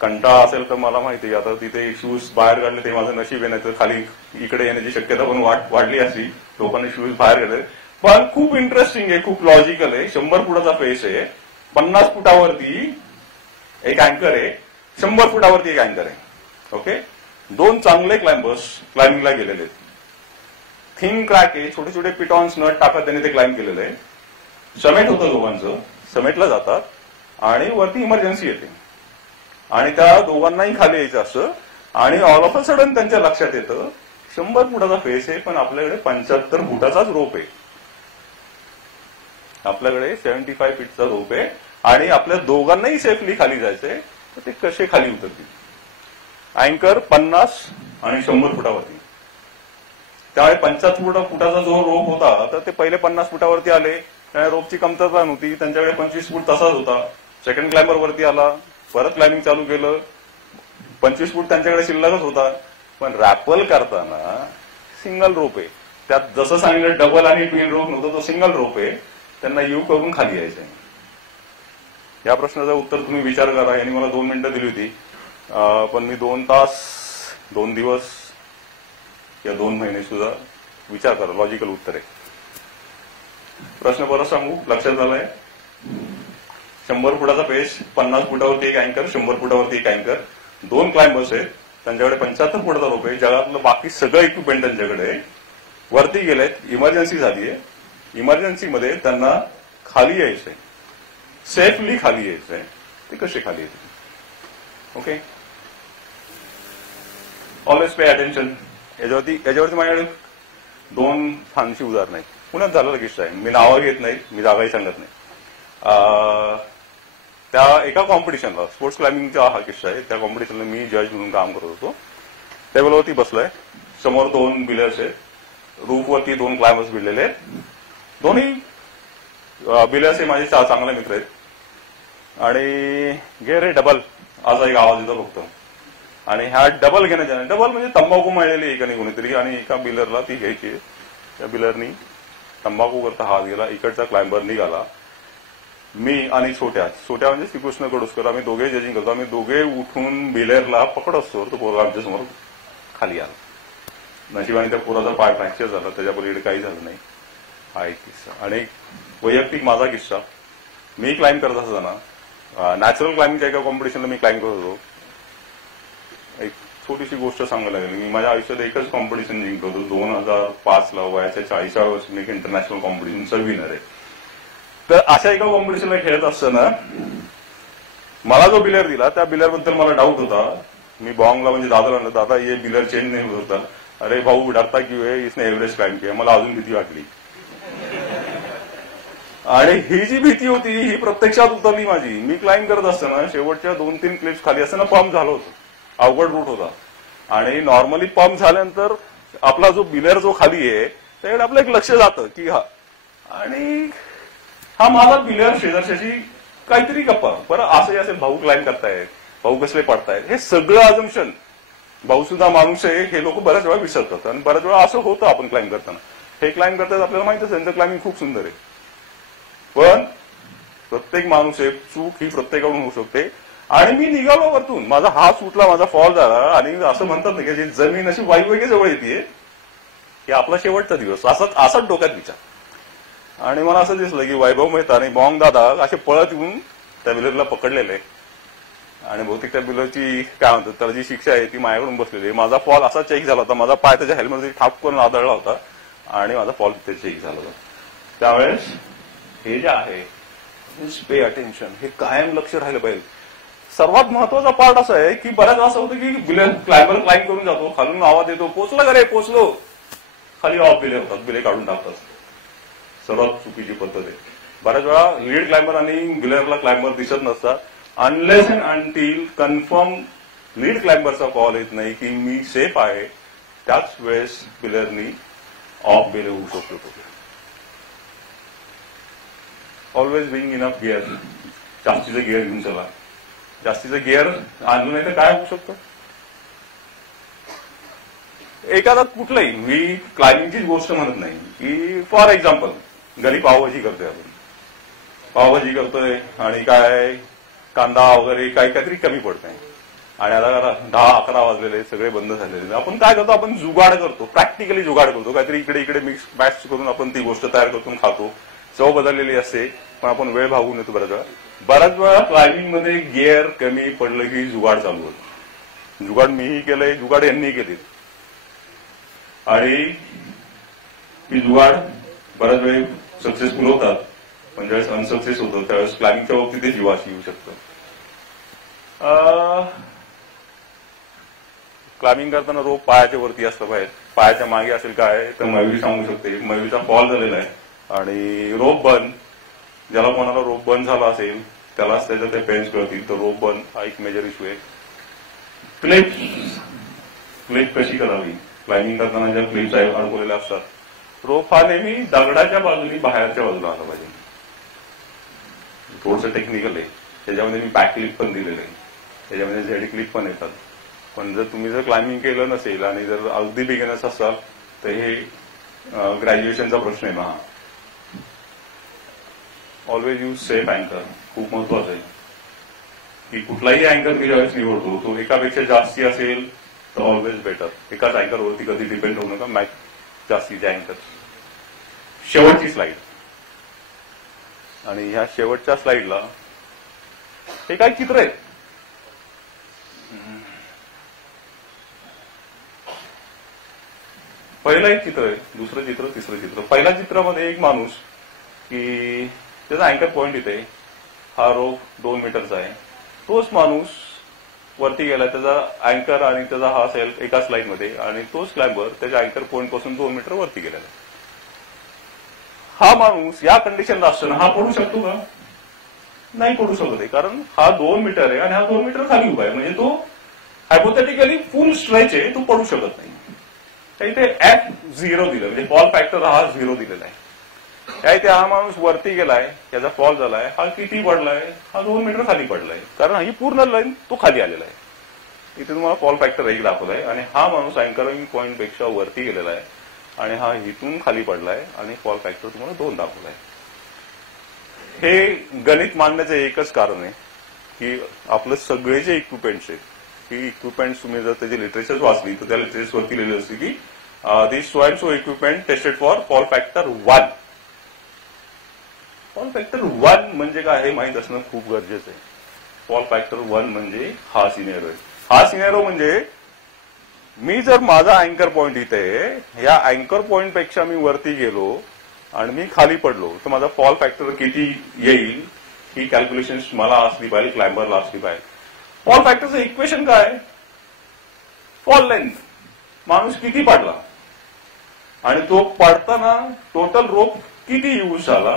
कंटाळा असेल तर मला माहिती आहे आता तिथे शूज बाहेर काढले ते माझं नशीब आहे, नाही तर खाली इकडे येण्याची शक्यता पण वाढली असती, लोकांनी शूज बाहेर काढले. पण खूप इंटरेस्टिंग आहे, खूप लॉजिकल आहे. 100 फुटाचा पेस आहे, 50 फुटावरती एक अँकर आहे, 100 फुटावरती एक अँकर आहे. ओके. 2 चांगले क्लाइंबर्स क्लाइम्बिंगला गेलेले आहेत. थिन क्रॅक आहे, छोटे छोटे पिटॉन्स नट टाकत त्यांनी ते क्लाइंब केलेलं आहे. समेट होतं दोघांचं, समेटला जातात आणि वरती इमर्जन्सी येते आणि त्या दोघांनाही खाली यायचं असतं. आणि ऑल ऑफ अ सडन त्यांच्या लक्षात येतं 100 फुटाचा फेस आहे पण आपल्याकडे 75 फुटाचाच रोप आहे. आपल्याकडे 75 फीटचा रोप आहे आणि आपल्या दोघांनाही सेफली खाली जायचंय, तर ते कसे खाली उतरतील? अँकर 50 आणि 100 फुटावरती. त्यावेळी 75 फुटाचा जो रोप होता तर ते पहिले 50 फुटावरती आले. त्या रोपची कमतरता नव्हती, त्यांच्याकडे 25 फूट तसाच होता. सेकंड क्लाइंबर वरती आला, परत क्लाइम्बिंग चालू केलं, 25 फूट त्यांच्याकडे शिल्लकच होता. पण रॅपल करताना सिंगल रोप आहे, त्यात जसं सांगितलं डबल आणि ट्विन रोप नव्हतं, तो सिंगल रोप आहे. त्यांना यू करून खाली यायचंय. या प्रश्नाचं उत्तर तुम्ही विचार करा. यांनी मला 2 मिनिटं दिली होती, पण मी 2 तास 2 दिवस या 2 महिने सुद्धा विचार करा. लॉजिकल उत्तर आहे. प्रश्न परत सांगू, लक्षात आलाय? 100 फुटाचा पेस, 50 फुटावरती एक अँकर, 100 फुटावरती एक अँकर, 2 क्लाइंबर्स आहेत, त्यांच्याकडे 75 फुटाचा रोप आहे. जगातलं बाकी सगळं इक्विपमेंट त्यांच्याकडे आहे. वरती गेलेत, इमर्जन्सी झालीय. इमर्जन्सीमध्ये त्यांना खाली यायचंय, सेफली खाली यायचंय. ते कसे खाली येतील? Okay, always pay attention. याच्यावरती माझ्याकडे 2 छानशी उदाहरणं आहेत. पुण्यात झालेला किस्सा आहे, मी नावं घेत नाही, मी जागाही सांगत नाही. त्या एका कॉम्पिटिशनला, स्पोर्ट्स क्लाइम्बिंगचा हा किस्सा आहे, त्या कॉम्पिटिशनला मी जज म्हणून काम करत होतो. टेबलवरती बसलोय, समोर 2 बिलर्स आहेत, रूफवरती 2 क्लाइंबर्स भिडलेले आहेत. दोन्ही बिलर्स हे माझे चांगले मित्र आहेत. आणि घे रे डबल असा एक आवाज येतो फक्त. आणि ह्या डबल घेण्याच्या, डबल म्हणजे तंबाखू मिळालेली एकाने कोणीतरी, आणि एका बिलरला ती घ्यायची. त्या बिलरनी तंबाखू करता हात गेला, इकडचा क्लाइंबर निघाला. मी आणि छोट्या म्हणजे श्रीकृष्ण कडुसकर, आम्ही दोघे जजिंग करतो. आम्ही दोघे उठून बिलरला पकडतो, तो पोरगा आमच्या समोर खाली आला. नशिबाने त्या पोराचा पाय फ्रॅक्चर झाला, त्याच्या पलीकडे काही झालं नाही. हा एक किस्सा. आणि वैयक्तिक माझा किस्सा, मी क्लाइंब करत असताना नॅचरल क्लाइम्बिंगच्या एका कॉम्पिटिशनला मी क्लाइंब करत होतो. एक छोटीशी गोष्ट सांगायला लागली. मी माझ्या आयुष्यात एकच कॉम्पिटिशन जिंकलो होतो. 2005ला वयाच्या 40व्या वर्षी मी एक इंटरनॅशनल कॉम्पिटिशनचा विनर आहे. तर अशा एका कॉम्पिटिशनला खेळत असताना मला जो बिलर दिला त्या बिलरबद्दल मला डाऊट होता. मी बॉंगला म्हणजे दादाला, दादा ये बिलर चेंज नाही होत होता. अरे भाऊ डरता क्यों है, इसने एव्हरेस्ट क्लाइंब किया. मला अजून भीती वाटली. आणि ही जी भीती होती ही प्रत्यक्षात उतरली माझी. मी क्लाइंब करत असताना शेवटच्या 2-3 क्लिप्स खाली असताना पंप झालं होतं. अवघड रूट होता. आणि नॉर्मली पंप झाल्यानंतर आपला जो बिलर जो खाली आहे त्याकडे आपलं एक लक्ष जातं की हा, आणि हा माझा बिलर शेजारशाशी काहीतरी गप्पा. बरं असंही असेल, भाऊ क्लाइंब करतायत, भाऊ कसले पडतायत, हे सगळं अजम्पशन. भाऊ सुद्धा माणूस आहे हे लोक बऱ्याच वेळा विसरतात. आणि बऱ्याच वेळा असं होतं आपण क्लाइंब करताना. हे क्लाइंब करतात आपल्याला माहित असेल त्यांचं क्लाइम्बिंग खूप सुंदर आहे, पण प्रत्येक माणूस आहे, चूक ही प्रत्येकाकडून होऊ शकते. आणि मी निघालो वरतून, माझा हात सुटला, माझा फॉल झाला. आणि असं म्हणतात ना की जमीन अशी वाईवगे जवळ येते की आपला शेवटचा दिवस, असाच डोक्यात विचार. आणि मला असं दिसलं की वैभव मेहता आणि बॉंग दादा असे पळत येऊन त्या बिलरला पकडलेले. आणि बहुतेक त्या बिलरची काय म्हणतात त्याला जी शिक्षा आहे ती माझ्याकडून बसलेली. माझा फॉल असा चेक झाला होता, माझा पाय त्याच्या हेल्मेटमध्ये ठाप करून आदळला होता आणि माझा फॉल तिथे चेक झाला होता. त्यावेळेस हे जे आहे पे अटेन्शन, हे कायम लक्ष राहिलं पाहिजे. सर्वात महत्वाचा पार्ट असा आहे की बऱ्याच असं होतं की बिलर क्लाइंबर क्लाइंब करून जातो, खालून आवाज येतो, पोचला का रे, पोचलो, खाली ऑफ बिले होतात, बिले काढून टाकतात. सर्वात चुकीची पद्धत आहे. बऱ्याच वेळा लीड क्लाइंबर आणि बिलरला क्लाइंबर दिसत नसतात. Unless and until confirm lead क्लाइंबरचा कॉल येत नाही की मी सेफ आहे, त्याच वेळेस बिलरनी ऑफ बिले होऊ शकतो. ऑलवेज बिंग इनफ गिअर, जास्तीचं गिअर घेऊन चला. जास्तीचं गिअर आणलं नाही तर काय होऊ शकतं. एखादा कुठलंही, मी क्लाइम्बिंगचीच गोष्ट म्हणत नाही की फॉर एक्झाम्पल घरी पावभाजी करतोय, आपण पावभाजी करतोय आणि काय कांदा वगैरे काहीतरी कमी पडतंय आणि आता 10-11 वाजलेले, सगळे बंद झालेले. आपण काय करतो, आपण जुगाड करतो, प्रॅक्टिकली जुगाड करतो, काहीतरी इकडे इकडे मिक्स मॅच करून आपण ती गोष्ट तयार करतो, खातो. चव बदललेली असते पण आपण वेळ भागून येतो. बऱ्याच वेळा क्लाइम्बिंग मध्ये गिअर कमी पडलं की जुगाड चालू होतं. जुगाड मीही केलंय, जुगाड यांनी केली. आणि ही जुगाड बऱ्याच वेळी सक्सेसफुल होतात, पण ज्यावेळेस अनसक्सेस होतं त्यावेळेस क्लाइम्बिंगच्या बाबतीत ते जीवाशी येऊ शकतं. क्लाइम्बिंग करताना रोप पायाच्या वरती असलं पाहिजे, पायाच्या मागे असेल काय तर मयुरी सांगू शकते. मयुरीचा फॉल झालेला आहे आणि रोप बर्न, ज्याला कोणाला रोप बर्न झाला असेल त्यालाच त्याच्या ते पेन्स कळतील. तर रोप बर्न हा एक मेजर इश्यू आहे. क्लिप कशी करावी, क्लाइम्बिंग करताना ज्या क्लिप्स अडकवलेल्या असतात, रोप हा नेहमी दगडाच्या बाजूनी बाहेरच्या बाजूला आला पाहिजे. थोडंसं टेक्निकल आहे, त्याच्यामध्ये मी बॅक क्लिप पण दिलेलं आहे, त्याच्यामध्ये झेड क्लिप पण येतात. पण जर तुम्ही जर क्लाइम्बिंग केलं नसेल आणि जर अगदी बिगिनर्स असाल तर हे ग्रॅज्युएशनचा प्रश्न आहे ना. ऑलवेज यूज सेफ अँकर, खूप महत्वाचं आहे की कुठलाही अँकर ज्यावेळेस निवडतो तो एकापेक्षा जास्ती असेल तर ऑलवेज बेटर. एकाच अँकरवरती कधी डिपेंड होऊ नका, मॅच जास्तीचे अँकर. शेवटची स्लाइड, आणि ह्या शेवटच्या स्लाइडला हे काय चित्र आहे. पहिलं एक चित्र आहे, दुसरं चित्र, तिसरं चित्र. पहिल्या चित्रामध्ये एक माणूस की त्याचा अँकर पॉइंट इथे, हा रोप 2 मीटरचा आहे. तोच माणूस वरती गेला, त्याचा अँकर आणि त्याचा हा असेल एका स्लाइडमध्ये, आणि तोच क्लाइंबर त्याच्या अँकर पॉइंट पासून 2 मीटर वरती गेलेला. हा माणूस या कंडिशनला असताना हा पडू शकतो का? नाही पडू शकत आहे, कारण हा 2 मीटर आहे आणि हा 2 मीटर खाली उभा आहे. म्हणजे तो हायपोथेटिकली फुल स्ट्रेच आहे, तो पडू शकत नाही. तर इथे F0 दिलं, म्हणजे फॉल फॅक्टर हा 0 दिलेला आहे. त्या इथे हा माणूस वरती गेलाय, त्याचा फॉल झालाय, हा किती पडलाय? हा 2 मीटर खाली पडलाय, कारण ही पूर्ण लाईन तो खाली आलेला आहे. इथे तुम्हाला फॉल फॅक्टर 1 दाखवलाय, आणि हा माणूस अँकरिंग पॉइंट पेक्षा वरती गेलेला आहे आणि हा इथून खाली पडलाय आणि फॉल फॅक्टर तुम्हाला 2 दाखवलाय. हे गणित मांडण्याचं एकच कारण आहे की आपलं सगळे जे इक्विपमेंट्स आहेत, ही इक्विपमेंट्स तुम्ही जर त्याची लिटरेचर वाचली तर त्या लिटरेचरवरती लिहिलेलं असते की this so and so equipment tested for fall factor 1. Fall factor 1 म्हणजे काय हे माहित असणं खूप गरजेचं आहे. फॉल फॅक्टर 1 म्हणजे हा सिनेरो आहे. हा सिनेरो म्हणजे मी जर माझा अँकर पॉइंट इथे, या अँकर पॉइंट पेक्षा मी वरती गेलो आणि मी खाली पडलो तर माझा फॉल फॅक्टर किती येईल ही कॅल्क्युलेशन मला असली पाहिजे, क्लाइंबरला असली पाहिजे. फॉल फॅक्टरचं इक्वेशन काय? फॉल लेंथ, माणूस किती पडला आणि तो पडताना टोटल रोप किती यूज झाला,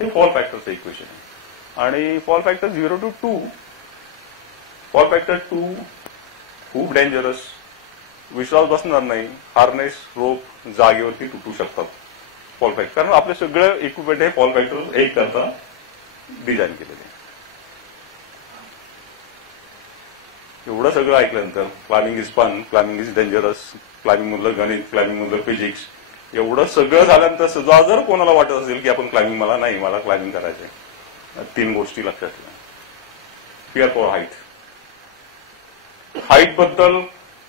हे फॉल फॅक्टरचं इक्वेशन आहे. आणि fall factor 0 to 2, fall factor 2 खूप डेंजरस, विश्वास बसणार नाही. हार्नेस, रोप जागेवरती तुटू शकतात फॉल फॅक्टर, कारण आपले सगळं इक्विपमेंट हे फॉल फॅक्टर 1 करता डिझाईन केलेले. एवढं सगळं ऐकल्यानंतर climbing is fun, climbing is dangerous, climbing मधलं गणित, क्लाइम्बिंग मधलं फिजिक्स, एवढं सगळं झाल्यानंतर सुद्धा जर कोणाला वाटत असेल की आपण क्लाइम्बिंग, मला क्लाइम्बिंग करायचंय, 3 गोष्टी लक्षात ठेवा. फिअर फॉर हाईट, हाईट बद्दल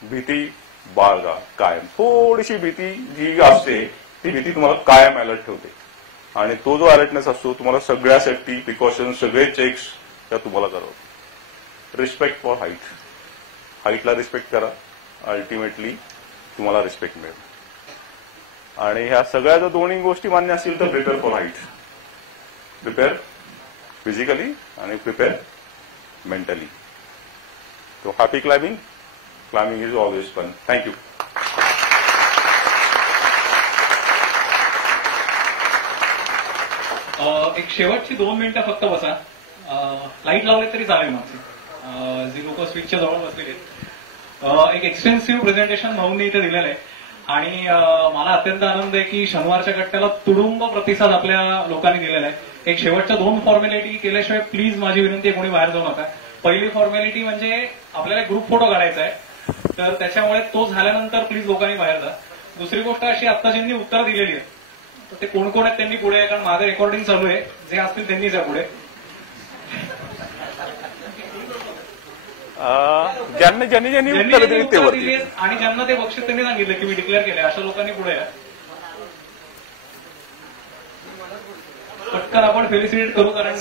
भीती बाळगा कायम. थोडीशी भीती जी असते ती भीती तुम्हाला कायम अलर्ट ठेवते, आणि तो जो अलर्टनेस असतो तुम्हाला सगळ्या सेफ्टी प्रिकॉशन्स, सगळे चेक्स त्या तुम्हाला करावं. रिस्पेक्ट फॉर हाईट, हाईटला रिस्पेक्ट करा, अल्टिमेटली तुम्हाला रिस्पेक्ट मिळेल. आणि ह्या सगळ्या जर दोन्ही गोष्टी मान्य असतील तर prepare for height, prepare physically आणि प्रिपेअर मेंटली. तो happy climbing, climbing is always fun. Thank you. एक शेवटची 2 मिनिटं फक्त बसा. लाईट लावले तरी चालेल मागचे, जी लोक स्विचच्या जवळ बसलेले आहेत. एक एक्सटेन्सिव्ह प्रेझेंटेशन भाऊंनी इथे दिलेलं आहे, आणि मला अत्यंत आनंद आहे की शनिवारच्या कट्ट्याला तुडुंब प्रतिसाद आपल्या लोकांनी दिलेला आहे. एक शेवटच्या 2 फॉर्मॅलिटी केल्याशिवाय प्लीज माझी विनंती आहे कोणी बाहेर जाऊ नका. पहिली फॉर्मॅलिटी म्हणजे आपल्याला ग्रुप फोटो काढायचा आहे, तर त्याच्यामुळे तो झाल्यानंतर प्लीज लोकांनी बाहेर जा. दुसरी गोष्ट अशी, आता ज्यांनी उत्तर दिलेली आहेत तर ते कोण कोण आहेत त्यांनी पुढे आहे, कारण माझं रेकॉर्डिंग चालू आहे. जे असतील त्यांनीच आहे पुढे. ज्यांनी उत्तर दिली ते वरती, आणि ज्यांना ते बक्षीस त्यांनी सांगितलं की मी डिक्लेअर केले, अशा लोकांनी पुढे आहे. पटकन आपण फेलिसिटेट करू, कारण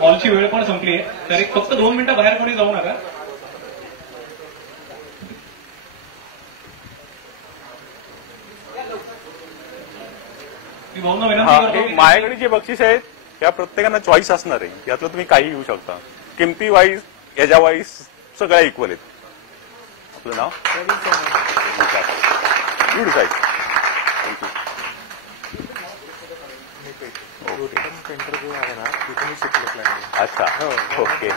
हॉलची वेळ पण संपली आहे. तर एक फक्त 2 मिनिटं बाहेर कोणी जाऊ नका. मी भाऊंना विनंती करतो, माझ्याकडे जे बक्षीस आहेत त्या प्रत्येकांना चॉईस असणार आहे, यातलं तुम्ही काही घेऊ शकता. किमती वाईज, याच्या वाईज सगळ्या इक्वल आहेत. आपलं नाव यू डिसाईड. थँक्यू. सेंटर जो आहे ना तिथे मी शिकलो क्लायंट. अच्छा ओके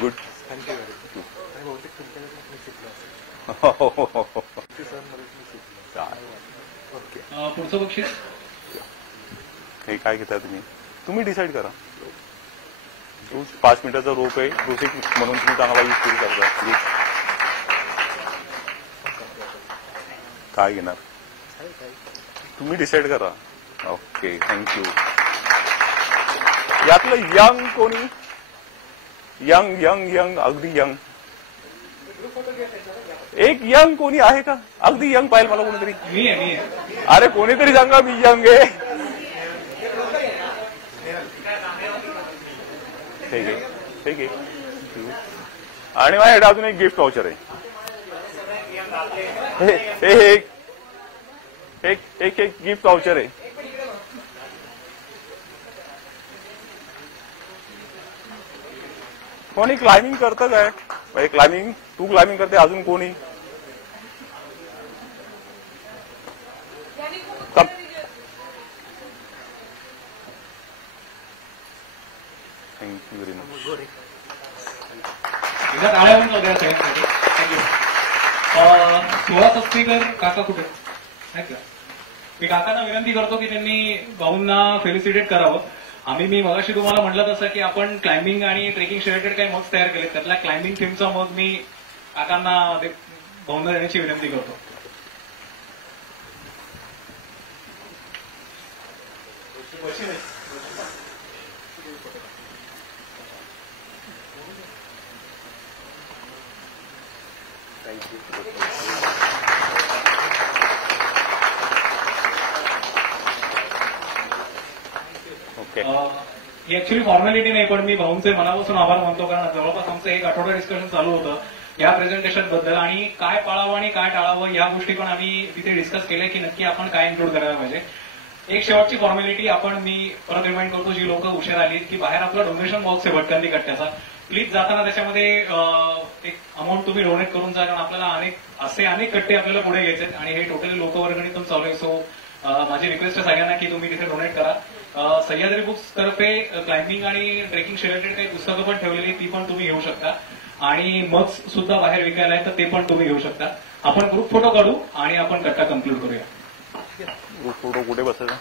गुड. थँक्यू आणि बहुतेक तुमच्याकडे मी शिकलो असेल. सर मध्ये मी शिकलो. ओके. पुढचं बक्षीस हे काय घेताय तुम्ही डिसाईड करा. 5 मिनिटाचा रोप आहे प्रोसेस म्हणून तुम्ही चांगला यूज करू शकता. काय घेणार तुम्ही डिसाईड करा. Okay thank you. यातलं यंग कोणी यंग यंग यंग अगदी यंग एक यंग कोणी आहे का अगदी यंग पाहिजे मला कोणीतरी. मी आहे. अरे कोणीतरी सांगा मी यंग आहे. ठीक आहे ठीक आहे. आणि माझ्याकडे अजून एक गिफ्ट वाउचर आहे. एक गिफ्ट वाउचर आहे. कोणी क्लाइम्बिंग करतं काय म्हणजे क्लाइम्बिंग तू क्लाइम्बिंग करते अजून कोणी थँक्यू व्हेरी मच. एकदा टाळ्या होऊन जाऊ द्या सगळ्यांसाठी. थँक्यू. सुहास अस्तीकर काका कुठे आहेत का? मी काकांना विनंती करतो की त्यांनी भाऊंना फेलिसिटेट करावं. मी मगाशी तुम्हाला म्हटलं तसं की आपण क्लाइम्बिंग आणि ट्रेकिंग रिलेटेड काही मग्स तयार केले. त्यातला क्लाइम्बिंग थीमचा मग मी काकांना भाऊंना देण्याची विनंती करतो. ओके. ही ऍक्च्युली फॉर्मॅलिटी नाही पण मी भाऊंचे मनापासून आभार मानतो कारण जवळपास आमचं एक आठवडा डिस्कशन चालू होतं या प्रेझेंटेशन बद्दल आणि काय पाळावं आणि काय टाळावं या गोष्टी पण आम्ही तिथे डिस्कस केल्या की नक्की आपण काय इन्क्लूड करायला पाहिजे. एक शेवटची फॉर्मॅलिटी मी परत रिमाइंड करतो जी लोक उशीर आली की बाहेर आपला डोनेशन बॉक्स आहे भटकंती कट्ट्याचा. प्लीज जाताना त्याच्यामध्ये एक अमाऊंट तुम्ही डोनेट करून जा कारण आपल्याला अनेक कट्टे आपल्याला पुढे घ्यायचे आणि हे टोटली लोकवर्गणीतून चालू आहे. सो माझी रिक्वेस्ट आहे सगळ्यांना की तुम्ही तिथे डोनेट करा. सह्याद्री बुक्स तर्फे क्लाइम्बिंग आणि ट्रेकिंग रिलेटेड काही पुस्तकं पण ठेवलेली ती पण तुम्ही घेऊ शकता आणि मग्स सुद्धा बाहेर विकायला आहे तर ते पण तुम्ही घेऊ शकता. आपण ग्रुप फोटो काढू आणि आपण कट्टा कम्प्लीट करूया. ग्रुप फोटो कुठे बसायचा